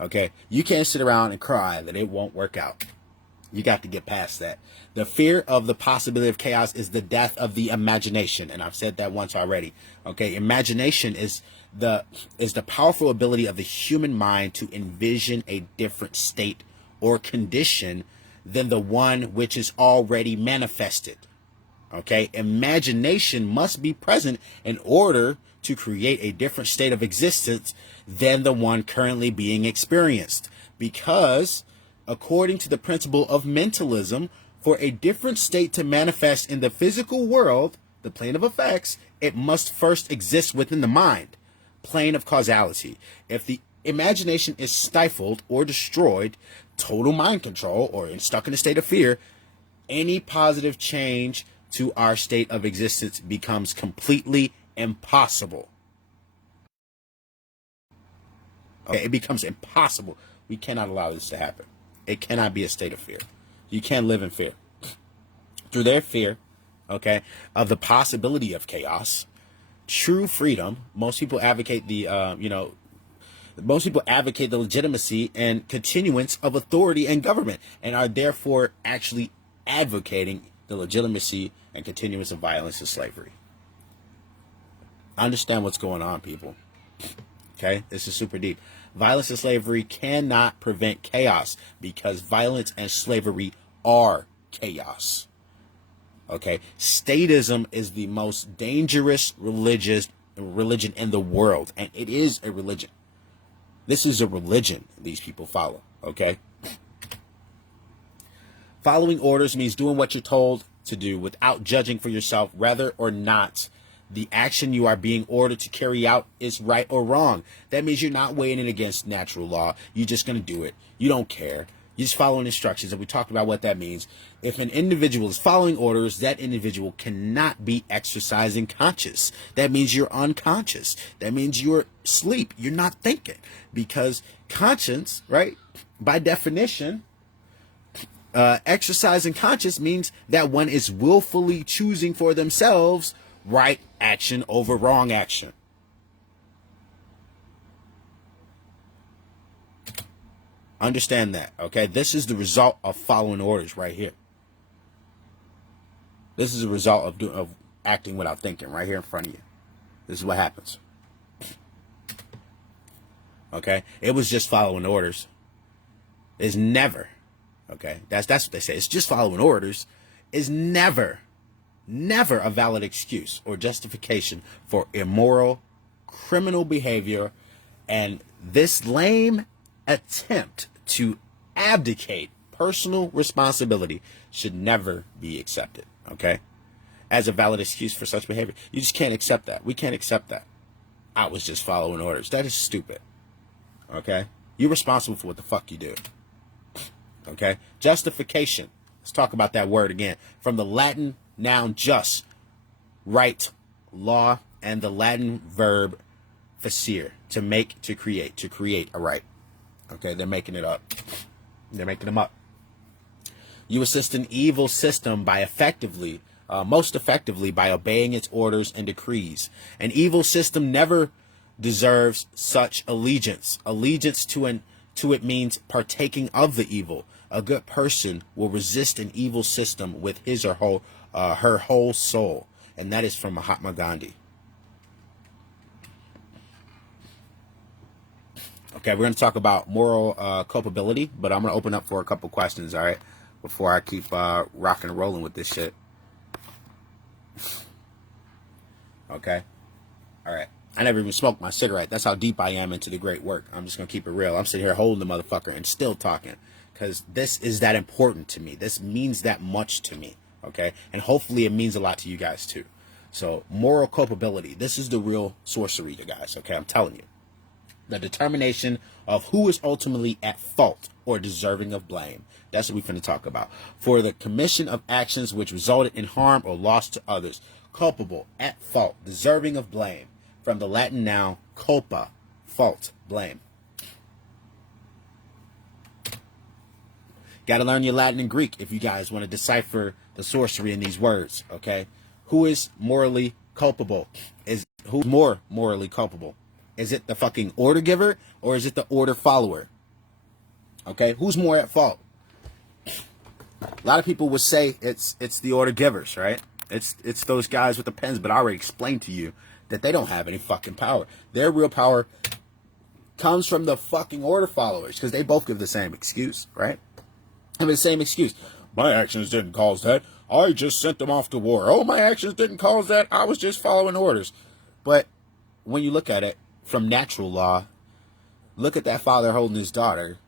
Okay? You can't sit around and cry that it won't work out. You got to get past that. The fear of the possibility of chaos is the death of the imagination. And I've said that once already. Okay? Imagination is the powerful ability of the human mind to envision a different state or condition than the one which is already manifested. Okay, imagination must be present in order to create a different state of existence than the one currently being experienced. Because, according to the principle of mentalism, for a different state to manifest in the physical world, the plane of effects, it must first exist within the mind, plane of causality. If the imagination is stifled or destroyed, total mind control, or stuck in a state of fear, any positive change to our state of existence becomes completely impossible. Okay, it becomes impossible. We cannot allow this to happen. It cannot be a state of fear. You can't live in fear. Through their fear, okay, of the possibility of chaos, true freedom, most people advocate the, most people advocate the legitimacy and continuance of authority and government, and are therefore actually advocating the legitimacy and continuance of violence and slavery. Understand what's going on, people. Okay, this is super deep. Violence and slavery cannot prevent chaos, because violence and slavery are chaos. Okay, statism is the most dangerous religion in the world, and it is a religion. This is a religion these people follow. Okay, following orders means doing what you're told to do without judging for yourself whether or not the action you are being ordered to carry out is right or wrong. That means you're not weighing it against natural law. You're just going to do it. You don't care. You're just following instructions. And we talked about what that means. If an individual is following orders, that individual cannot be exercising conscious. That means you're unconscious. That means you're asleep. You're not thinking. Because conscience, right, by definition, exercising conscious means that one is willfully choosing for themselves right action over wrong action. Understand that, okay? This is the result of following orders right here. This is a result of acting without thinking right here in front of you. This is what happens. Okay? It was just following orders. It's never, okay? That's what they say. It's just following orders. Is never a valid excuse or justification for immoral, criminal behavior, and this lame attempt to abdicate personal responsibility should never be accepted, okay? As a valid excuse for such behavior. You just can't accept that. We can't accept that. I was just following orders. That is stupid, okay? You're responsible for what the fuck you do, okay? Justification. Let's talk about that word again. From the Latin noun jus, right, law, and the Latin verb facere, to make, to create a right. Okay, they're making it up. They're making them up. You assist an evil system by most effectively by obeying its orders and decrees. An evil system never deserves such allegiance. Allegiance to it means partaking of the evil. A good person will resist an evil system with his or her whole soul. And that is from Mahatma Gandhi. Okay, we're going to talk about moral culpability, but I'm going to open up for a couple questions, all right, before I keep rocking and rolling with this shit. Okay, all right. I never even smoked my cigarette. That's how deep I am into the great work. I'm just going to keep it real. I'm sitting here holding the motherfucker and still talking, because this is that important to me. This means that much to me, okay? And hopefully it means a lot to you guys too. So moral culpability, this is the real sorcery, you guys, okay? I'm telling you. The determination of who is ultimately at fault or deserving of blame. That's what we're going to talk about. For the commission of actions which resulted in harm or loss to others. Culpable, at fault, deserving of blame. From the Latin noun culpa, fault, blame. Got to learn your Latin and Greek if you guys want to decipher the sorcery in these words, okay? Who is morally culpable? Who's more morally culpable? Is it the fucking order giver or is it the order follower? Okay, who's more at fault? A lot of people would say it's the order givers, right? It's those guys with the pens, but I already explained to you that they don't have any fucking power. Their real power comes from the fucking order followers, because they both give the same excuse, right? Have the same excuse. My actions didn't cause that. I just sent them off to war. Oh, my actions didn't cause that. I was just following orders. But when you look at it from natural law, look at that father holding his daughter.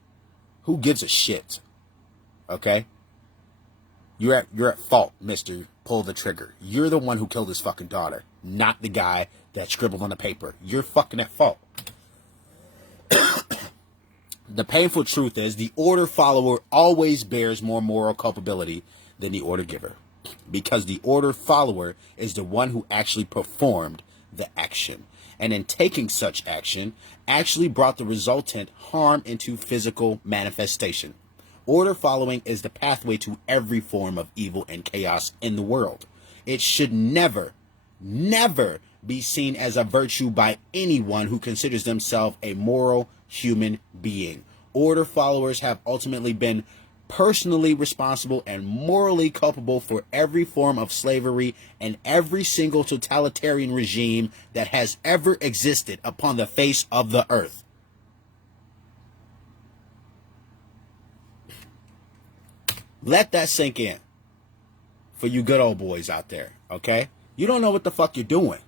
Who gives a shit? Okay? You're at fault, mister. Pull the trigger. You're the one who killed his fucking daughter, not the guy that scribbled on the paper. You're fucking at fault. The painful truth is the order follower always bears more moral culpability than the order giver, because the order follower is the one who actually performed the action, and in taking such action actually brought the resultant harm into physical manifestation. Order following is the pathway to every form of evil and chaos in the world. It should never, never be seen as a virtue by anyone who considers themselves a moral human being. Order followers have ultimately been personally responsible and morally culpable for every form of slavery and every single totalitarian regime that has ever existed upon the face of the earth. Let that sink in for you good old boys out there, okay? You don't know what the fuck you're doing,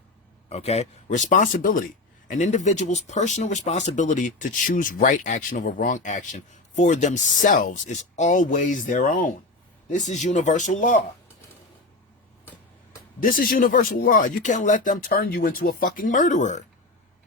okay? Responsibility. An individual's personal responsibility to choose right action over wrong action for themselves is always their own. This is universal law. This is universal law. You can't let them turn you into a fucking murderer.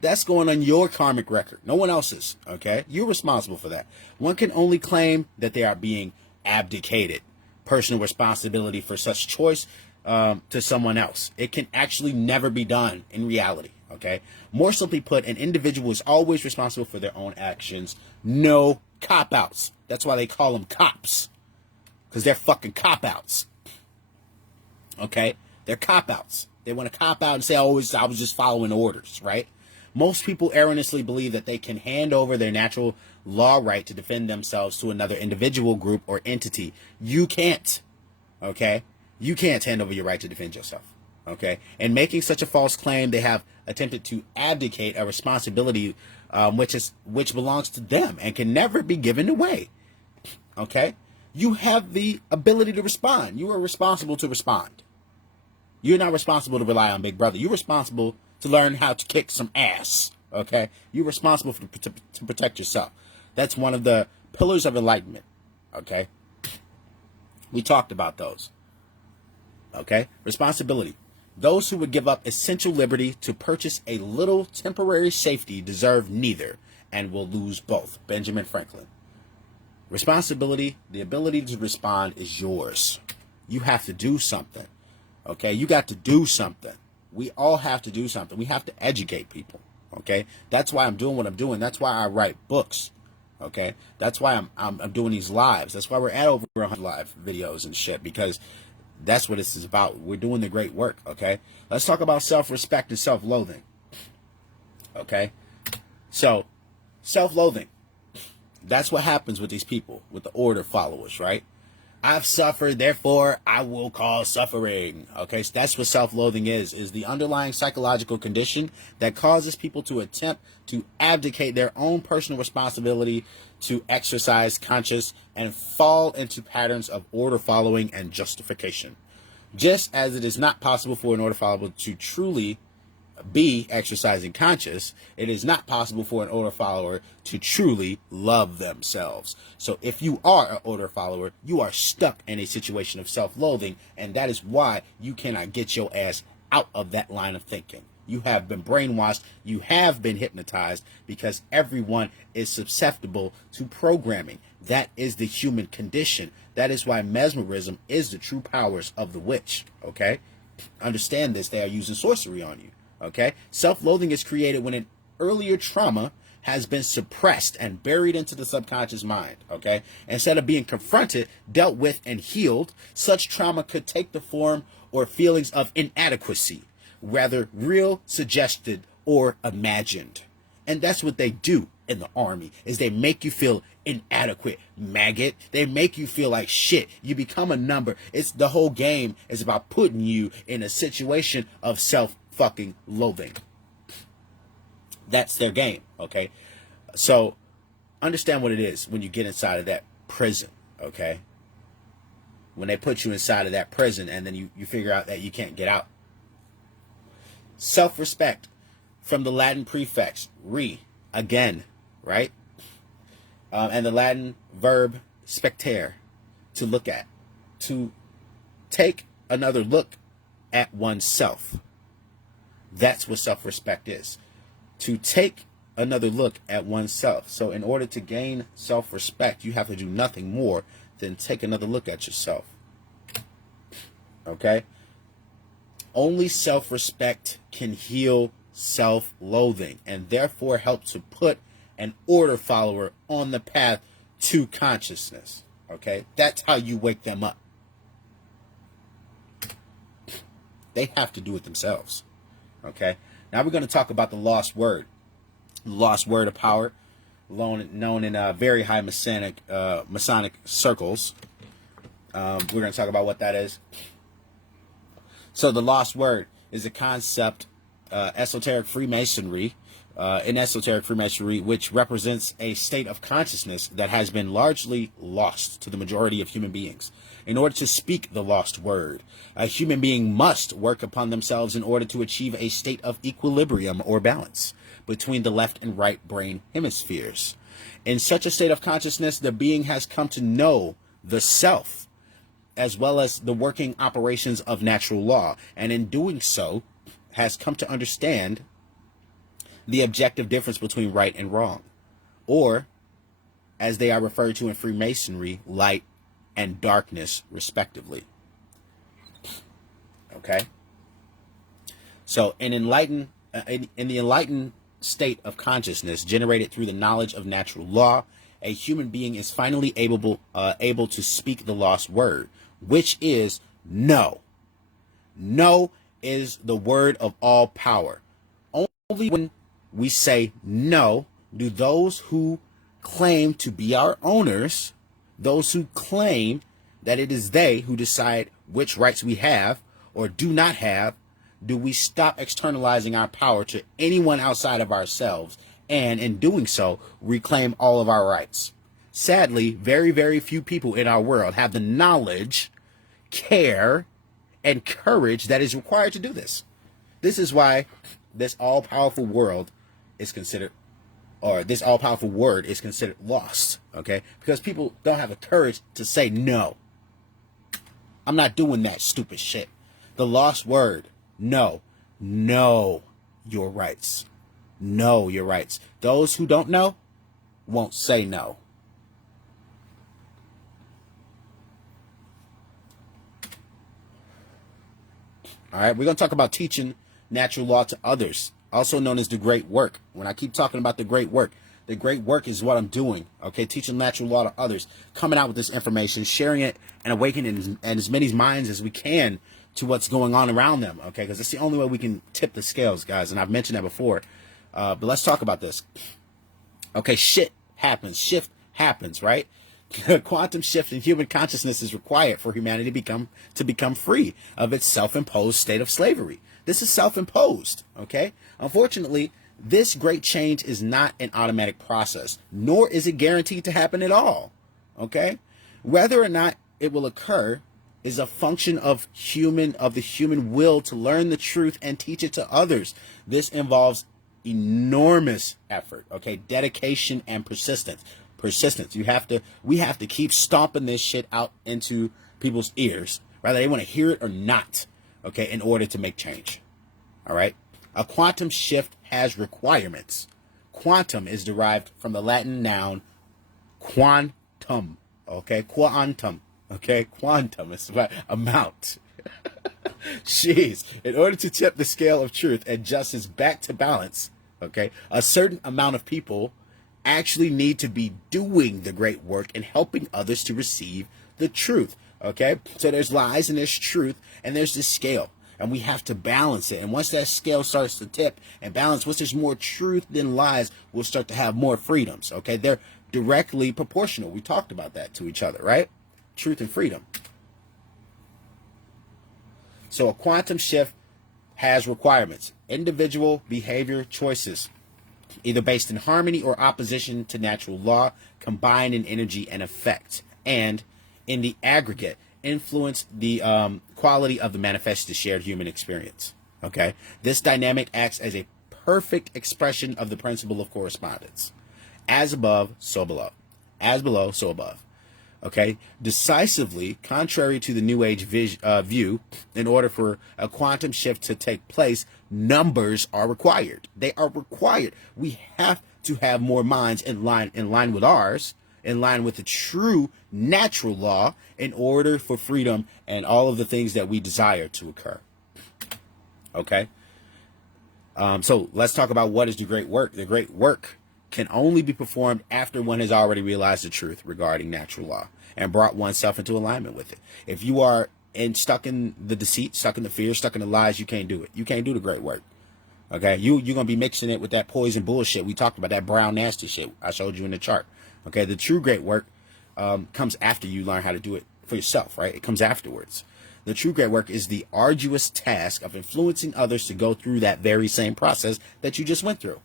That's going on your karmic record. No one else's, okay? You're responsible for that. One can only claim that they are being abdicated personal responsibility for such choice to someone else. It can actually never be done in reality. Okay. More simply put, an individual is always responsible for their own actions. No cop-outs. That's why they call them cops, because they're fucking cop-outs. Okay. They're cop-outs. They want to cop out and say, "Oh, I was just following orders," right? Most people erroneously believe that they can hand over their natural law right to defend themselves to another individual, group, or entity. You can't. Okay? You can't hand over your right to defend yourself. Okay? And making such a false claim, they have attempted to abdicate a responsibility which belongs to them and can never be given away. Okay? You have the ability to respond. You are responsible to respond. You're not responsible to rely on Big Brother. You're responsible to learn how to kick some ass, okay? You're responsible to protect yourself. That's one of the pillars of enlightenment, okay? We talked about those, okay? Responsibility. Those who would give up essential liberty to purchase a little temporary safety deserve neither and will lose both. Benjamin Franklin. Responsibility, the ability to respond is yours. You have to do something, okay? You got to do something. We all have to do something. We have to educate people, okay? That's why I'm doing what I'm doing. That's why I write books, okay? That's why I'm doing these lives. That's why we're at over 100 live videos and shit, because that's what this is about. We're doing the great work, okay? Let's talk about self-respect and self-loathing, okay? So, self-loathing. That's what happens with these people, with the order followers, right? I've suffered, therefore I will cause suffering. Okay, so that's what self-loathing is the underlying psychological condition that causes people to attempt to abdicate their own personal responsibility to exercise conscience and fall into patterns of order following and justification. Just as it is not possible for an order follower to truly be exercising conscience, it is not possible for an order follower to truly love themselves. So if you are an order follower, you are stuck in a situation of self-loathing, and that is why you cannot get your ass out of that line of thinking. You have been brainwashed, you have been hypnotized, because everyone is susceptible to programming. That is the human condition. That is why mesmerism is the true powers of the witch, okay? Understand this, they are using sorcery on you. Okay, self-loathing is created when an earlier trauma has been suppressed and buried into the subconscious mind. Okay, instead of being confronted, dealt with, and healed, such trauma could take the form or feelings of inadequacy, whether real, suggested, or imagined. And that's what they do in the army, is they make you feel inadequate, maggot. They make you feel like shit. You become a number. It's the whole game is about putting you in a situation of self-fucking loathing. That's their game, okay? So understand what it is when you get inside of that prison, okay? When they put you inside of that prison and then you figure out that you can't get out. Self-respect, from the Latin prefix, re, again, right? And the Latin verb spectere, to look at, to take another look at oneself. That's what self-respect is. To take another look at oneself. So in order to gain self-respect, you have to do nothing more than take another look at yourself. Okay? Only self-respect can heal self-loathing and therefore help to put an order follower on the path to consciousness. Okay? That's how you wake them up. They have to do it themselves. Okay? Now we're going to talk about the lost word. The lost word of power, known in very high Masonic circles. We're going to talk about what that is. So the lost word is a concept, esoteric Freemasonry, in esoteric Freemasonry, which represents a state of consciousness that has been largely lost to the majority of human beings. In order to speak the lost word, a human being must work upon themselves in order to achieve a state of equilibrium or balance between the left and right brain hemispheres. In such a state of consciousness, the being has come to know the self, as well as the working operations of natural law, and in doing so, has come to understand the objective difference between right and wrong, or, as they are referred to in Freemasonry, light and darkness, respectively. Okay? So, in the enlightened state of consciousness generated through the knowledge of natural law, a human being is finally able to speak the lost word, which is no. No is the word of all power. Only when we say no do those who claim to be our owners, those who claim that it is they who decide which rights we have or do not have, do we stop externalizing our power to anyone outside of ourselves, and in doing so, reclaim all of our rights. Sadly, very, very few people in our world have the knowledge, care, and courage that is required to do this. This is why this all-powerful world is considered, or this all-powerful word is considered lost, okay? Because people don't have the courage to say no. I'm not doing that stupid shit. The lost word, no. Know your rights. Know your rights. Those who don't know won't say no. All right, we're going to talk about teaching natural law to others, also known as the great work. When I keep talking about the great work is what I'm doing, okay? Teaching natural law to others, coming out with this information, sharing it, and awakening as many minds as we can to what's going on around them, okay? Because it's the only way we can tip the scales, guys, and I've mentioned that before. But let's talk about this. Okay, shift happens, right? Quantum shift in human consciousness is required for humanity to become free of its self-imposed state of slavery. This is self-imposed, okay? Unfortunately, this great change is not an automatic process, nor is it guaranteed to happen at all, okay? Whether or not it will occur is a function of the human will to learn the truth and teach it to others. This involves enormous effort, okay? Dedication and persistence. We have to keep stomping this shit out into people's ears, whether they want to hear it or not, okay, in order to make change. All right? A quantum shift has requirements. Quantum is derived from the Latin noun quantum, okay? Quantum, okay? Quantum is about amount. Jeez. In order to tip the scale of truth and justice back to balance, okay, a certain amount of people actually need to be doing the great work and helping others to receive the truth, okay? So there's lies and there's truth and there's this scale, and we have to balance it. And once that scale starts to tip and balance, once there's more truth than lies, we'll start to have more freedoms, okay? They're directly proportional. We talked about that to each other, right? Truth and freedom. So a quantum shift has requirements. Individual behavior choices. either based in harmony or opposition to natural law, combined in energy and effect, and in the aggregate influence the quality of the manifested shared human experience. Okay, this dynamic acts as a perfect expression of the principle of correspondence. As above, so below. As below, so above. Okay, decisively contrary to the New Age view, in order for a quantum shift to take place, numbers are required. They are required. We have to have more minds in line with ours, in line with the true natural law, in order for freedom and all of the things that we desire to occur. Okay, so let's talk about what is the great work. The great work can only be performed after one has already realized the truth regarding natural law and brought oneself into alignment with it. If you are stuck in the deceit, stuck in the fear, stuck in the lies, you can't do it. You can't do the great work. Okay, you're going to be mixing it with that poison bullshit we talked about, that brown nasty shit I showed you in the chart. Okay, the true great work comes after you learn how to do it for yourself, right? It comes afterwards. The true great work is the arduous task of influencing others to go through that very same process that you just went through.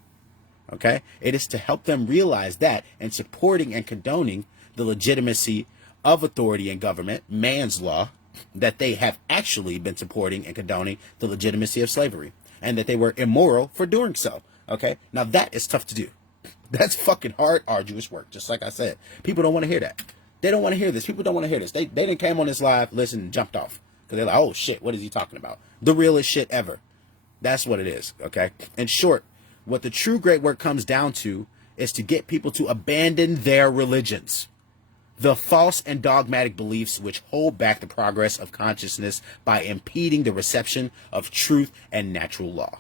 Okay, it is to help them realize that, and supporting and condoning the legitimacy of authority and government, man's law, that they have actually been supporting and condoning the legitimacy of slavery, and that they were immoral for doing so. Okay, now that is tough to do. That's fucking hard, arduous work. Just like I said, people don't want to hear that. They don't want to hear this. People don't want to hear this. They didn't came on this live, listened, and jumped off because they're like, oh shit, what is he talking about? The realest shit ever. That's what it is. Okay, in short, what the true great work comes down to is to get people to abandon their religions, the false and dogmatic beliefs which hold back the progress of consciousness by impeding the reception of truth and natural law.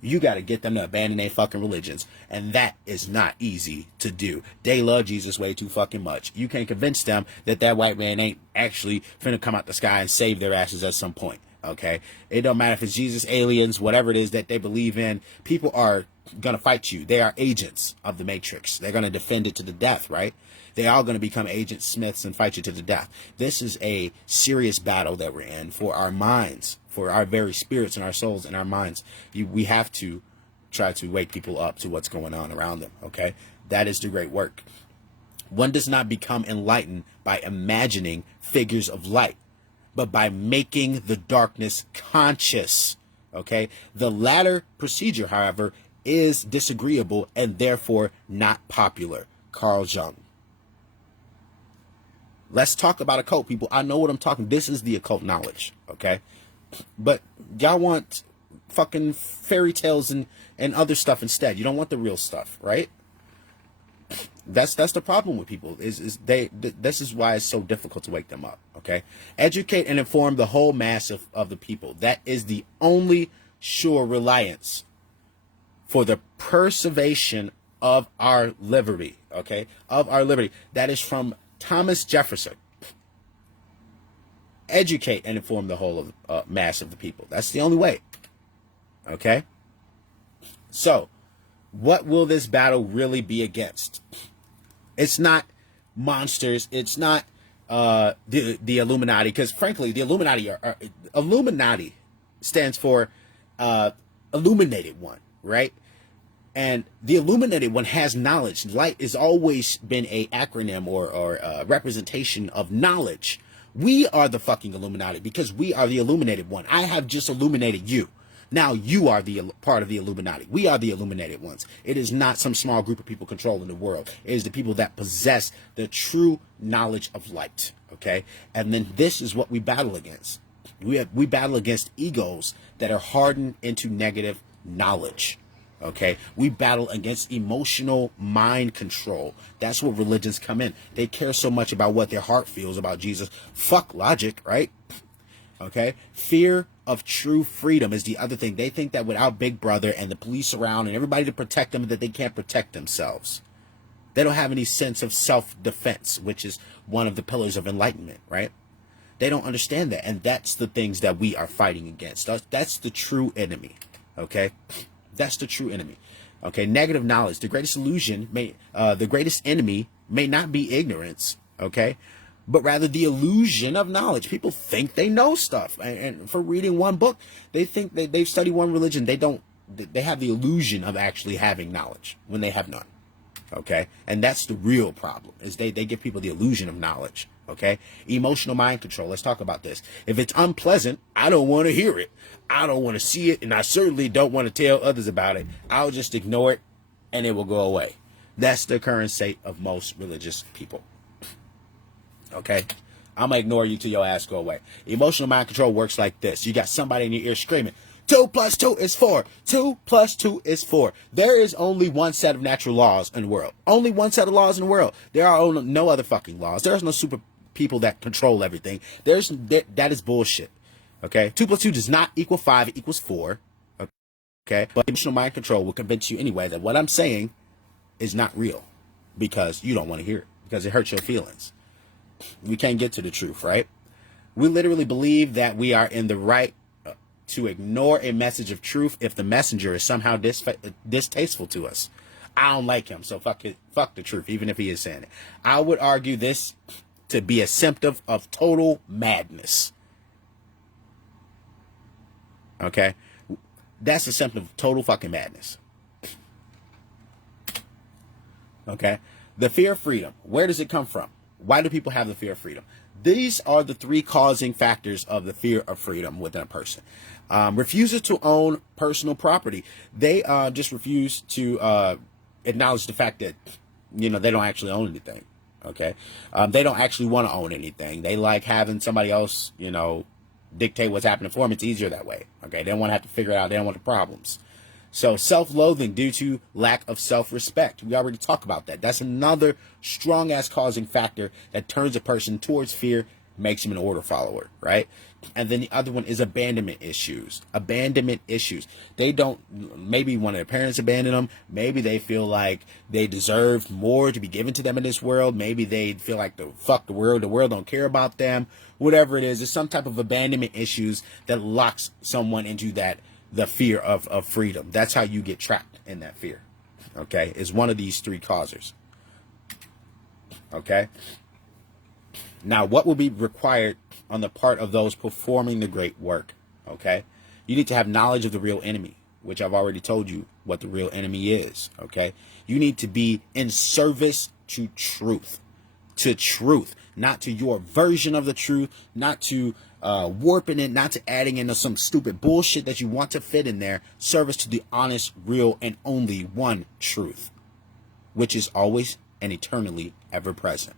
You got to get them to abandon their fucking religions, and that is not easy to do. They love Jesus way too fucking much. You can't convince them that that white man ain't actually finna come out the sky and save their asses at some point. Okay, it don't matter if it's Jesus, aliens, whatever it is that they believe in. People are gonna fight you. They are agents of the Matrix. They're gonna defend it to the death, right? They are gonna become Agent Smiths and fight you to the death. This is a serious battle that we're in for our minds, for our very spirits and our souls and our minds. We have to try to wake people up to what's going on around them. Okay, that is the great work. One does not become enlightened by imagining figures of light, but by making the darkness conscious. Okay, the latter procedure, however, is disagreeable and therefore not popular. Carl Jung. Let's talk about occult, people. I know what I'm talking. This is the occult knowledge, okay? But y'all want fucking fairy tales and other stuff instead. You don't want the real stuff, right? That's the problem with people. This is why it's so difficult to wake them up, okay? Educate and inform the whole mass of the people. That is the only sure reliance for the preservation of our liberty, okay? Of our liberty. That is from Thomas Jefferson. Educate and inform the whole mass of the people. That's the only way, okay? So, what will this battle really be against? It's not monsters. It's not the Illuminati, because frankly, the Illuminati stands for illuminated one, right? And the illuminated one has knowledge. Light has always been a acronym or a representation of knowledge. We are the fucking Illuminati because we are the illuminated one. I have just illuminated you. Now you are the part of the Illuminati. We are the illuminated ones. It is not some small group of people controlling the world. It is the people that possess the true knowledge of light. Okay? And then this is what we battle against. We battle against egos that are hardened into negative knowledge. Okay, we battle against emotional mind control. That's where religions come in. They care so much about what their heart feels about Jesus. Fuck logic, right? Okay, fear of true freedom is the other thing. They think that without Big Brother and the police around and everybody to protect them, that they can't protect themselves. They don't have any sense of self-defense, which is one of the pillars of enlightenment, right? They don't understand that, and that's the things that we are fighting against. That's the true enemy, okay? That's the true enemy. Okay, negative knowledge. The greatest illusion the greatest enemy may not be ignorance, okay, but rather the illusion of knowledge. People think they know stuff, and for reading one book, they think they've studied one religion. They don't they have the illusion of actually having knowledge when they have none. Okay, and that's the real problem, is they give people the illusion of knowledge. Okay, emotional mind control. Let's talk about this. If it's unpleasant, I don't want to hear it. I don't want to see it, and I certainly don't want to tell others about it. I'll just ignore it, and it will go away. That's the current state of most religious people. Okay, I'm gonna ignore you till your ass go away. Emotional mind control works like this. You got somebody in your ear screaming, 2 + 2 is 4. 2 + 2 is 4. There is only one set of natural laws in the world. Only one set of laws in the world. There are no other fucking laws. There's no super people that control everything. That is bullshit. Okay? 2 + 2 does not equal 5. It equals 4. Okay? But emotional mind control will convince you anyway that what I'm saying is not real, because you don't want to hear it, because it hurts your feelings. We can't get to the truth, right? We literally believe that we are in the right to ignore a message of truth if the messenger is somehow distasteful to us. I don't like him, so fuck the truth, even if he is saying it. I would argue this to be a symptom of total madness. Okay? That's a symptom of total fucking madness. Okay? The fear of freedom. Where does it come from? Why do people have the fear of freedom? These are the 3 causing factors of the fear of freedom within a person. Refuses to own personal property. They just refuse to acknowledge the fact that, they don't actually own anything. Okay? They don't actually want to own anything. They like having somebody else, dictate what's happening for them. It's easier that way. Okay? They don't want to have to figure it out. They don't want the problems. So self-loathing due to lack of self-respect. We already talked about that. That's another strong-ass causing factor that turns a person towards fear, makes him an order follower, right? And then the other one is abandonment issues. Abandonment issues. They don't, maybe one of their parents abandoned them. Maybe they feel like they deserve more to be given to them in this world. Maybe they feel like fuck the world don't care about them. Whatever it is, there's some type of abandonment issues that locks someone into the fear of freedom. That's how you get trapped in that fear. Okay? Is one of these 3 causers. Okay? Now, what will be required on the part of those performing the great work? Okay? You need to have knowledge of the real enemy, which I've already told you what the real enemy is. Okay? You need to be in service to truth. To truth. Not to your version of the truth. Not to warping it, not to adding into some stupid bullshit that you want to fit in there. Service to the honest, real, and only one truth, which is always and eternally ever present.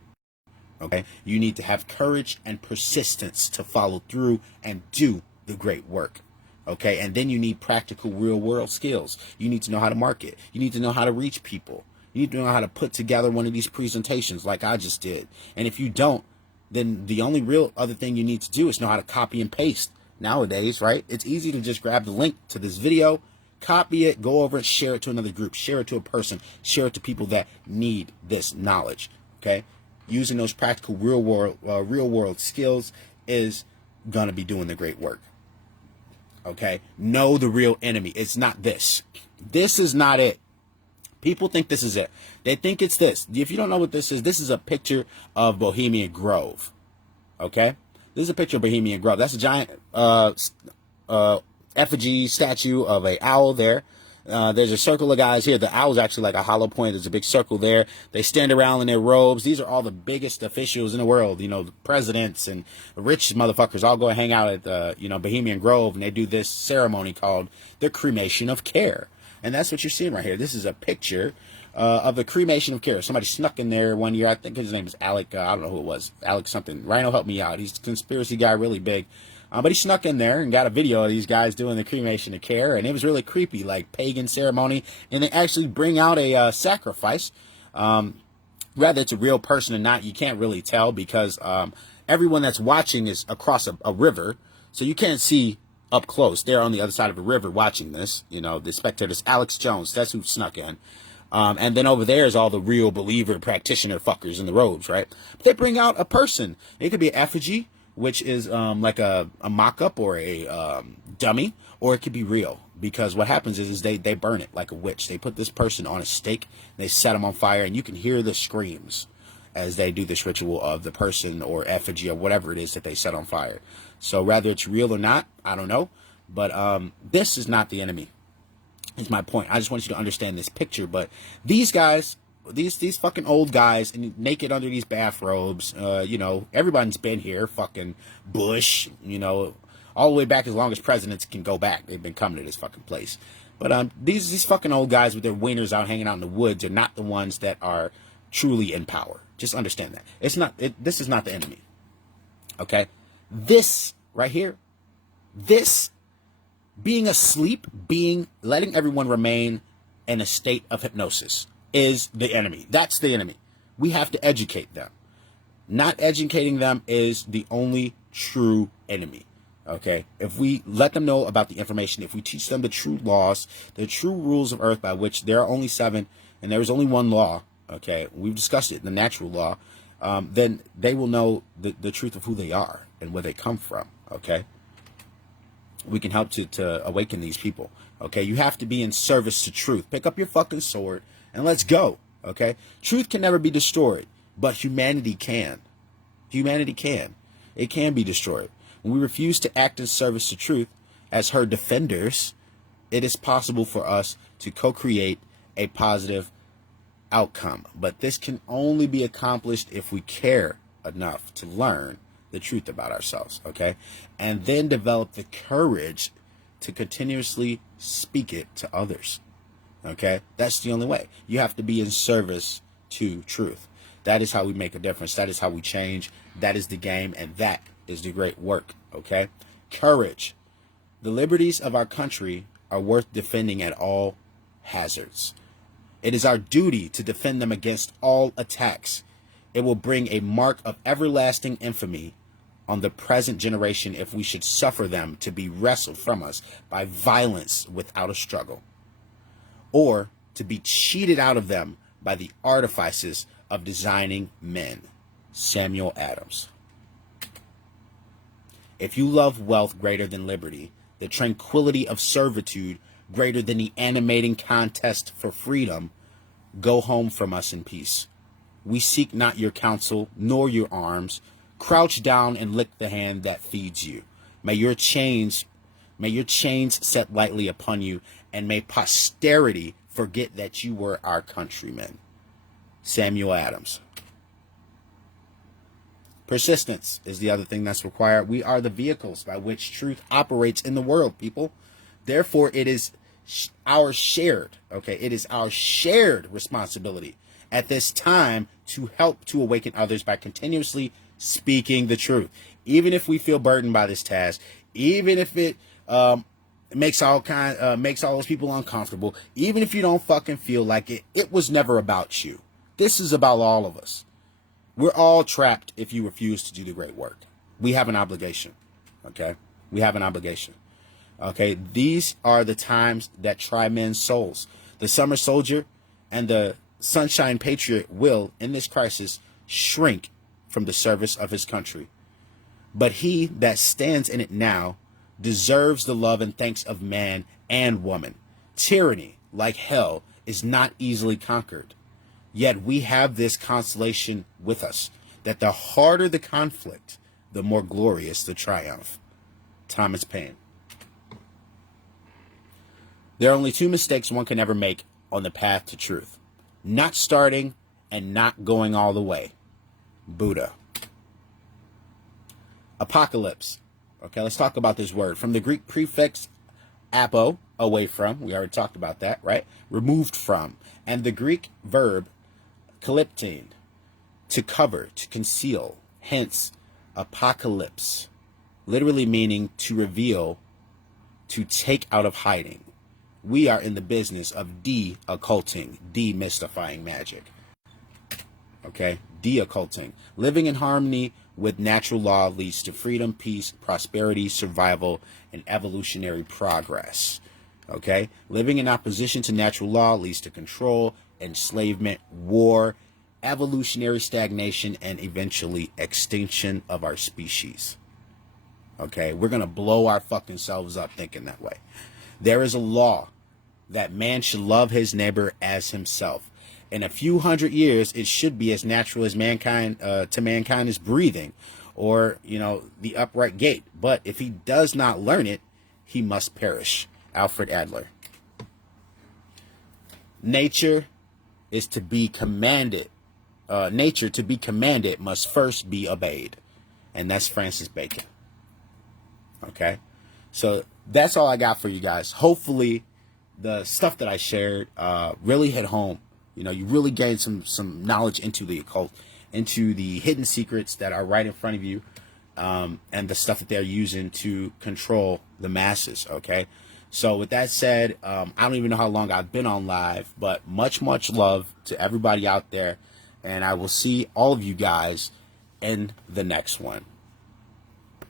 Okay? You need to have courage and persistence to follow through and do the great work. Okay? And then you need practical real world skills. You need to know how to market. You need to know how to reach people. You need to know how to put together one of these presentations like I just did. And if you don't, then the only real other thing you need to do is know how to copy and paste nowadays, right? It's easy to just grab the link to this video, copy it, go over it, share it to another group, share it to a person, share it to people that need this knowledge, okay? Using those practical real world skills is going to be doing the great work, okay? Know the real enemy. It's not this. This is not it. People think this is it. They think it's this. If you don't know what this is a picture of Bohemian Grove. Okay? This is a picture of Bohemian Grove. That's a giant effigy statue of an owl there. There's a circle of guys here. The owl's actually like a hollow point. There's a big circle there. They stand around in their robes. These are all the biggest officials in the world. The presidents and rich motherfuckers all go and hang out at Bohemian Grove, and they do this ceremony called the cremation of care. And that's what you're seeing right here. This is a picture of the cremation of care. Somebody snuck in there one year. I think his name is Alec. I don't know who it was. Alec something. Rhino helped me out. He's a conspiracy guy, really big. But he snuck in there and got a video of these guys doing the cremation of care. And it was really creepy, like pagan ceremony. And they actually bring out a sacrifice. Whether it's a real person or not, you can't really tell because everyone that's watching is across a river. So you can't see up close. They're on the other side of a river watching this. The spectators. Alex Jones, that's who snuck in. And then over there is all the real believer practitioner fuckers in the robes, right? But they bring out a person. It could be an effigy, which is like a mock-up or a dummy, or it could be real. Because what happens is they burn it like a witch. They put this person on a stake, they set him on fire, and you can hear the screams as they do this ritual of the person or effigy or whatever it is that they set on fire. So whether it's real or not, I don't know. But this is not the enemy. Is my point. I just want you to understand this picture. But these guys, these fucking old guys, and naked under these bathrobes, you know, everybody's been here. Fucking Bush, you know, all the way back as long as presidents can go back. They've been coming to this fucking place. But these fucking old guys with their wieners out hanging out in the woods are not the ones that are truly in power. Just understand that. It's not. This is not the enemy. Okay, this right here, this. Being asleep, letting everyone remain in a state of hypnosis is the enemy. That's the enemy. We have to educate them. Not educating them is the only true enemy. Okay? If we let them know about the information, if we teach them the true laws, the true rules of Earth by which there are only 7 and there is only one law, okay? We've discussed it, the natural law, then they will know the truth of who they are and where they come from, okay? We can help to awaken these people. Okay, you have to be in service to truth. Pick up your fucking sword and let's go. Okay, truth can never be destroyed, but humanity can. Humanity can. It can be destroyed. When we refuse to act in service to truth as her defenders, it is possible for us to co-create a positive outcome. But this can only be accomplished if we care enough to learn the truth about ourselves, okay? And then develop the courage to continuously speak it to others, okay? That's the only way. You have to be in service to truth. That is how we make a difference. That is how we change. That is the game, and that is the great work, okay? Courage. The liberties of our country are worth defending at all hazards. It is our duty to defend them against all attacks. It will bring a mark of everlasting infamy on the present generation if we should suffer them to be wrestled from us by violence without a struggle, or to be cheated out of them by the artifices of designing men. Samuel Adams. If you love wealth greater than liberty, the tranquility of servitude greater than the animating contest for freedom, go home from us in peace. We seek not your counsel nor your arms. Crouch down and lick the hand that feeds you. May your chains set lightly upon you, and may posterity forget that you were our countrymen. Samuel Adams. Persistence is the other thing that's required. We are the vehicles by which truth operates in the world, people. Therefore, it is our shared, okay, it is our shared responsibility at this time to help to awaken others by continuously speaking the truth. Even if we feel burdened by this task, even if it makes all those people uncomfortable, even if you don't fucking feel like it, it was never about you. This is about all of us. We're all trapped if you refuse to do the great work. We have an obligation, okay? We have an obligation, okay? These are the times that try men's souls. The summer soldier and the sunshine patriot will, in this crisis, shrink from the service of his country. But he that stands in it now deserves the love and thanks of man and woman. Tyranny, like hell, is not easily conquered. Yet we have this consolation with us, that the harder the conflict, the more glorious the triumph. Thomas Paine. There are only 2 mistakes one can ever make on the path to truth: not starting and not going all the way. Buddha. Apocalypse. Okay, let's talk about this word. From the Greek prefix apo, away from, we already talked about that, right? Removed from. And the Greek verb kalyptein, to cover, to conceal. Hence, apocalypse, literally meaning to reveal, to take out of hiding. We are in the business of de-occulting, demystifying magic. Okay, de-occulting. Living in harmony with natural law leads to freedom, peace, prosperity, survival, and evolutionary progress. Okay, living in opposition to natural law leads to control, enslavement, war, evolutionary stagnation, and eventually extinction of our species. Okay, we're going to blow our fucking selves up thinking that way. There is a law that man should love his neighbor as himself. In a few hundred years, it should be as natural as mankind is breathing, or, the upright gait. But if he does not learn it, he must perish. Alfred Adler. nature is to be commanded. Nature to be commanded must first be obeyed. And that's Francis Bacon. Okay? So that's all I got for you guys. Hopefully the stuff that I shared really hit home. You know, you really gained some knowledge into the occult, into the hidden secrets that are right in front of you, and the stuff that they're using to control the masses, okay? So with that said, I don't even know how long I've been on live, but much love to everybody out there, and I will see all of you guys in the next one.